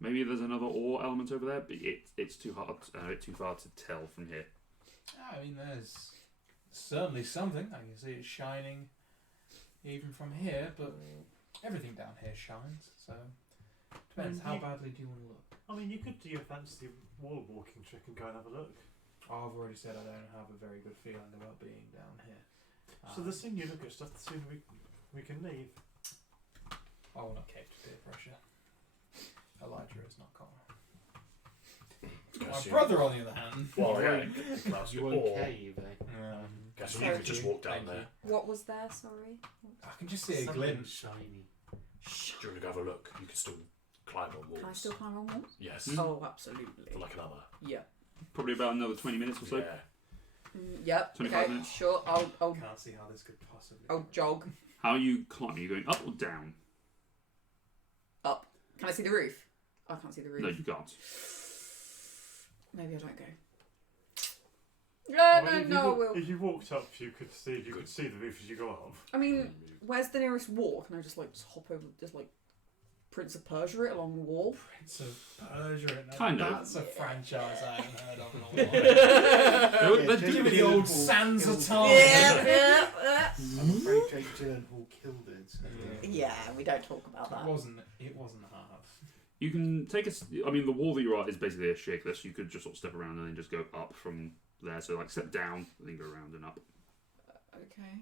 Maybe there's another ore element over there, but it's too far to tell from here. I mean, there's certainly something. I can see it shining even from here, but everything down here shines, so depends. How badly do you want to look? I mean, you could do your fancy wall walking trick and go and have a look. I've already said I don't have a very good feeling about being down here. So the sooner you look at stuff, the sooner we can leave. I will not cave to peer pressure. Elijah is not Connor. My brother, on the other hand. Well, yeah. That's You good. won't Or cave, eh? guess Thank you could just you. walk down Thank there. you. What was there? Sorry. I can just see a Something glint. shiny. Do you want to go have a look? You can still climb on walls. Can I still climb on walls? Yes. Oh, absolutely. For like an hour. Yeah. Probably about another 20 minutes or so. Yeah. Yep. 25 Okay. minutes. Sure. I'll Can't see how this could possibly. jog How are you climbing? Are you going up or down? up. Can I see the roof? I can't see the roof. No, you can't. Maybe I don't go. Yeah, I mean, no, I will. If you walked up, you could see the roof as you go up. I mean, where's the nearest wall? Can I just hop over, Prince of Persia it along the wall? Prince of Persia. No, Kind of. That's a franchise I haven't heard of in a while. They're Give doing- me the old Sands of Time. Yeah. I'm afraid Jake Gyllenhaal killed it. So Yeah, we don't talk about It that. wasn't hard. You can take I mean, the wall that you're at is basically a shakeless. You could just sort of step around and then just go up from there. So, step down and then go around and up. Okay.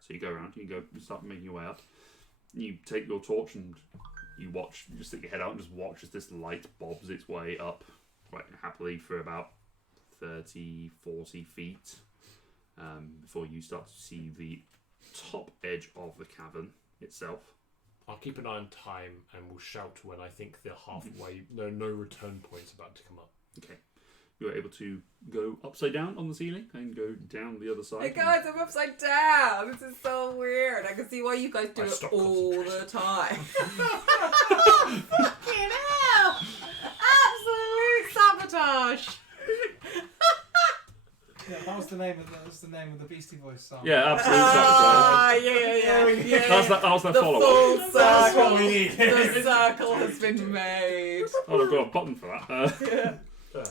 So you go around, you start making your way up. You take your torch and you watch, you just stick your head out and just watch as this light bobs its way up quite happily for about 30, 40 feet. before you start to see the top edge of the cavern itself. I'll keep an eye on time and we'll shout when I think the halfway, no return point's about to come up. Okay. You're able to go upside down on the ceiling and go down the other side. Hey guys, I'm upside down. This is so weird. I can see why you guys do I it stop all the concentration. time. Fucking hell! Absolute sabotage. Yeah, that was the name of the Beastie Boys song. Yeah, absolute sabotage. Ah, yeah. That was their The follow-up. full That's circle. what we need. The circle has been made. Oh, I've got a button for that. Yeah.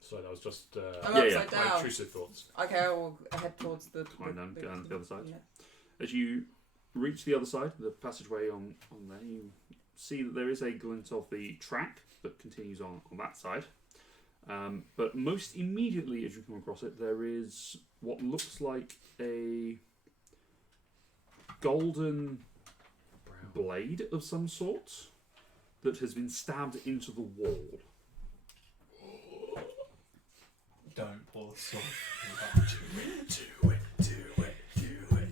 So that was just I'm Yeah, upside my down. intrusive thoughts. Okay, I will head towards the. Fine, then, go on the other side. Yeah. As you reach the other side, the passageway on there, you see that there is a glint of the track that continues on that side. But most immediately as you come across it, there is what looks like a golden blade of some sort that has been stabbed into the wall. Don't pull the sword. Do it.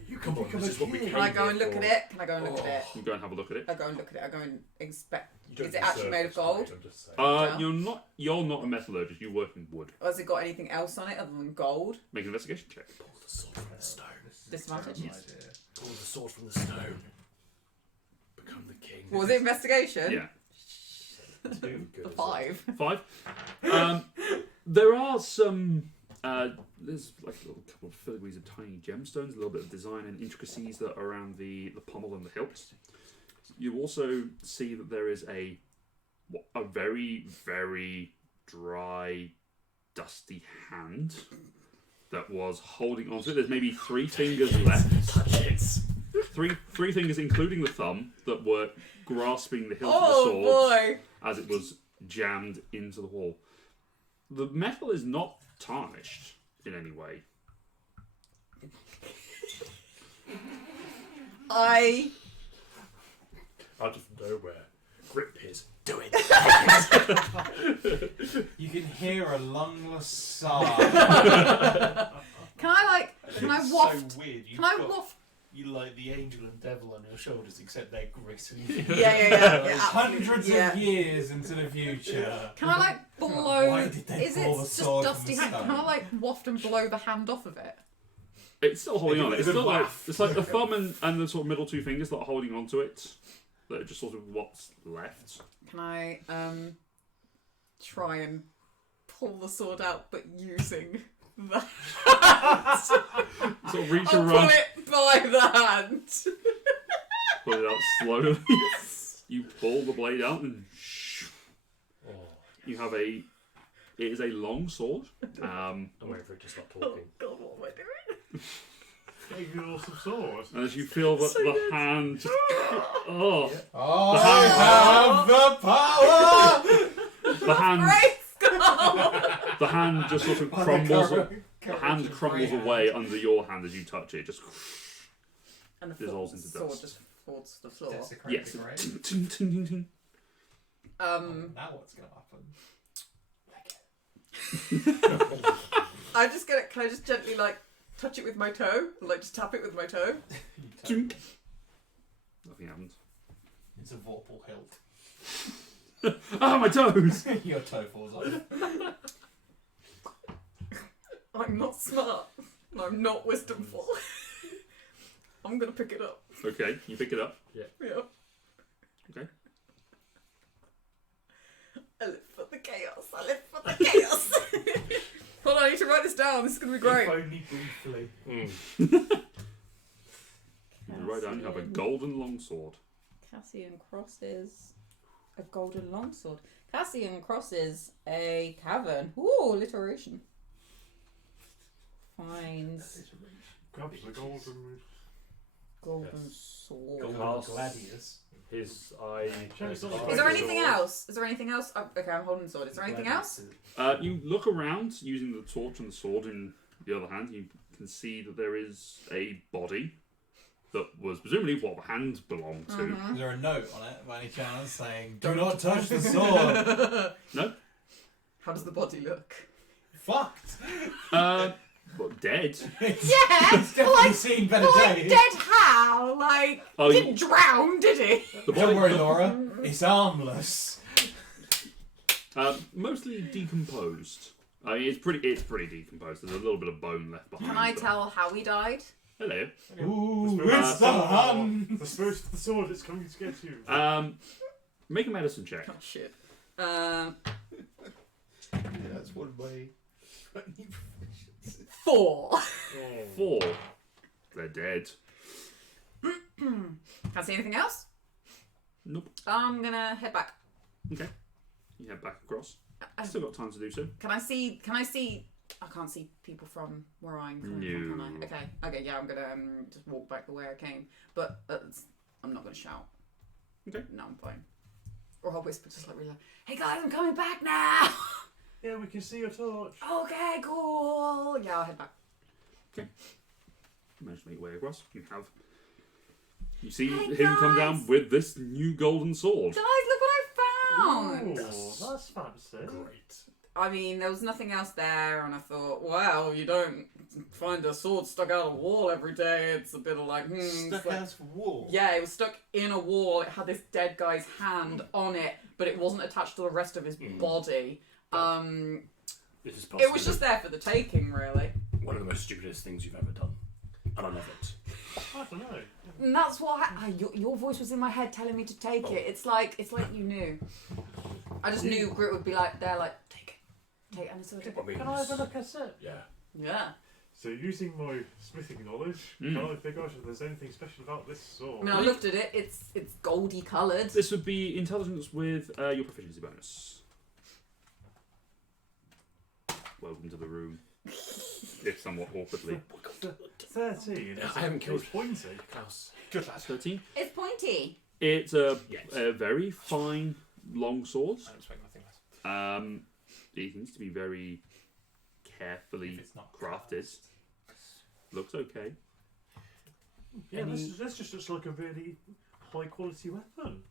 You come on, this is what we came Can I go and here look at for. it? Can I go and look at it? You go and have a look at it. I go and look at it. I go and inspect. You don't Is it actually deserve made of this, gold? mate, I'm just saying. Yeah. You're not a metallurgist, you work in wood. Or has it got anything else on it other than gold? Make an investigation check. Pull the sword from the stone. Disadvantage? Yes. Pull the sword from the stone. Become the king. What was it, investigation? Yeah. Too good. A 5. 5. There are some. There's like a little couple of filigrees of tiny gemstones, a little bit of design and intricacies that are around the pommel and the hilt. You also see that there is a very, very dry, dusty hand that was holding onto it. There's maybe 3 fingers left. Touch it. Three fingers, including the thumb, that were grasping the hilt of the Oh sword boy! as it was jammed into the wall. The metal is not tarnished in any way. Out of nowhere. Grip his. Do it. You can hear a lungless sigh. Can I It's waft? so weird. You've Can I got, waft? You like the angel and devil on your shoulders, except they're gritty. Yeah, absolutely. Hundreds Yeah. of years into the future. Can I blow? Why did they Is it pull the just sword from dusty the hand? Can stone? I waft and blow the hand off of it? It's still holding on. It's Even still like waft. it's like the thumb and the sort of middle 2 fingers that are holding onto it. That are just sort of what's left. Can I try and pull the sword out, but using the hand? Sort of reach I'll around, pull it by the hand. pull it out slowly. You pull the blade out and Oh, you have a. It is a long sword. I'm waiting for it to stop Oh talking. God, what am I doing? Take an awesome sword. And as you feel that the hand just. Oh. I have the power! The hand. Grayskull! The hand just sort of By the crumbles. courage The hand of crumbles Greyhound. away under your hand as you touch it. Just. And the Dissolves into sword dust. just falls to the floor. Desecrate Yes. the grave. Ting, ting, ting, ting, ting. Now what's going to happen? I'm just gonna. Can I just gently touch it with my toe? Like just tap it with my toe? Ting. Nothing happens. It's a vorpal hilt. Ah, my toes! Your toe falls off. I'm not smart. And I'm not wisdomful. I'm gonna pick it up. Okay, you pick it up. Yeah. Okay. I live for the chaos. I live for the chaos. Hold on, I need to write this down. This is gonna be great. If only briefly. You write down you have a golden longsword. Cassian crosses a golden longsword. Cassian crosses a cavern. Ooh, alliteration. Finds Grabs the golden. golden Yes. sword. Golden Cast. gladius. His eye. Is Is there anything else? Is there anything else? Oh, okay, I'm holding the sword. Is there anything else? You look around using the torch and the sword in the other hand. You can see that there is a body that was presumably what the hand belonged to. Mhm. Is there a note on it by any chance saying, "Do not touch the sword"? No. How does the body look? Fucked. What, dead? Yeah, It's definitely like, seen better like days. dead how? Like, Oh, he didn't drown, did he? The Don't body, worry, Laura. It's harmless. mostly decomposed. I mean, it's pretty decomposed. There's a little bit of bone left behind. Can I but- tell how he died? Hello. Ooh, The it's the hunt. The spirit of the sword is coming to get you. Make a medicine check. Oh shit. That's one way. 4. 4. They're dead. Can I see anything else? Nope. I'm gonna head back. Okay. You head back across. I- Still got time to do so. Can I see? I can't see people from where I'm coming from, can No. I? Okay, yeah, I'm gonna just walk back the way I came. But I'm not gonna shout. Okay. No, I'm fine. Or I'll whisper just like really loud, "Hey guys, I'm coming back now!" Yeah, we can see your torch. Okay, cool. Yeah, I'll head back. You manage to make your way across. You see Hey, him come guys. down with this new golden sword. Guys, look what I found! That's fancy. Great. I mean, there was nothing else there, and I thought, well, you don't find a sword stuck out of a wall every day. It's a bit of like, Stuck it's like- out of a wall. Yeah, it was stuck in a wall. It had this dead guy's hand on it, but it wasn't attached to the rest of his body. This is It possibly was just there for the taking, really. one of the most stupidest things you've ever done. And I love it. I don't know. And that's what your voice was in my head telling me to take it. It's like you knew. I just knew Grit would be like there, like take it, and it's like, I mean, Can I have a look at it? yeah. yeah. So, using my smithing knowledge, can I figure out if there's anything special about this I sword? mean, I looked at it. It's goldy coloured. This would be intelligence with your proficiency bonus. Welcome to the room. If somewhat awkwardly. 13. Yeah, I haven't killed- It's pointy. Klaus. Good lad. 13. It's pointy. It's a Yes. very fine long sword. I don't expect nothing less. It needs to be very carefully If it's not crafted. Looks okay. Yeah, Any- this just looks like a really high quality weapon.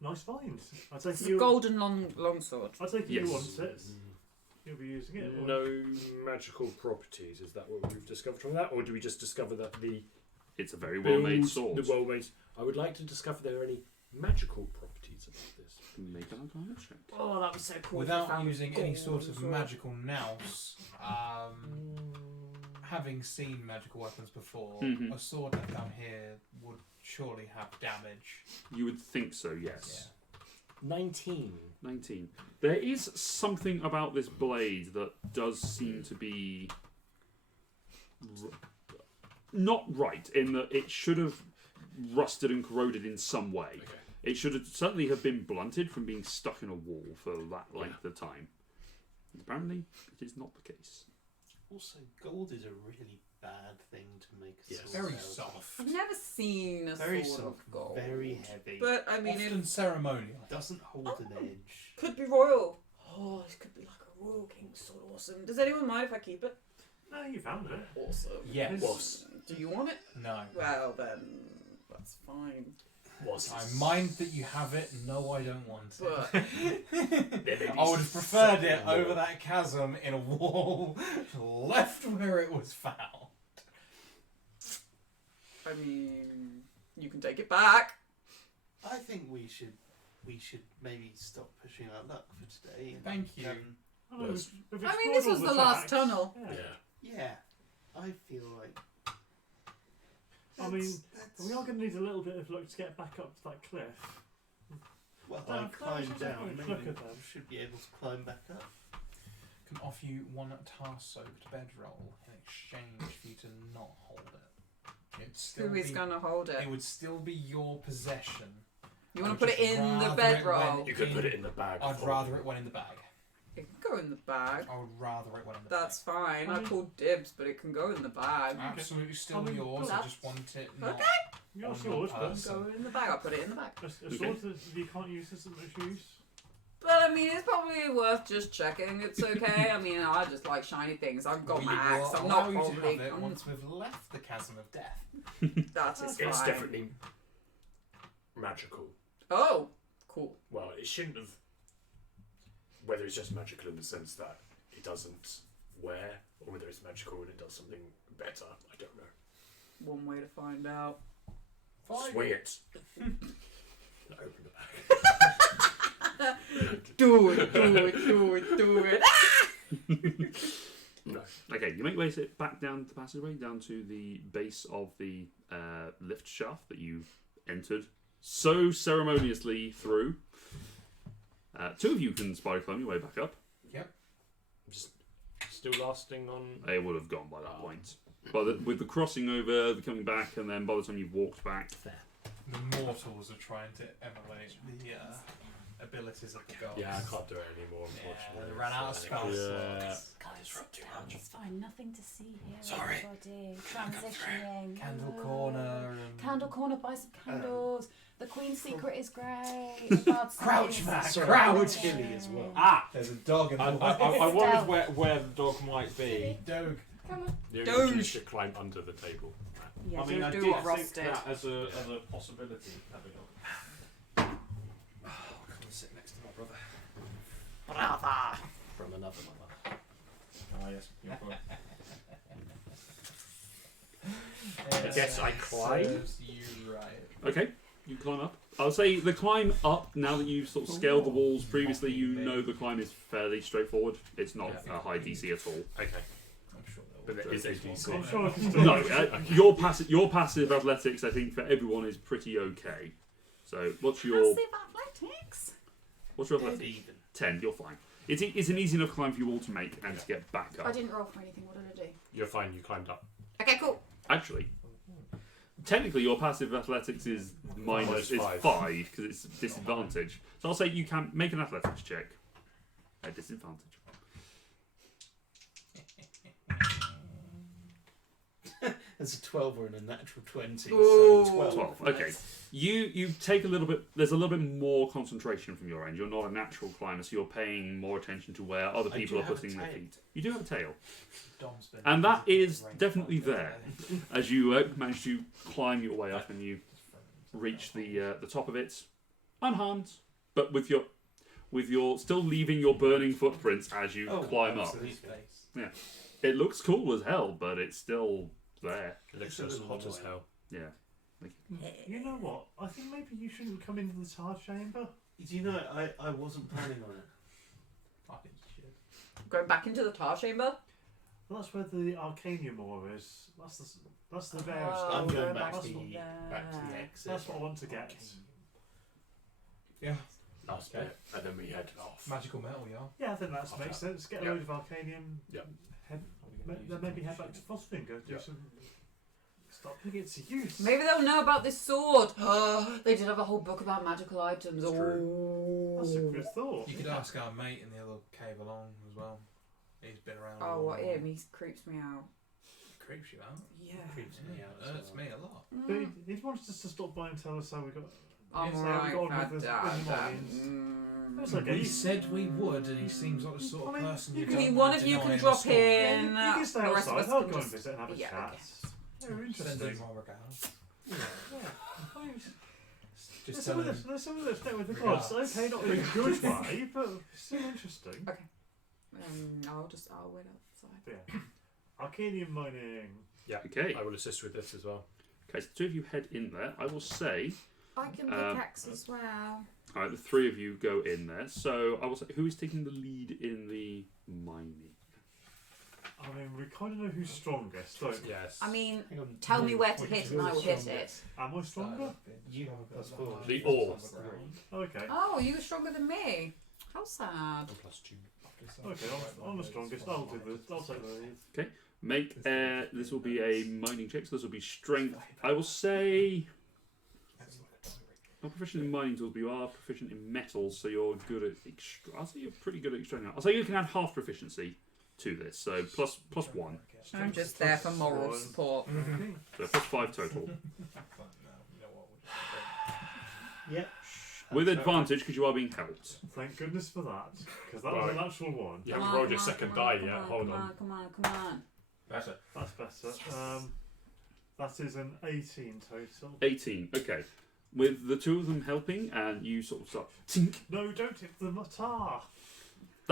Nice find. I take It's it a you. golden long sword. I take it Yes. you want it. You'll be using it. or- No magical properties. Is that what we've discovered from that, or do we just discover that the It's a very well made build- sword. The well-made. I would like to discover if there are any magical properties about this. Make an arcana check. Oh, that was so cool. Without using any sort of sword. magical nous, having seen magical weapons before, Mhm. a sword like down here would surely have damage. You would think so, yes. 19. 19. There is something about this blade that does seem to be not right in that it should have rusted and corroded in some way. Okay. It should have certainly have been blunted from being stuck in a wall for that length of time. Apparently, it is not the case. Also, gold is a really bad thing to make a Yes. sword Very out of. soft. I've never seen a Very sword soft, of gold. very heavy. But I mean, Often it ceremonial. Doesn't hold an edge. could be royal. Oh, this could be like a royal king sword. Awesome. Does anyone mind if I keep it? No, you found it. Awesome. Yes. Was. Do you want it? No. Well then, that's fine. Was. I mind that you have it. No, I don't want it. But I would have preferred it over that chasm in a wall, left where it was found. I mean, you can take it back. I think we should maybe stop pushing our luck for today. And, Thank you. I know, Was. we've I mean, explored this all was the last tracks. tunnel. Yeah. Yeah. yeah, I feel like. I mean, that's- we are going to need a little bit of luck to get back up to that cliff. Well, Down, I climbed down, down. down, Maybe look at them. we should be able to climb back up. Can offer you one tar-soaked bedroll in exchange for you to not hold it. It'd still Who is be- gonna hold it? It would still be your possession. You want I'd to put it just in the rather it bedroll? went You could put it in the bag. I'd for rather you. it went in the bag. It can go in the bag. I would rather it went in the That's fine. I I mean- called dibs, but it can go in the bag. bag. Absolutely still I mean, yours. I that's- just want it not. Okay. Your On sword, your but person. Go in the bag. I'll put it in the bag. a sword that you can't use as much use. But I mean, it's probably worth just checking. It's okay. I mean, I just like shiny things. I've got We my will axe. I'm allow not you to probably. have it once we've left the chasm of death. That is It's fine. definitely magical. Oh, cool. Well, it shouldn't have. Whether it's just magical in the sense that it doesn't wear, or whether it's magical and it does something better. I don't know. One way to find out. Swing it. Open the bag. Do it, do it, do it, do it. No. Okay, you make your way back down the passageway, down to the base of the lift shaft that you entered so ceremoniously through. Two of you can spider climb your way back up. Just still lasting on. They would have gone by that point. But with the crossing over, the coming back, and then by the time you've walked back, The mortals are trying to emulate the abilities of the gods. Yeah, I can't do it anymore, Yeah, unfortunately. they ran out of spells. Yeah. Guys, sit down. It's fine. Nothing to see here. Sorry. Everybody. Transitioning. Candle corner and Candle corner. Buy some candles. The Queen's secret is great. The Bard's Crouch secret is Mac, great. Crouch Hilly as well. Ah! there's a dog in the I It's wondered stealth. where the dog might be. dog. Come on. The Don't. only should climb under the table. Yeah. I mean, I do did what Ross think did. that as a possibility. Have a dog. Come and sit next to my brother. Brother. From another mother. Ah, yes, your brother. I guess I climb? Serves you right. okay, you climb up. I'll say the climb up, now that you've sort of scaled the walls previously, you know the climb is fairly straightforward. It's not Yeah. a high DC at all. Okay. I'm sure they'll But there is a I'm DC. sure I can still. No, your passive athletics, I think, for everyone is pretty okay. So, what's your Passive athletics. athletics? Even. 10. You're fine. It's an easy enough climb for you all to make and to get back I up. didn't roll for anything. What did I do? You're fine, you climbed up. Okay, cool. Actually, technically, your passive athletics is Minus is five. 5 because it's disadvantage. So I'll say you can make an athletics check at disadvantage. There's a 12 or a natural 20. Ooh. So 12. 12. Okay. You take a little bit. There's a little bit more concentration from your end. You're not a natural climber, so you're paying more attention to where other I people do are have a putting their tail. feet. You do have a tail, Dom's been and that visiting is the rain definitely quite a there bit. as you manage to climb your way up and you reach the top of it unharmed, but with your still leaving your burning footprints as you Oh, climb up. absolutely. Space. It looks cool as hell, but it's still there. It looks It's a as little hot as annoying. hell. Yeah. You know what? I think maybe you shouldn't come into the tar chamber. Do you know, I wasn't planning on it. I think you should. Going back into the tar chamber. Well, that's where the Arcanium ore is. That's the bear Oh, stuff. I'm go going back back to to there. back to the exit. That's what I want to get. Yeah, Last bit. And then we head off. magical metal, yeah. Yeah, I think that makes sense. Get a Yep. load of Arcanium. Yep. Head, then maybe head back to Frostfinger. Do Yep. some. Stop putting it to use. Maybe they'll know about this sword. They did have a whole book about magical items. It's That's a Oh. good thought. You could ask our mate in the other cave along as well. He's been around. a Oh, long what while. him? He creeps me out. Creeps you out. Yeah. Creeps me out. as Hurts well. me a lot. But he wants us to stop by and tell us how we got. I'm Yes, alright, I've got Fat with the Dad. mines. That's okay. We said we would, and he seems like the sort of I mean, person you you can- don't One wanna of you deny can the drop story. in. You can stay the rest of outside. us I'll can go and just- visit and have a yeah, I chat. guess. They're Send interesting. him my regards. Just There's tell some of him. this. There's some of this there with the Regards. gods. Okay, not in a good way, but still interesting. I'll wait outside. But yeah. Arcanium mining. Okay. I will assist with this as well. Okay, so the two of you head in there. I will say, I can pickaxe as well. alright, the three of you go in there. So I will say, who is taking the lead in the mining? I mean, we kind of know who's strongest, don't we? Yes. I mean, Hang on, tell me you- where to hit and I will hit it. Am I stronger? You plus 4. The ore. Okay. Oh, you were stronger than me. How sad. +2. Okay, I'm the strongest. I'll do this. I'll take the lead. Make this will be a mining check, so this will be strength. I will say not proficient in mining tools, but you are proficient in metals, so you're good at I'll say you're pretty good at extracting. I'll say you can add half proficiency to this, so plus 1. I'm just there for moral support. So plus 5 total. Yep. With advantage because you are being helped. Thank goodness for that, because that was a Right. natural one. You haven't rolled your second die yet. Hold on. Come on. Better. That's better. That is an 18 total. 18. Okay. With the two of them helping, and you sort of start tink. No, don't hit the tar.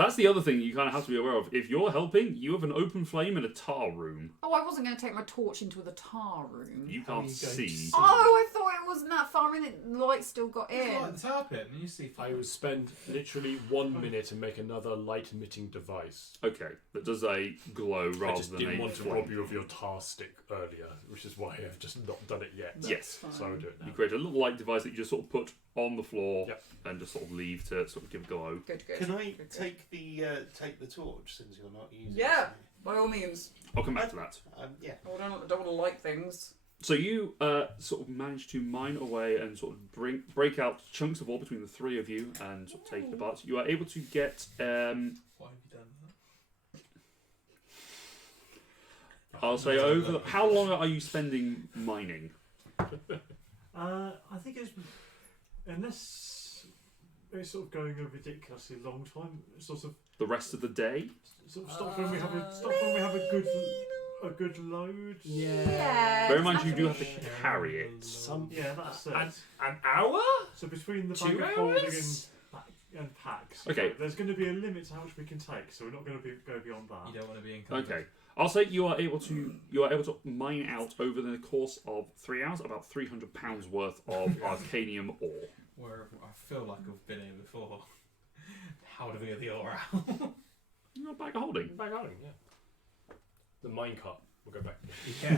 That's the other thing you kind of have to be aware of. If you're helping, you have an open flame in a tar room. Oh, I wasn't going to take my torch into the tar room. You How are can't you going to see. see? Oh, I thought it wasn't that far in. The light still got It's in. like the tar pit, and you see. I would spend literally 1 minute and make another light-emitting device. Okay, that does a glow I rather just than didn't a want to flame. rob you of your tar stick earlier, which is why I've just not done it yet. Yes. So I'll do it now. You create a little light device that you just sort of put on the floor Yep. and just sort of leave to sort of give a glow. Good, good. Can I good, good. take the torch since you're not using Yeah. it? By all means. I'll come back to that. Yeah. I don't want to light things. So you sort of manage to mine away and sort of break out chunks of ore between the three of you and sort of take it apart. You are able to get. Why have you done I'll say over. How long are you spending mining? I think it's unless it's sort of going a ridiculously long time. Sort of The rest of the day? stop when we have a good load. Yeah. Bear in mind you do have to exactly. carry it. Yeah, that's it. An hour? So between the 2 bag of holding hours? and packs, Okay. there's going to be a limit to how much we can take. So we're not going to go beyond that. You don't want to be in. Okay. I'll say you are able to mine out over the course of 3 hours about £300 worth of arcanium ore. Where I feel like I've been here before. How do we get the ore out? Not bag of holding. Back holding, yeah. The minecart. We'll go back. Yeah.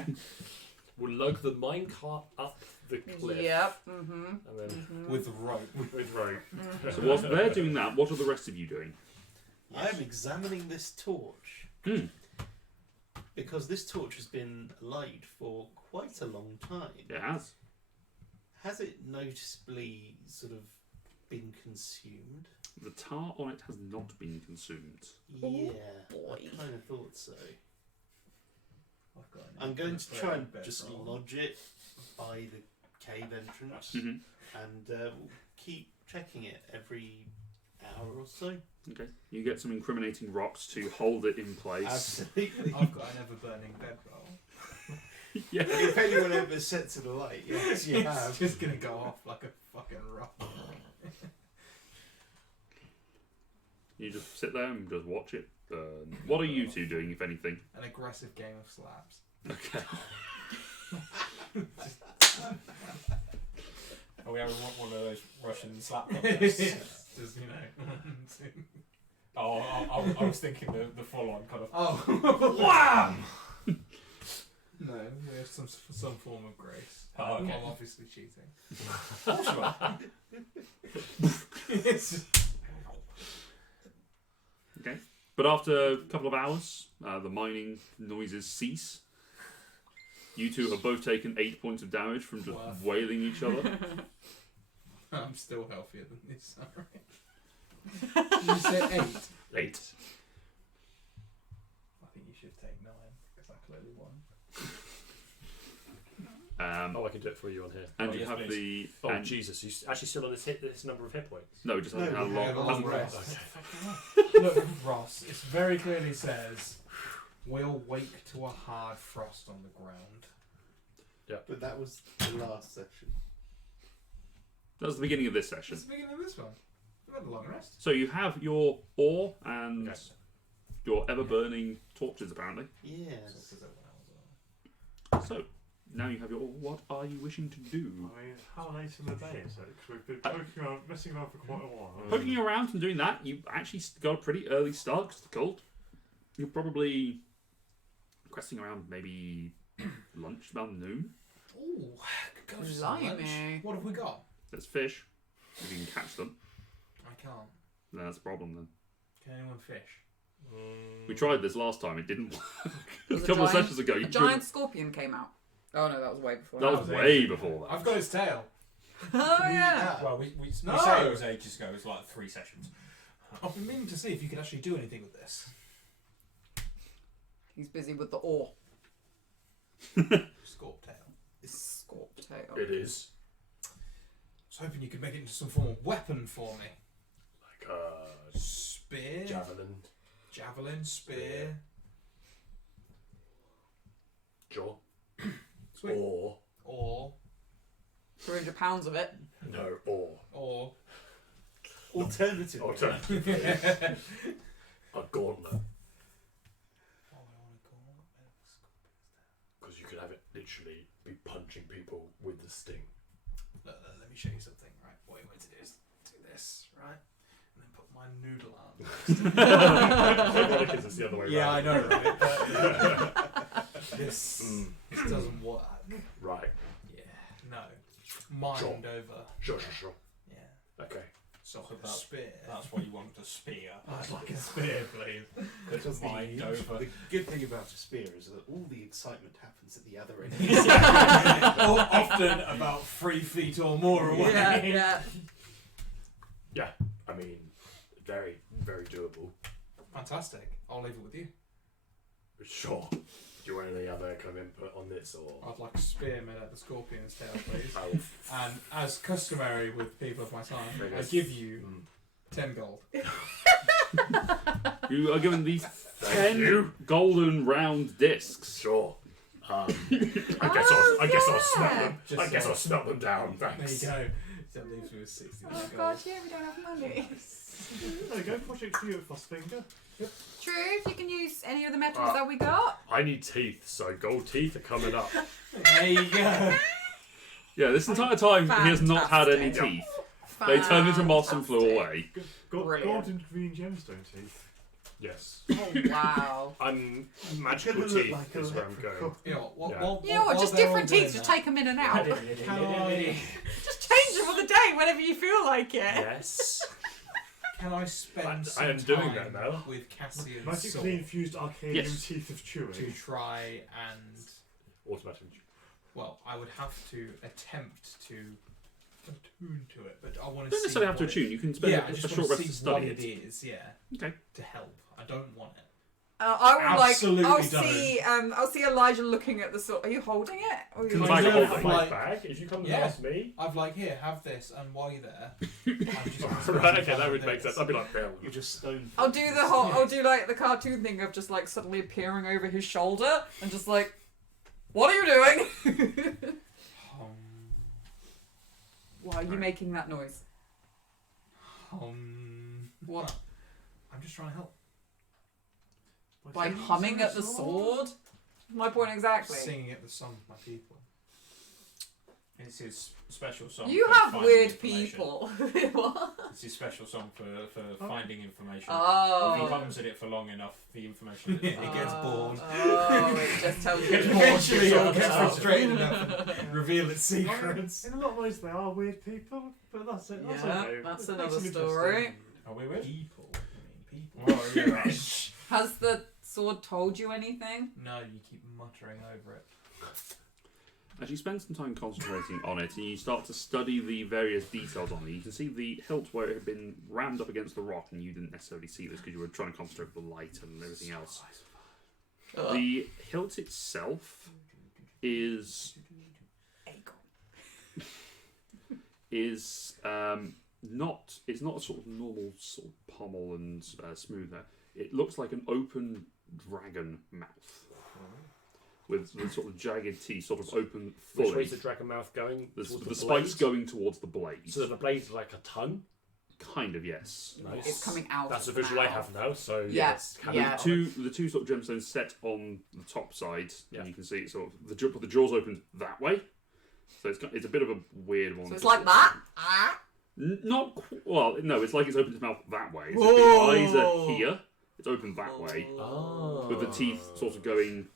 We'll lug the minecart up the cliff. Yep. Mm-hmm. And then With rope. with rope. So whilst they're doing that, what are the rest of you doing? I am examining this torch Hmm. because this torch has been alight for quite a long time. It has. Has it noticeably sort of been consumed? The tar on it has not been consumed. Yeah, boy. I kind of thought so. I've got an I'm going to very try and bad just roll. lodge it by the cave entrance, Mhm. and we'll keep checking it every hour or so. Okay. You get some incriminating rocks to hold it in place. Absolutely. I've got an ever burning bedroll. Yeah. If anyone ever sets it alight, yes, you It's have. just gonna go off like a fucking rocket. You just sit there and just watch it burn. What are you two doing, if anything? An aggressive game of slabs. Okay. Are we having one of those Russian slap Just, contests? you know. Oh, I was thinking the full-on kind of. Oh, wham! No, we have some form of grace. Oh, okay. I'm obviously cheating. It's Okay. But after a couple of hours, the mining noises cease. You two have both taken 8 points of damage from just Wow. wailing each other. I'm still healthier than this, sorry. Did you say 8? 8. I think you should take 9, because I clearly won. Oh, I can do it for you on here. And Oh, you yes, have please. the. Oh, and Jesus. You actually still on this number of hit points? no, just No, how we long. have a hasn't- long rest. Okay. Look, Ross, it very clearly says, we'll wake to a hard frost on the ground. But that was the last session. That was the beginning of this session. It's the beginning of this one. We've had a long rest. So you have your ore and Yes. your ever burning torches, apparently. Yes. So now you have your ore. What are you wishing to do? I mean, how late in the day is it? Because we've been poking around, messing around for quite a while. Poking around and doing that, you actually got a pretty early start because it's cold. You're probably questing around maybe lunch, about noon. Ooh, could go for some lunch. Blimey. What have we got? There's fish. If you can catch them, I can't. then that's a problem then. Can anyone fish? We tried this last time, it didn't work. a Was a couple of giant- sessions ago, you A giant scorpion came out. Oh no, that was way before. couldn't. That was way before that. I've got his tail. Oh yeah. Well, we No. say it was ages ago. It was like 3 sessions. I've been meaning to see if you could actually do anything with this. He's busy with the ore. Scorp tail. Scorp tail. It is. I was hoping you could make it into some form of weapon for me. Like a Spear, javelin, spear. jaw, Sweet. or 300 pounds of it. no, Or Alternative. alternative. a gauntlet. Why would I want a gauntlet made of a scorpion's Because you could have it literally be punching people with the sting. tail? Look, let me show you something. Right, what you want to do is do this, right, and then put my noodle arm. Ironic is it's the other way Yeah, I around. know, right? But this doesn't work. Right. Yeah, no. Mind Sure. over. Sure. Yeah. Okay. So With a that's, spear. that's why you want a spear. I'd like a spear, please. Because mind over. The good thing about a spear is that all the excitement happens at the other end. Or often about 3 feet or more away. Yeah. I mean, very, very doable. Fantastic. I'll leave it with you. Sure. Do you want any other kind of input on this, or? I'd like a spear made out of the scorpion's tail, please. I will And as customary with people of my time, Very I nice. give you 10 gold. You are given these Thank 10 you. golden round discs. Sure. I guess Oh, I'll smelt them. Just I guess so- I'll smelt them down. There Thanks. you go. That leaves me with 60 Oh gold. god, yeah, we don't have money. There you go, Project Theo Frostfinger. True, if you can use any of the metals Ah. that we got. I need teeth, so gold teeth are coming up. There you go. Yeah, this entire time he has not had any Fantastic. teeth. They turned into moss and flew away. Brilliant. Gold and green gemstone teeth. Yes. Oh wow. I'm magical Gonna look teeth like a is where I'm going. leprechaun. You know, what, Yeah. what, You know what, while just they're all different doing teeth, just that, take them in and out. Can I, Just change them for the day whenever you feel like it. Yes. can I spend some I am doing time that now. with Cassian's Magically sword infused arcadium Yes. teeth of to chewing. try and... Automatic. Well, I would have to attempt to attune to it, but I want to You don't see necessarily have to what it- attune, you can spend Yeah, I a just short want rest to to see what study it it. is, yeah. Okay. To help. I don't want it. I would Absolutely I'll don't. see. I'll see Elijah looking at the sword. Are you holding it? Or are you Can I I do hold have it? my Like- bag? If you come and Yeah. ask me. I've like, here, have this, and while you're there, I'm just gonna Right, okay, spend that would time make with sense. this. I'd be like, Bill. You're just stone. I'll do the whole. I'll do like the cartoon thing of just like suddenly appearing over his shoulder and just like, what are you doing? Why are you making that noise? What? I'm just trying to help. By humming at the sword? My point exactly. Singing at the song of my people. It's his special song. You for have finding weird information. people. What? It's his special song for finding information. If he Oh. hums at it for long enough, the information. He gets bored. Oh, it just tells you. Eventually, Gets it'll bored. get frustrated enough and reveal its In secrets. a lot of ways, they are weird people, but that's it. That's Yeah, okay. that's It makes another them story. interesting. Are we with? People. I mean, people. Oh, yeah, right. Has the sword told you anything? No, you keep muttering over it. As you spend some time concentrating on it and you start to study the various details on it, you can see the hilt where it had been rammed up against the rock, and you didn't necessarily see this because you were trying to concentrate with the light and everything else. The hilt itself is not. It's not a sort of normal sort of pommel and smoother. It looks like an open dragon mouth with the sort of jagged teeth, sort of open Which fully. way's the dragon mouth going? The Towards spikes blade? going towards the blade. So the blade's like a tongue? Kind of, yes. Nice. It's coming out. That's the of the visual I mouth. have now, so Yeah, it's yeah. The two sort of gemstones set on the top side, Yeah. and you can see it sort of the jaws opened that way. So it's a bit of a weird one. So it's like that. Ah. Not well, no. It's like it's opened its mouth that way. As if Whoa. the eyes are here. It's opened that way, Oh. with the teeth sort of going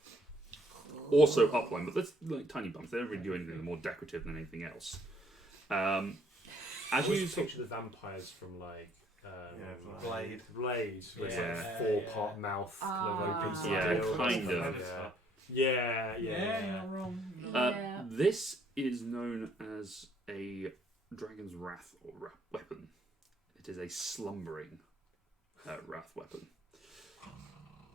also upline, but that's like tiny bumps. They don't really do anything. They're more decorative than anything else. I As always you picture the vampires from like Blade. Blade, with Yeah, like four-part yeah. mouth kind of Ah. open. Yeah, style. kind of. Yeah. You're not wrong. Yeah. This is known as a Dragon's Wrath or weapon. It is a slumbering wrath weapon.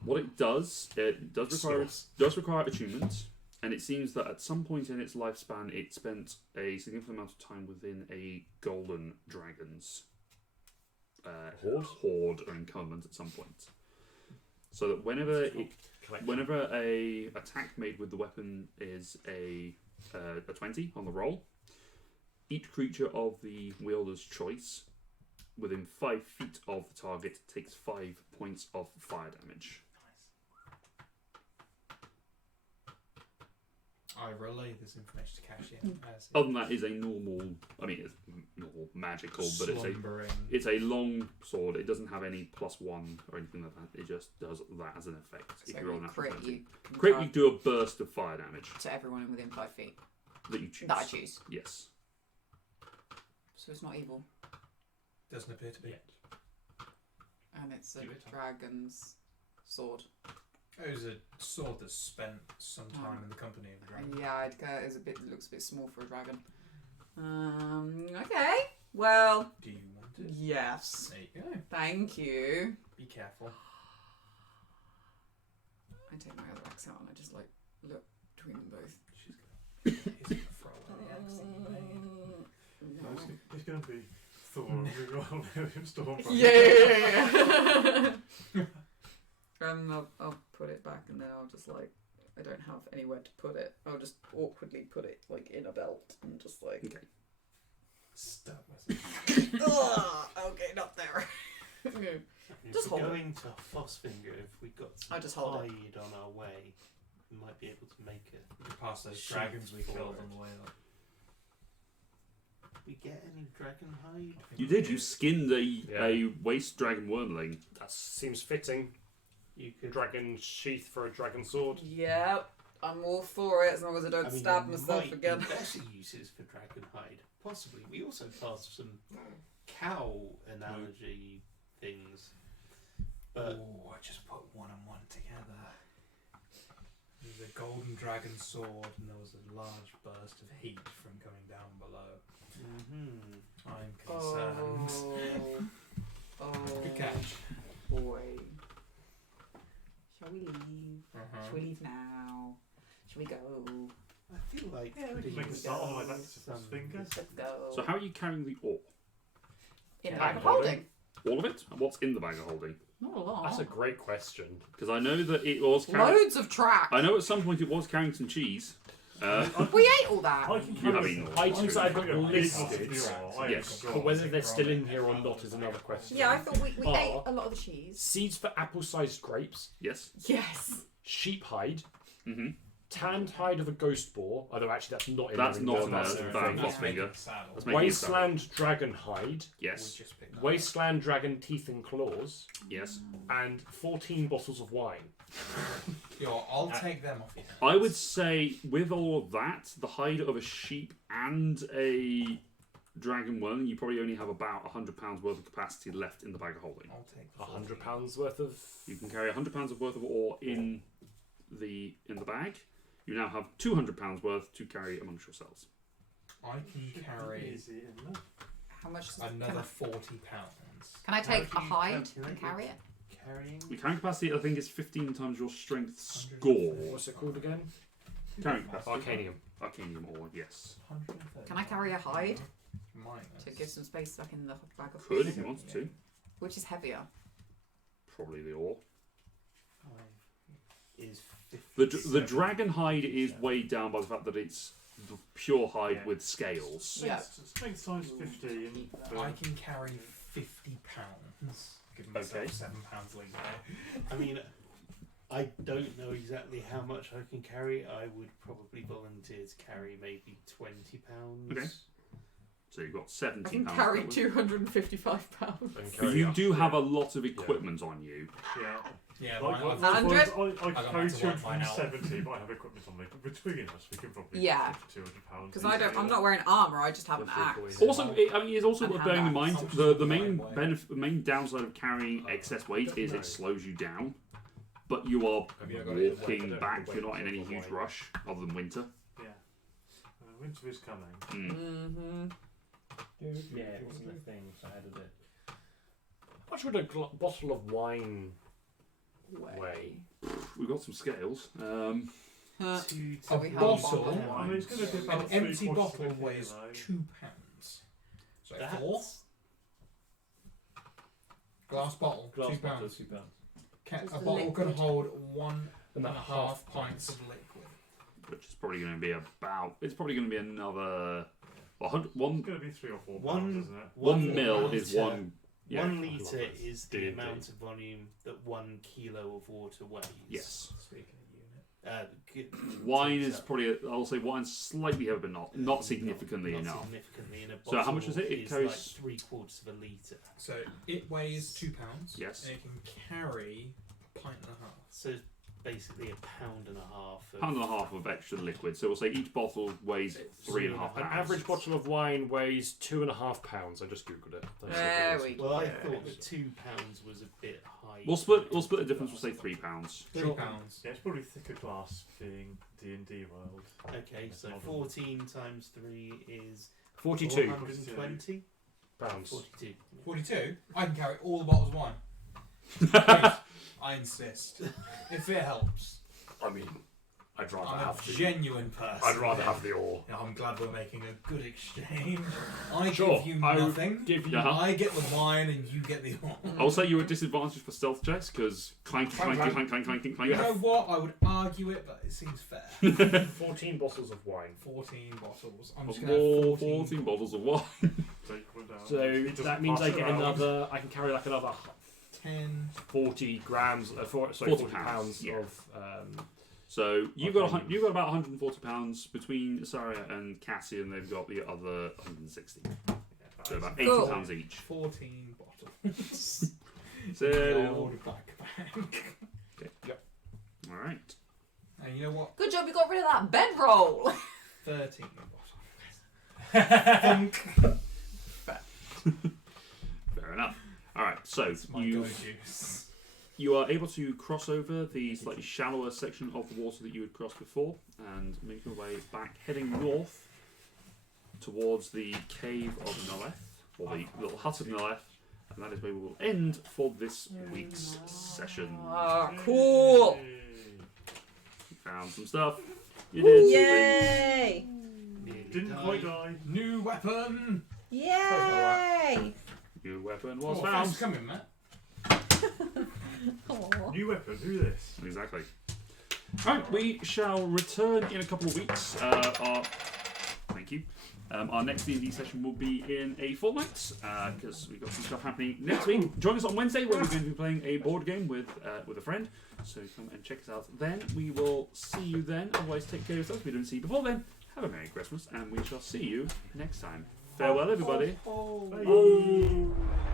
What it does require attunement, and it seems that at some point in its lifespan, it spent a significant amount of time within a golden dragon's horde or encampment at some point. So that whenever a attack made with the weapon is a 20 on the roll, each creature of the wielder's choice within 5 feet of the target takes 5 points of fire damage. I relay this information to Cassian as Other than that, is a normal. I mean, it's normal magical, but slumbering. it's a long sword. It doesn't have any +1 or anything like that. It just does that as an effect. So If you're on you that crit, 20. you can Crit, try you do a burst of fire damage to everyone within 5 feet that you choose. that I choose. Yes. So it's not evil, Doesn't appear to be. and it's a Give it time. dragon's sword. It was a sword that spent some time in the company of the dragon. Yeah, it looks a bit small for a dragon. Okay. Well, Do you want it? yes. There you go. Thank you. Be careful. I take my other axe out and I just like look between them both. He's gonna throw away the axe that you made. No, it's going to be Thor. Yeah. I'll put it back and then I'll just like I don't have anywhere to put it. I'll just awkwardly put it like in a belt and just like Okay. Stab myself. ugh, okay, not there. If Just we're hold it. going to Fossfinger, if we got some I just hold it. hide on our way, we might be able to make it. We could pass those Shoot dragons we killed forward. on the way up. We get any dragon hide? You did. You skinned a waste dragon wormling. That seems fitting. You could. Dragon sheath for a dragon sword. Yeah, I'm all for it as long as I don't stab there myself might again. be better uses for dragon hide. Possibly. We also passed some cow analogy things. But Oh, I just put one and one together. There was a golden dragon sword and there was a large burst of heat from coming down below. I'm concerned. Oh, Good catch. boy. Shall we leave? Uh-huh. Shall we leave now? Shall we go? I feel like Yeah, we putting Make a start on my back to some- finger. Let's go. So how are you carrying the ore? in a Bag bag of holding. holding. All of it? And what's in the bag of holding? Not a lot. That's a great question. Because I know that it was carrying. Loads of track. I know at some point it was carrying some cheese. We ate all that. I can You carry have some- eaten all. Items that I've got Yeah, listed, Yes. but whether they're still in here or not is another question. Yeah, I thought we Oh. ate a lot of the cheese. Seeds for apple-sized grapes, Yes. Yes. sheep hide, Mm-hmm. tanned hide of a ghost boar, although actually that's not in That's there. not in that's there. a That's thing. not finger. Saddle. That's making it sound. Wasteland dragon hide, Yes. We just picked that wasteland dragon teeth and claws, Yes. and 14 bottles of wine. up. Yo, I'll take them off your hands. I would say with all of that, the hide of a sheep and a dragon worm, you probably only have about £100 worth of capacity left in the bag of holding. I'll take the £100 worth of. You can carry £100 worth of ore in the bag. You now have £200 worth to carry amongst yourselves. I can carry Easy enough. How much? another £40. Can I take How a do you hide calculate and carry it? Carrying. Your carrying capacity, I think, is 15 times your strength score. What's it called again? Carrying capacity. Arcanium. Arcanium ore, yes. 130. Can I carry a hide Minus. to give some space back in the bag of Could food? if you wanted to. Which is heavier? Probably the ore. Is The dragon hide is weighed down by the fact that it's the pure hide Yeah. with scales. Yeah. Strength times 15. I can carry £50. Give myself Okay. £7 leeway. I mean, I don't know exactly how much I can carry. I would probably volunteer to carry maybe £20. Okay. So you've got I £17. can carry that was- £255. And But carry you up do to- have a lot of equipment on you. Yeah. Yeah, Like, mine- like, Hundred? I I can got carry mine to work mine out. 270, but I have equipment on me. But between us, we can probably Yeah. get to £200. Because I'm not wearing armor. I just have an That's your axe. boy. Also, it's also And worth bearing in hand mind axe. the main main downside of carrying excess weight is it slows you down. But you are Have you got it in weight? I walking don't back. have the You're not weight in any of the huge weight. rush, other than winter. Yeah. Winter is coming. Mm. Mm-hmm. Yeah, it wasn't a thing, so I added it. How much would a bottle of wine weigh? We've got some scales. Huh. Two A we have bottle, one. I mean, it's going to be an about empty 3/4 bottle of a weighs kilo. £2. So That's 4. Glass bottle, Glass £2. bottle, £2. Just A the bottle can liquid. hold 1.5 half pints of liquid. Which is probably going to be about. It's probably going to be another. 100, one It's going to be 3 or 4 One- pounds, isn't it? 1 mil is litre. 1 Yeah. 1 I love litre this. is the D&D. amount of volume that 1 kilo of water weighs. Yes. Speaking of unit. Wine takes is up- probably, I'll say wine's slightly heavy, but not significantly not enough. Significantly, and a So how bottle much is it? It is carries- like 3/4 of a litre. So it weighs £2. Yes. And it can carry a pint and a half. So it's basically a pound and a half. Of, Pound and a half of extra liquid. So we'll say each bottle weighs 3.5 An pounds. average bottle of wine weighs 2.5 pounds. I just googled it. That's There it. we Well, I go. thought that £2 was a bit high. We'll split the difference. We'll say £3. £3. Yeah, it's probably thicker glass being D&D world. Okay, so 14 times 3 is 42 420. pounds. 42. 42? I can carry all the bottles of wine. Please, I insist. If it helps. I mean, I'd rather I'm a have the. genuine person. I'd rather have the ore. Yeah, I'm glad we're making a good exchange. I Sure, give you I would nothing. give you. Uh-huh. I get the wine and you get the oil. I'll say you're at disadvantage for stealth checks because clanky, Clank, clanky, clank. clank, clank, clank, You clank. know what? I would argue it, but it seems fair. 14 bottles of wine. 14 bottles. I'm just going to More have 14 bottles of wine. Take one down. So He doesn't that means pass I it get around. another. I can carry like another 10. 40 grams. 40 40 pounds, pounds, yeah. of. So you've Okay. got about 140 pounds between Saria and Cassian. They've got the other 160. So about 80 Cool. pounds each. 14 bottles. So The old black bag. all right. And you know what? Good job you got rid of that bedroll. 13 bottles. Fair enough. All right. So That's my you go-juice. you are able to cross over the slightly shallower section of the water that you had crossed before and make your way back, heading north towards the cave of Noleth, or the little hut of Noleth, and that is where we will end for this week's session. Ah, cool. You found some stuff. You did Yay! Nearly Didn't died. quite die. New weapon! Yay! something. Your weapon was Oh, found. thanks for coming, Matt. Aw. New weapon, who this? Exactly. Alright, we shall return in a couple of weeks. Thank you. Our next D&D session will be in a fortnight because we've got some stuff happening next week. Join us on Wednesday where we're going to be playing a board game with a friend. So come and check us out then. We will see you then. Otherwise, take care of yourselves. If we don't see you before then, have a Merry Christmas and we shall see you next time. Farewell, everybody. Oh. Bye.